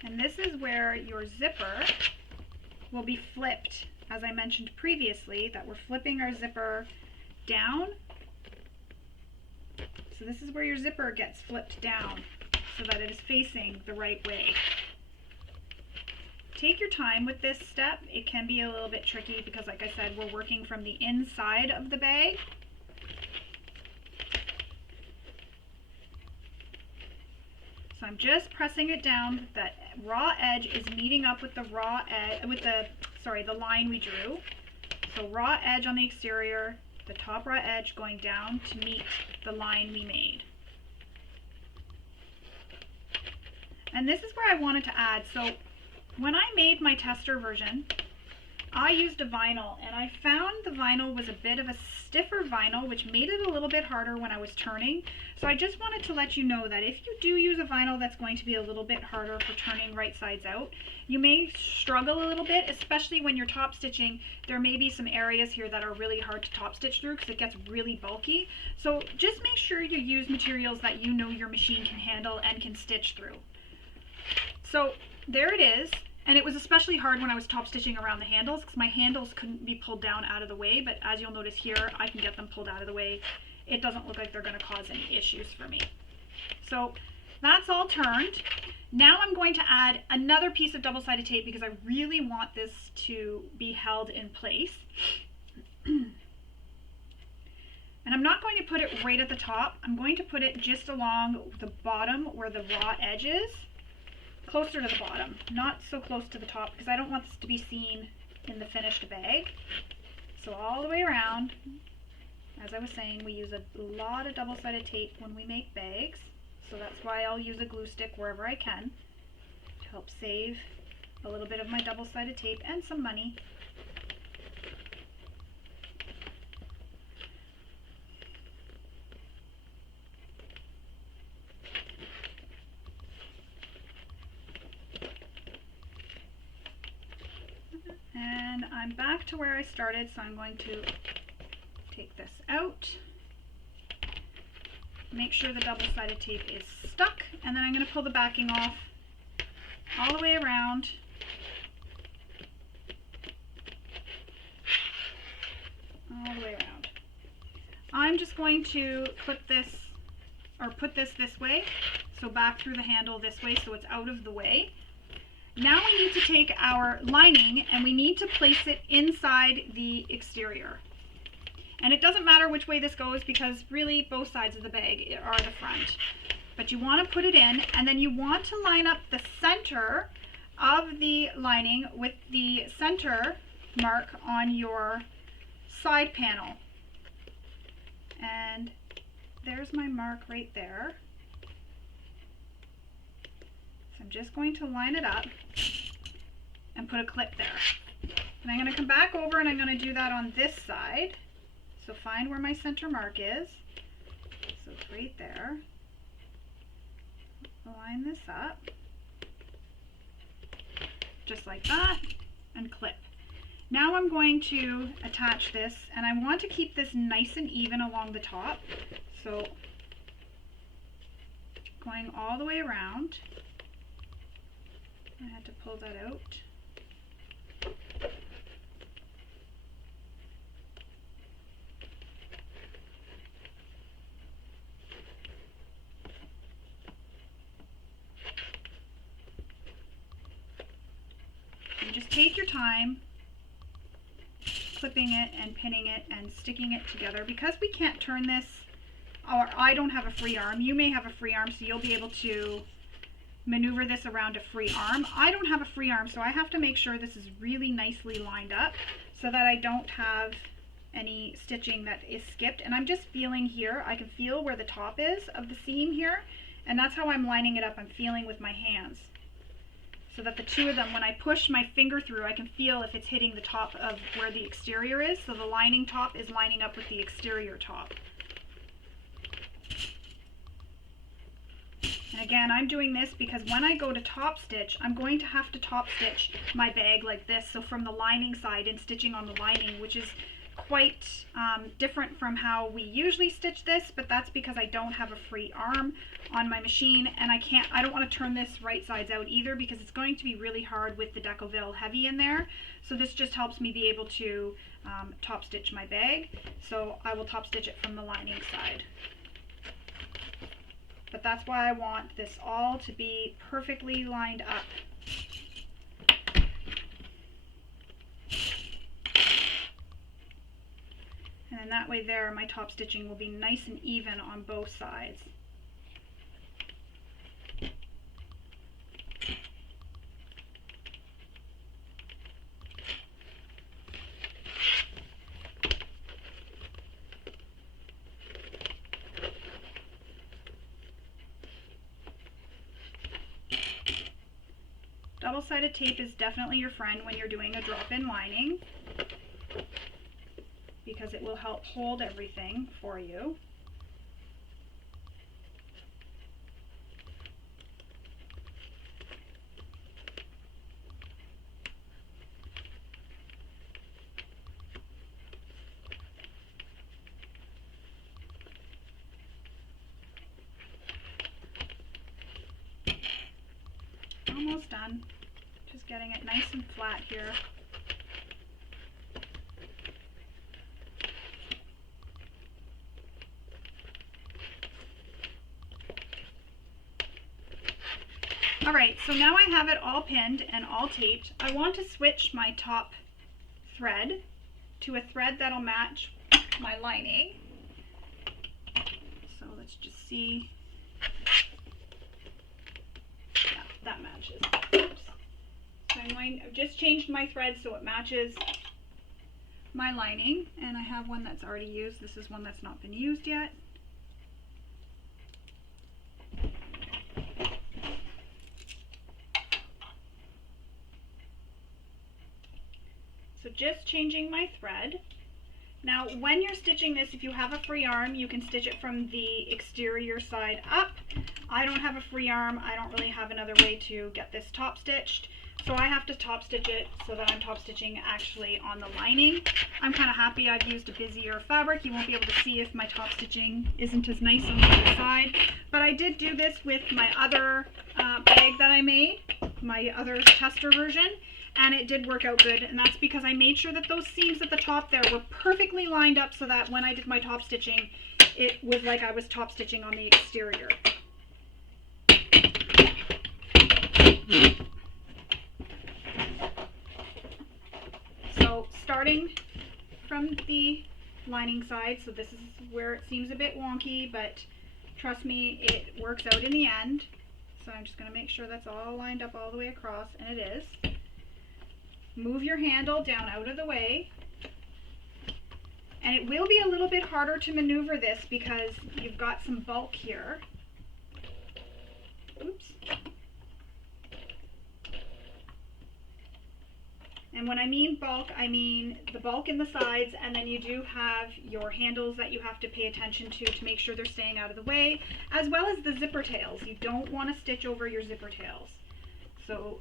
And this is where your zipper will be flipped, as I mentioned previously, that we're flipping our zipper down. So this is where your zipper gets flipped down so that it is facing the right way. Take your time with this step. It can be a little bit tricky because, like I said, we're working from the inside of the bag. So I'm just pressing it down. That raw edge is meeting up with the the line we drew. So raw edge on the exterior, the top raw edge going down to meet the line we made. And this is where I wanted to add. So when I made my tester version, I used a vinyl, and I found the vinyl was a bit of a stiffer vinyl, which made it a little bit harder when I was turning. So I just wanted to let you know that if you do use a vinyl that's going to be a little bit harder for turning right sides out, you may struggle a little bit, especially when you're top stitching. There may be some areas here that are really hard to top stitch through because it gets really bulky. So just make sure you use materials that you know your machine can handle and can stitch through. So there it is. And it was especially hard when I was top stitching around the handles because my handles couldn't be pulled down out of the way, but as you'll notice here, I can get them pulled out of the way. It doesn't look like they're going to cause any issues for me. So that's all turned. Now I'm going to add another piece of double-sided tape because I really want this to be held in place. And I'm not going to put it right at the top. I'm going to put it just along the bottom where the raw edge is. Closer to the bottom, not so close to the top because I don't want this to be seen in the finished bag. So all the way around, as I was saying, we use a lot of double-sided tape when we make bags, so that's why I'll use a glue stick wherever I can to help save a little bit of my double-sided tape and some money. And I'm back to where I started, so I'm going to take this out, make sure the double-sided tape is stuck, and then I'm going to pull the backing off all the way around. All the way around. I'm just going to clip this, or put this way, so back through the handle this way so it's out of the way. Now we need to take our lining and we need to place it inside the exterior. And it doesn't matter which way this goes because really both sides of the bag are the front. But you want to put it in, and then you want to line up the center of the lining with the center mark on your side panel. And there's my mark right there. I'm just going to line it up and put a clip there. And I'm going to come back over and I'm going to do that on this side. So find where my center mark is. So it's right there. Line this up. Just like that. And clip. Now I'm going to attach this, and I want to keep this nice and even along the top. So going all the way around. I had to pull that out. And just take your time clipping it and pinning it and sticking it together. Because we can't turn this, or I don't have a free arm. You may have a free arm, so you'll be able to maneuver this around a free arm. I don't have a free arm, so I have to make sure this is really nicely lined up so that I don't have any stitching that is skipped. And I'm just feeling here, I can feel where the top is of the seam here, and that's how I'm lining it up. I'm feeling with my hands so that the two of them, when I push my finger through, I can feel if it's hitting the top of where the exterior is, so the lining top is lining up with the exterior top. And again, I'm doing this because when I go to top stitch, I'm going to have to top stitch my bag like this, so from the lining side and stitching on the lining, which is quite different from how we usually stitch this, but that's because I don't have a free arm on my machine, and I don't want to turn this right sides out either because it's going to be really hard with the Decoville heavy in there. So this just helps me be able to top stitch my bag. So I will top stitch it from the lining side. But that's why I want this all to be perfectly lined up. And then that way there, my top stitching will be nice and even on both sides. double-sided tape is definitely your friend when you're doing a drop-in lining, because it will help hold everything for you. Almost done. Just getting it nice and flat here. Alright, so now I have it all pinned and all taped. I want to switch my top thread to a thread that'll match my lining. So let's just see. Yeah, that matches. Oops. So I've just changed my thread so it matches my lining, and I have one that's already used. This is one that's not been used yet. So just changing my thread. Now when you're stitching this, if you have a free arm, you can stitch it from the exterior side up. I don't have a free arm. I don't really have another way to get this top stitched. So I have to top stitch it so that I'm top stitching actually on the lining. I'm kind of happy I've used a busier fabric. You won't be able to see if my top stitching isn't as nice on the other side. But I did do this with my other bag that I made, my other tester version, and it did work out good. And that's because I made sure that those seams at the top there were perfectly lined up so that when I did my top stitching, it was like I was top stitching on the exterior. So starting from the lining side, so this is where it seems a bit wonky, but trust me, it works out in the end. So I'm just going to make sure that's all lined up all the way across, and it is. Move your handle down out of the way. And it will be a little bit harder to maneuver this because you've got some bulk here. Oops. And when I mean bulk, I mean the bulk in the sides, and then you do have your handles that you have to pay attention to make sure they're staying out of the way, as well as the zipper tails. You don't want to stitch over your zipper tails. So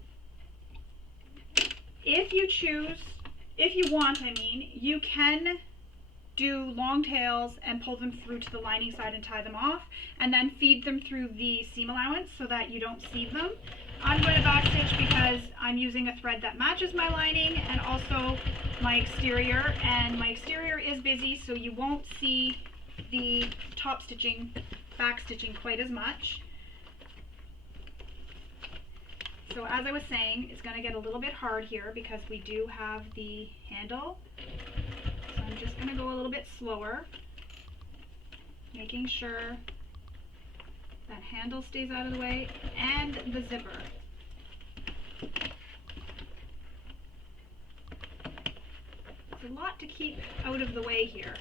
if you want, you can do long tails and pull them through to the lining side and tie them off, and then feed them through the seam allowance so that you don't seam them. I'm going to backstitch because I'm using a thread that matches my lining and also my exterior, and my exterior is busy, so you won't see the top stitching, back stitching quite as much. So as I was saying, it's going to get a little bit hard here because we do have the handle. So I'm just going to go a little bit slower, making sure that handle stays out of the way and the zipper. It's a lot to keep out of the way here.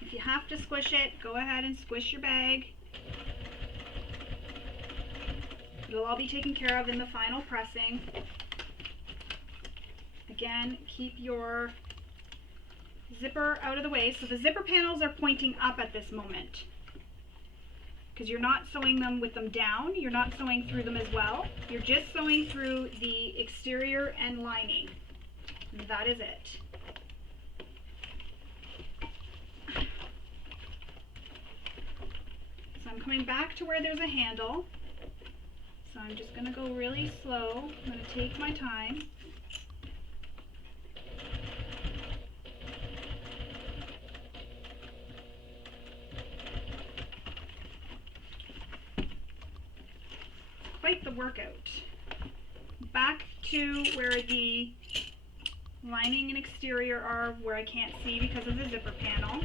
If you have to squish it, go ahead and squish your bag. It'll all be taken care of in the final pressing. Again, keep your zipper out of the way. So the zipper panels are pointing up at this moment because you're not sewing them with them down. You're not sewing through them as well. You're just sewing through the exterior and lining. And that is it. So I'm coming back to where there's a handle. So I'm just going to go really slow. I'm going to take my time. Quite the workout. Back to where the lining and exterior are, where I can't see because of the zipper panel.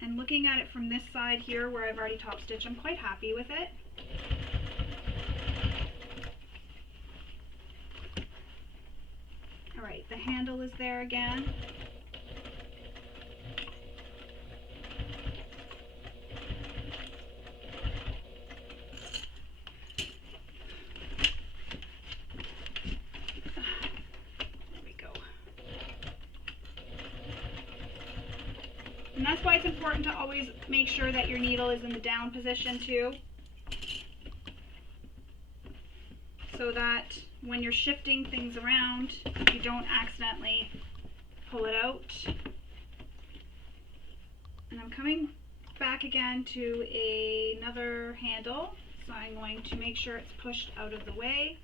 And looking at it from this side here where I've already top stitched, I'm quite happy with it. Alright, the handle is there again. And that's why it's important to always make sure that your needle is in the down position too, so that when you're shifting things around, you don't accidentally pull it out. And I'm coming back again to another handle, so I'm going to make sure it's pushed out of the way.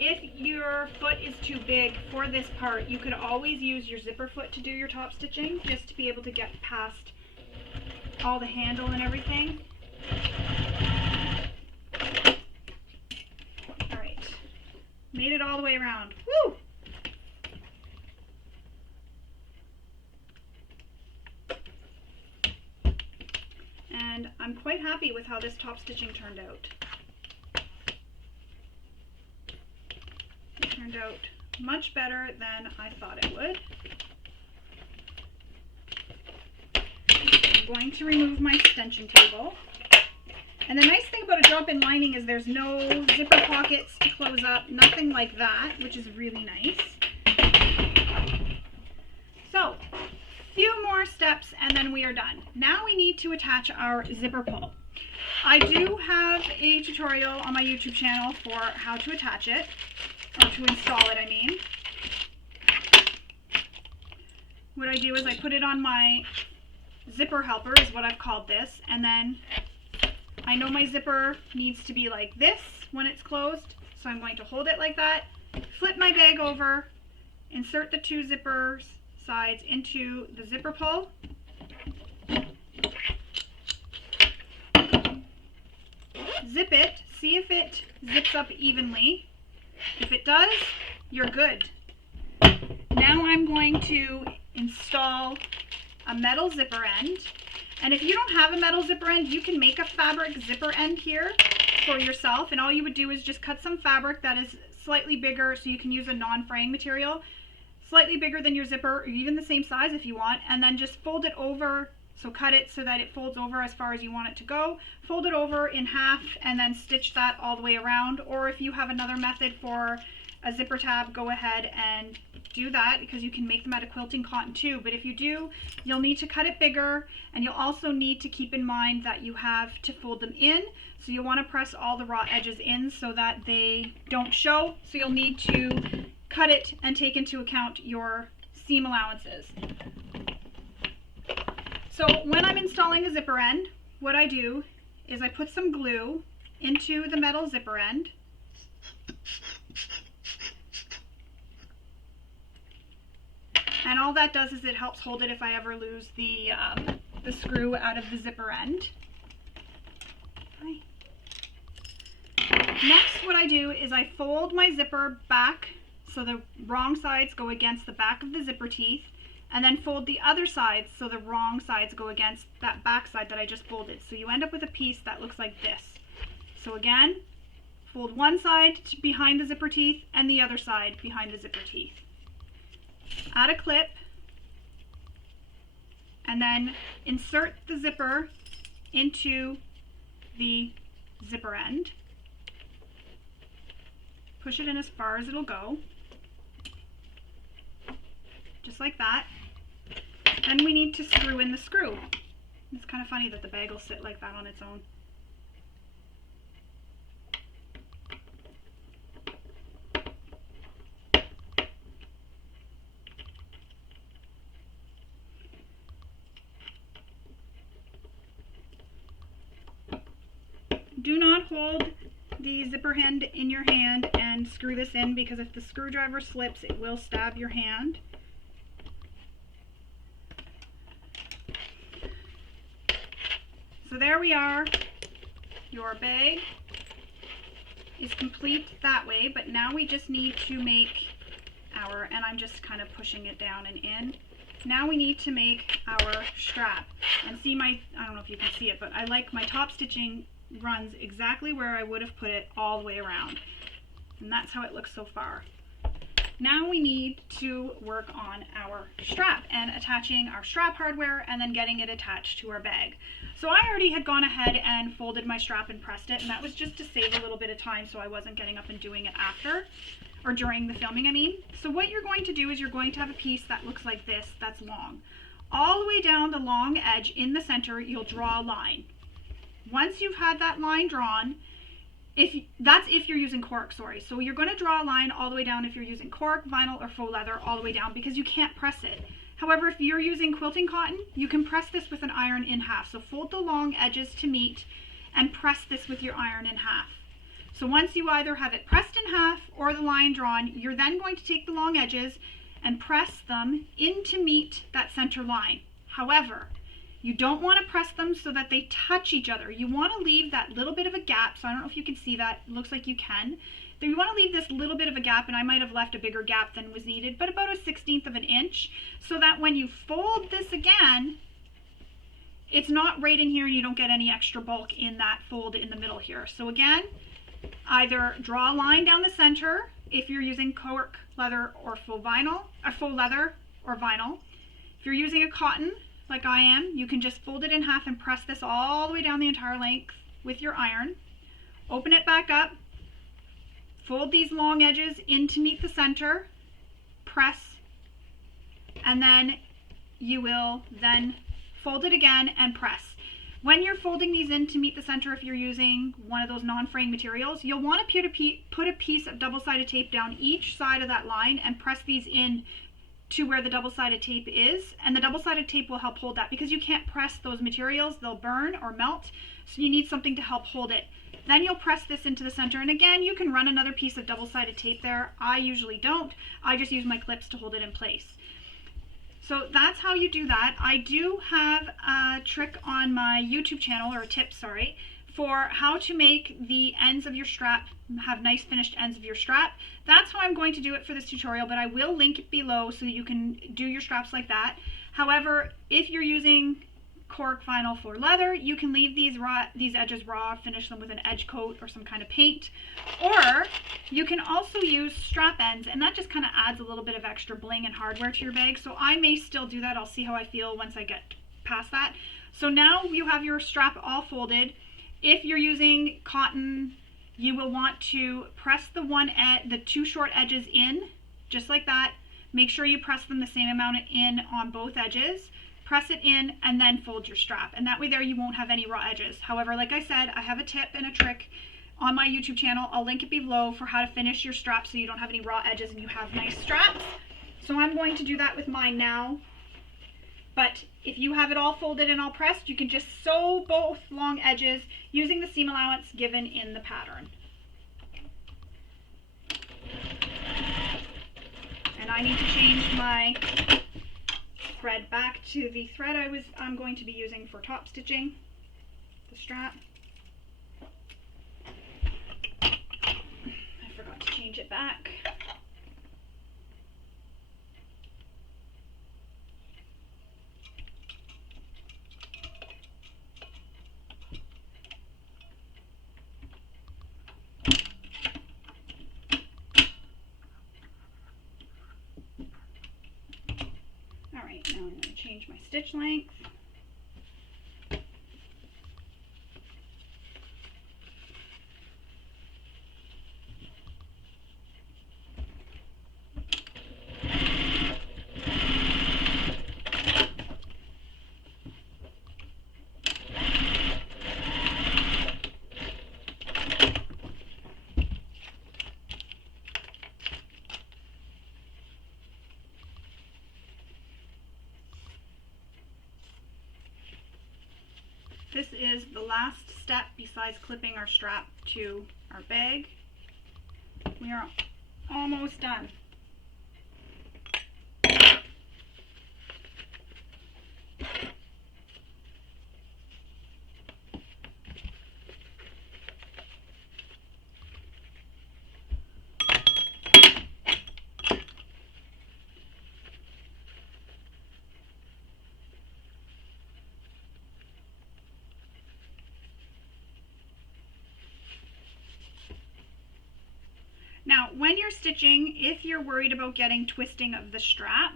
If your foot is too big for this part, you could always use your zipper foot to do your top stitching, just to be able to get past all the handle and everything. Alright, made it all the way around. Woo! And I'm quite happy with how this top stitching turned out. It turned out much better than I thought it would. I'm going to remove my extension table. And the nice thing about a drop-in lining is there's no zipper pockets to close up, nothing like that, which is really nice. So, few more steps and then we are done. Now we need to attach our zipper pull. I do have a tutorial on my YouTube channel for how to attach it, or to install it, I mean. What I do is I put it on my zipper helper, is what I've called this, and then I know my zipper needs to be like this when it's closed, so I'm going to hold it like that, flip my bag over, insert the two zipper sides into the zipper pull, zip it, see if it zips up evenly. If it does, you're good. Now I'm going to install a metal zipper end. And if you don't have a metal zipper end, you can make a fabric zipper end here for yourself. And all you would do is just cut some fabric that is slightly bigger, so you can use a non-fraying material, slightly bigger than your zipper, or even the same size if you want, and then just fold it over. So cut it so that it folds over as far as you want it to go. Fold it over in half and then stitch that all the way around. Or if you have another method for a zipper tab, go ahead and do that, because you can make them out of quilting cotton too. But if you do, you'll need to cut it bigger, and you'll also need to keep in mind that you have to fold them in. So you'll want to press all the raw edges in so that they don't show. So you'll need to cut it and take into account your seam allowances. So when I'm installing a zipper end, what I do is I put some glue into the metal zipper end. And all that does is it helps hold it if I ever lose the screw out of the zipper end. Hi. Next, what I do is I fold my zipper back so the wrong sides go against the back of the zipper teeth, and then fold the other sides so the wrong sides go against that back side that I just folded. So you end up with a piece that looks like this. So again, fold one side behind the zipper teeth and the other side behind the zipper teeth. Add a clip, and then insert the zipper into the zipper end. Push it in as far as it'll go, just like that. Then we need to screw in the screw. It's kind of funny that the bag will sit like that on its own. Do not hold the zipper end in your hand and screw this in, because if the screwdriver slips, it will stab your hand. So there we are. Your bag is complete that way, but now we just need to make our, and I'm just kind of pushing it down and in. Now we need to make our strap. And see my, I don't know if you can see it, but I like my top stitching runs exactly where I would have put it all the way around. And that's how it looks so far. Now we need to work on our strap and attaching our strap hardware and then getting it attached to our bag. So I already had gone ahead and folded my strap and pressed it, and that was just to save a little bit of time so I wasn't getting up and doing it after, or during the filming, I mean. So what you're going to do is you're going to have a piece that looks like this, that's long. All the way down the long edge in the center, you'll draw a line. Once you've had that line drawn, that's if you're using cork, sorry. So you're going to draw a line all the way down if you're using cork, vinyl, or faux leather all the way down because you can't press it. However, if you're using quilting cotton, you can press this with an iron in half. So fold the long edges to meet and press this with your iron in half. So once you either have it pressed in half or the line drawn, you're then going to take the long edges and press them in to meet that center line. However, you don't want to press them so that they touch each other. You want to leave that little bit of a gap. So I don't know if you can see that. It looks like you can. So you want to leave this little bit of a gap, and I might have left a bigger gap than was needed, but about a 1/16 of an inch, so that when you fold this again, it's not right in here and you don't get any extra bulk in that fold in the middle here. So again, either draw a line down the center if you're using cork, leather, or faux leather or vinyl. If you're using a cotton, like I am, you can just fold it in half and press this all the way down the entire length with your iron. Open it back up, fold these long edges in to meet the center, press, and then you will then fold it again and press. When you're folding these in to meet the center, if you're using one of those non-fraying materials, you'll want to put a piece of double-sided tape down each side of that line and press these in to where the double-sided tape is, and the double-sided tape will help hold that because you can't press those materials, they'll burn or melt, so you need something to help hold it. Then you'll press this into the center, and again, you can run another piece of double-sided tape there. I usually don't. I just use my clips to hold it in place. So that's how you do that. I do have a trick on my YouTube channel, or a tip, sorry, for how to make the ends of your strap have nice finished ends of your strap. That's how I'm going to do it for this tutorial, but I will link it below so you can do your straps like that. However, if you're using cork, vinyl, faux leather, you can leave these edges raw, finish them with an edge coat or some kind of paint, or you can also use strap ends, and that just kind of adds a little bit of extra bling and hardware to your bag. So I may still do that. I'll see how I feel once I get past that. So now you have your strap all folded. If you're using cotton, you will want to press the two short edges in, just like that. Make sure you press them the same amount in on both edges. Press it in and then fold your strap. And that way there you won't have any raw edges. However, like I said, I have a tip and a trick on my YouTube channel. I'll link it below for how to finish your strap so you don't have any raw edges and you have nice straps. So I'm going to do that with mine now. But if you have it all folded and all pressed, you can just sew both long edges using the seam allowance given in the pattern. And I need to change my thread back to the thread I'm going to be using for top stitching the strap. I forgot to change it back. Alright, now I'm going to change my stitch length. This is the last step besides clipping our strap to our bag. We are almost done. Now, when you're stitching, if you're worried about getting twisting of the strap,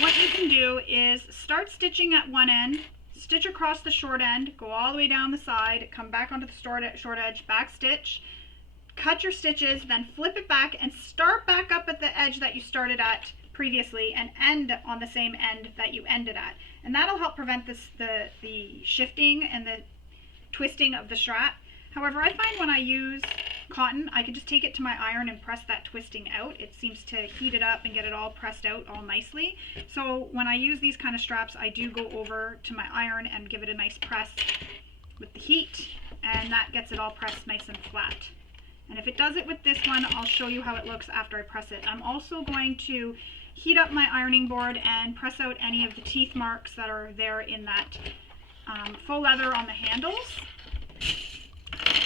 what you can do is start stitching at one end, stitch across the short end, go all the way down the side, come back onto the short edge, back stitch, cut your stitches, then flip it back and start back up at the edge that you started at previously and end on the same end that you ended at. And that'll help prevent the shifting and the twisting of the strap. However, I find when I use cotton, I can just take it to my iron and press that twisting out. It seems to heat it up and get it all pressed out all nicely. So when I use these kind of straps, I do go over to my iron and give it a nice press with the heat, and that gets it all pressed nice and flat. And if it does it with this one, I'll show you how it looks after I press it. I'm also going to heat up my ironing board and press out any of the teeth marks that are there in that faux leather on the handles.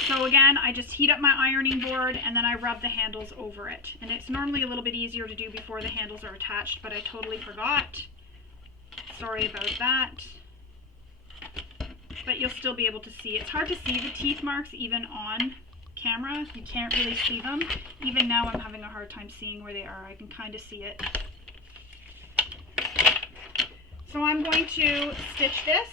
So again, I just heat up my ironing board and then I rub the handles over it. And it's normally a little bit easier to do before the handles are attached, but I totally forgot. Sorry about that. But you'll still be able to see. It's hard to see the teeth marks even on camera. You can't really see them. Even now I'm having a hard time seeing where they are. I can kind of see it. So I'm going to stitch this.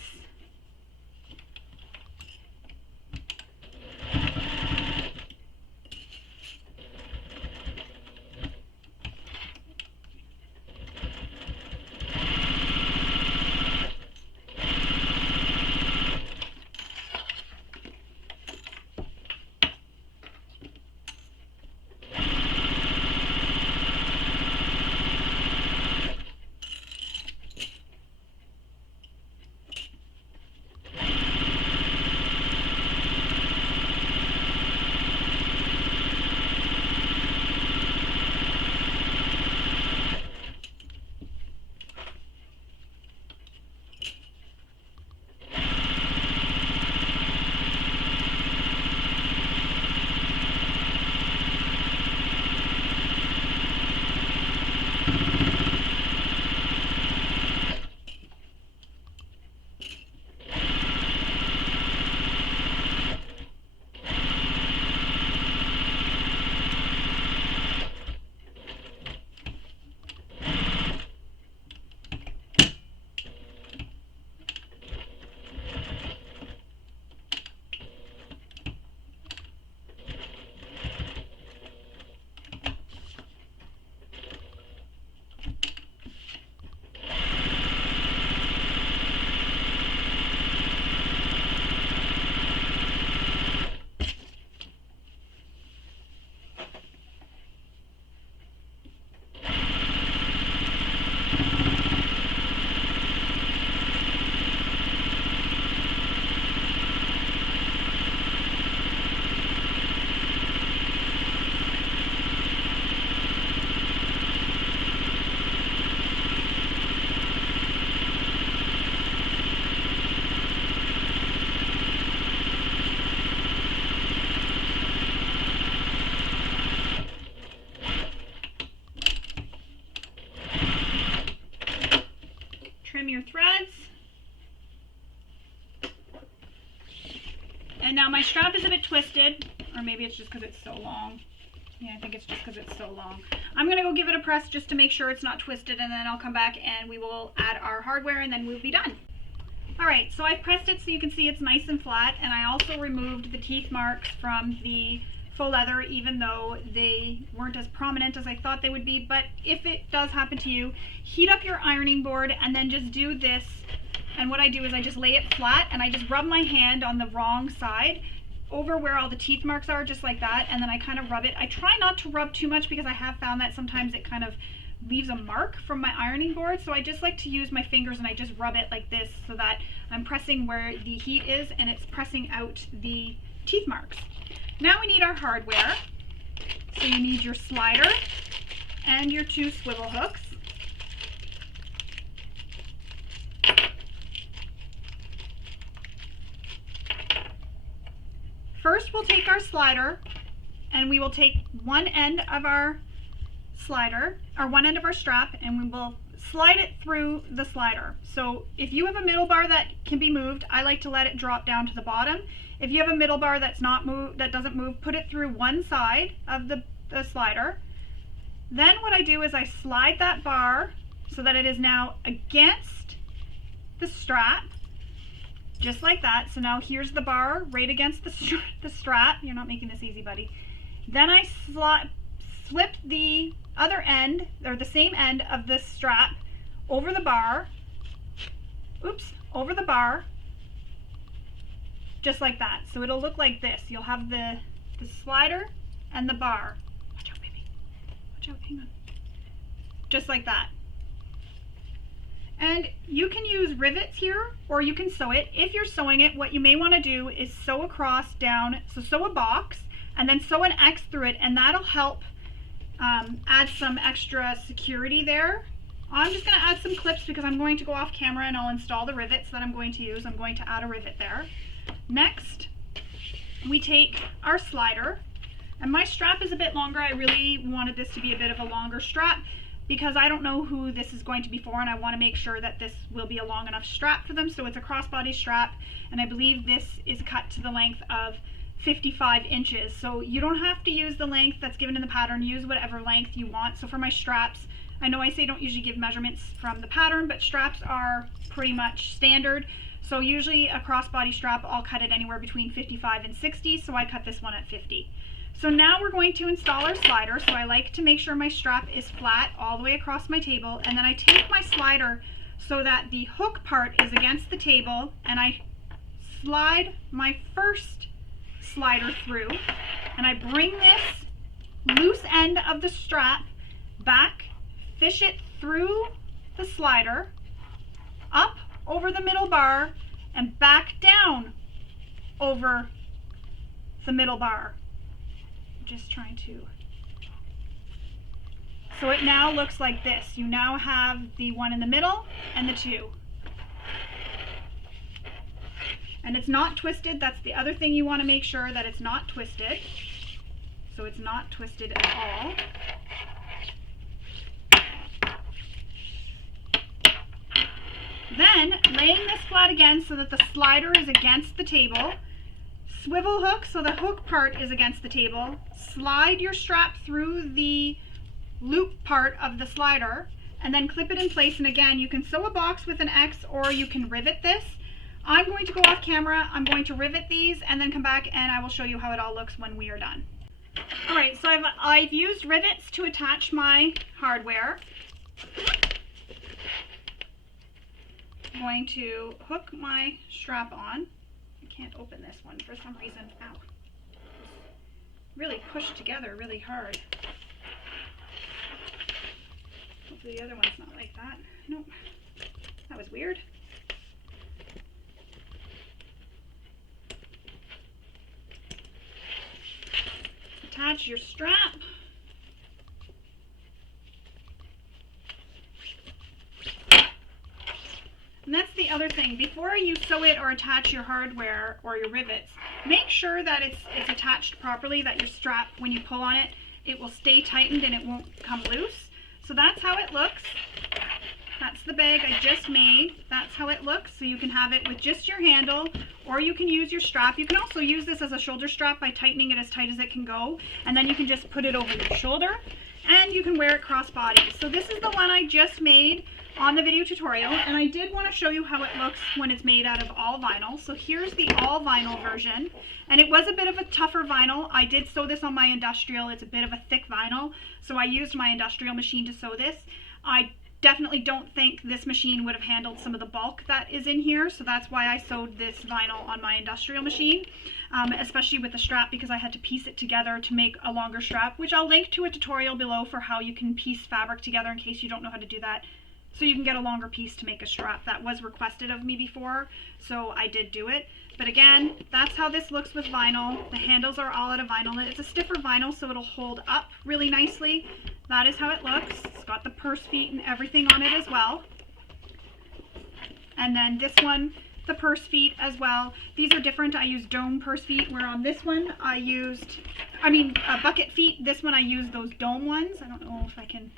Your threads. And now my strap is a bit twisted, or maybe it's just because it's so long. Yeah, I think it's just because it's so long. I'm going to go give it a press just to make sure it's not twisted, and then I'll come back and we will add our hardware and then we'll be done. Alright, so I've pressed it so you can see it's nice and flat, and I also removed the teeth marks from the faux leather, even though they weren't as prominent as I thought they would be. But if it does happen to you, heat up your ironing board and then just do this. And what I do is I just lay it flat and I just rub my hand on the wrong side over where all the teeth marks are, just like that, and then I kind of rub it. I try not to rub too much because I have found that sometimes it kind of leaves a mark from my ironing board, so I just like to use my fingers and I just rub it like this so that I'm pressing where the heat is and it's pressing out the teeth marks. Now we need our hardware. So you need your slider and your 2 swivel hooks. First we'll take our slider and we will take one end of our slider, or one end of our strap, and we will slide it through the slider. So if you have a middle bar that can be moved, I like to let it drop down to the bottom. If you have a middle bar that's not moved, that doesn't move, put it through one side of the the slider. Then what I do is I slide that bar so that it is now against the strap, just like that. So now here's the bar right against the strap. You're not making this easy, buddy. Then I slip the other end, or the same end of this strap over the bar. Oops, over the bar, just like that. So it'll look like this. You'll have the slider and the bar. Watch out, baby. Watch out, hang on. Just like that. And you can use rivets here, or you can sew it. If you're sewing it, what you may want to do is sew across down, so sew a box, and then sew an X through it, and that'll help add some extra security there. I'm just going to add some clips because I'm going to go off camera and I'll install the rivets that I'm going to use. I'm going to add a rivet there. Next, we take our slider, and my strap is a bit longer. I really wanted this to be a bit of a longer strap because I don't know who this is going to be for, and I want to make sure that this will be a long enough strap for them. So it's a crossbody strap, and I believe this is cut to the length of 55 inches. So you don't have to use the length that's given in the pattern. Use whatever length you want. So for my straps, I know I say don't usually give measurements from the pattern, but straps are pretty much standard. So usually a crossbody strap, I'll cut it anywhere between 55 and 60, so I cut this one at 50. So now we're going to install our slider. So I like to make sure my strap is flat all the way across my table, and then I take my slider so that the hook part is against the table, and I slide my first slider through, and I bring this loose end of the strap back, fish it through the slider, up over the middle bar, and back down over the middle bar. I'm just trying to. So it now looks like this. You now have the one in the middle and the two. And it's not twisted. That's the other thing you want to make sure, that it's not twisted. So it's not twisted at all. Then, laying this flat again so that the slider is against the table, swivel hook so the hook part is against the table, slide your strap through the loop part of the slider, and then clip it in place. And again, you can sew a box with an X, or you can rivet this. I'm going to go off camera, I'm going to rivet these, and then come back and I will show you how it all looks when we are done. Alright, so I've used rivets to attach my hardware. I'm going to hook my strap on. I can't open this one for some reason. Ow. Really pushed together really hard. Hopefully the other one's not like that. Nope. That was weird. Attach your strap. And that's the other thing. Before you sew it or attach your hardware or your rivets, make sure that it's attached properly, that your strap, when you pull on it, it will stay tightened and it won't come loose. So that's how it looks. That's the bag I just made. That's how it looks. So you can have it with just your handle, or you can use your strap. You can also use this as a shoulder strap by tightening it as tight as it can go, and then you can just put it over your shoulder, and you can wear it crossbody. So this is the one I just made on the video tutorial, and I did want to show you how it looks when it's made out of all vinyl. So here's the all vinyl version, and it was a bit of a tougher vinyl. I did sew this on my industrial. It's a bit of a thick vinyl, so I used my industrial machine to sew this. I definitely don't think this machine would have handled some of the bulk that is in here, so that's why I sewed this vinyl on my industrial machine, especially with the strap, because I had to piece it together to make a longer strap, which I'll link to a tutorial below for how you can piece fabric together in case you don't know how to do that, so you can get a longer piece to make a strap. That was requested of me before, so I did do it. But again, that's how this looks with vinyl. The handles are all out of vinyl. It's a stiffer vinyl, so it'll hold up really nicely. That is how it looks. It's got the purse feet and everything on it as well. And then this one, the purse feet as well. These are different. I used dome purse feet, where on this one I used, bucket feet. This one I used those dome ones. I don't know if I can,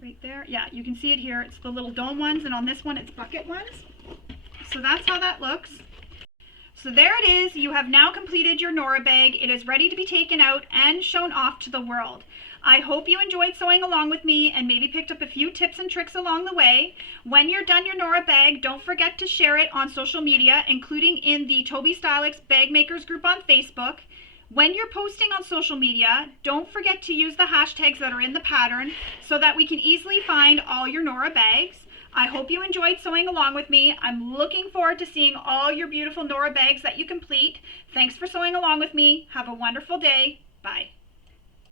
right there. Yeah, you can see it here. It's the little dome ones, and on this one it's bucket ones. So that's how that looks. So there it is. You have now completed your Nora bag. It is ready to be taken out and shown off to the world. I hope you enjoyed sewing along with me and maybe picked up a few tips and tricks along the way. When you're done your Nora bag, don't forget to share it on social media, including in the Tobistylx Bag Makers group on Facebook. When you're posting on social media, don't forget to use the hashtags that are in the pattern so that we can easily find all your Nora bags. I hope you enjoyed sewing along with me. I'm looking forward to seeing all your beautiful Nora bags that you complete. Thanks for sewing along with me. Have a wonderful day. Bye.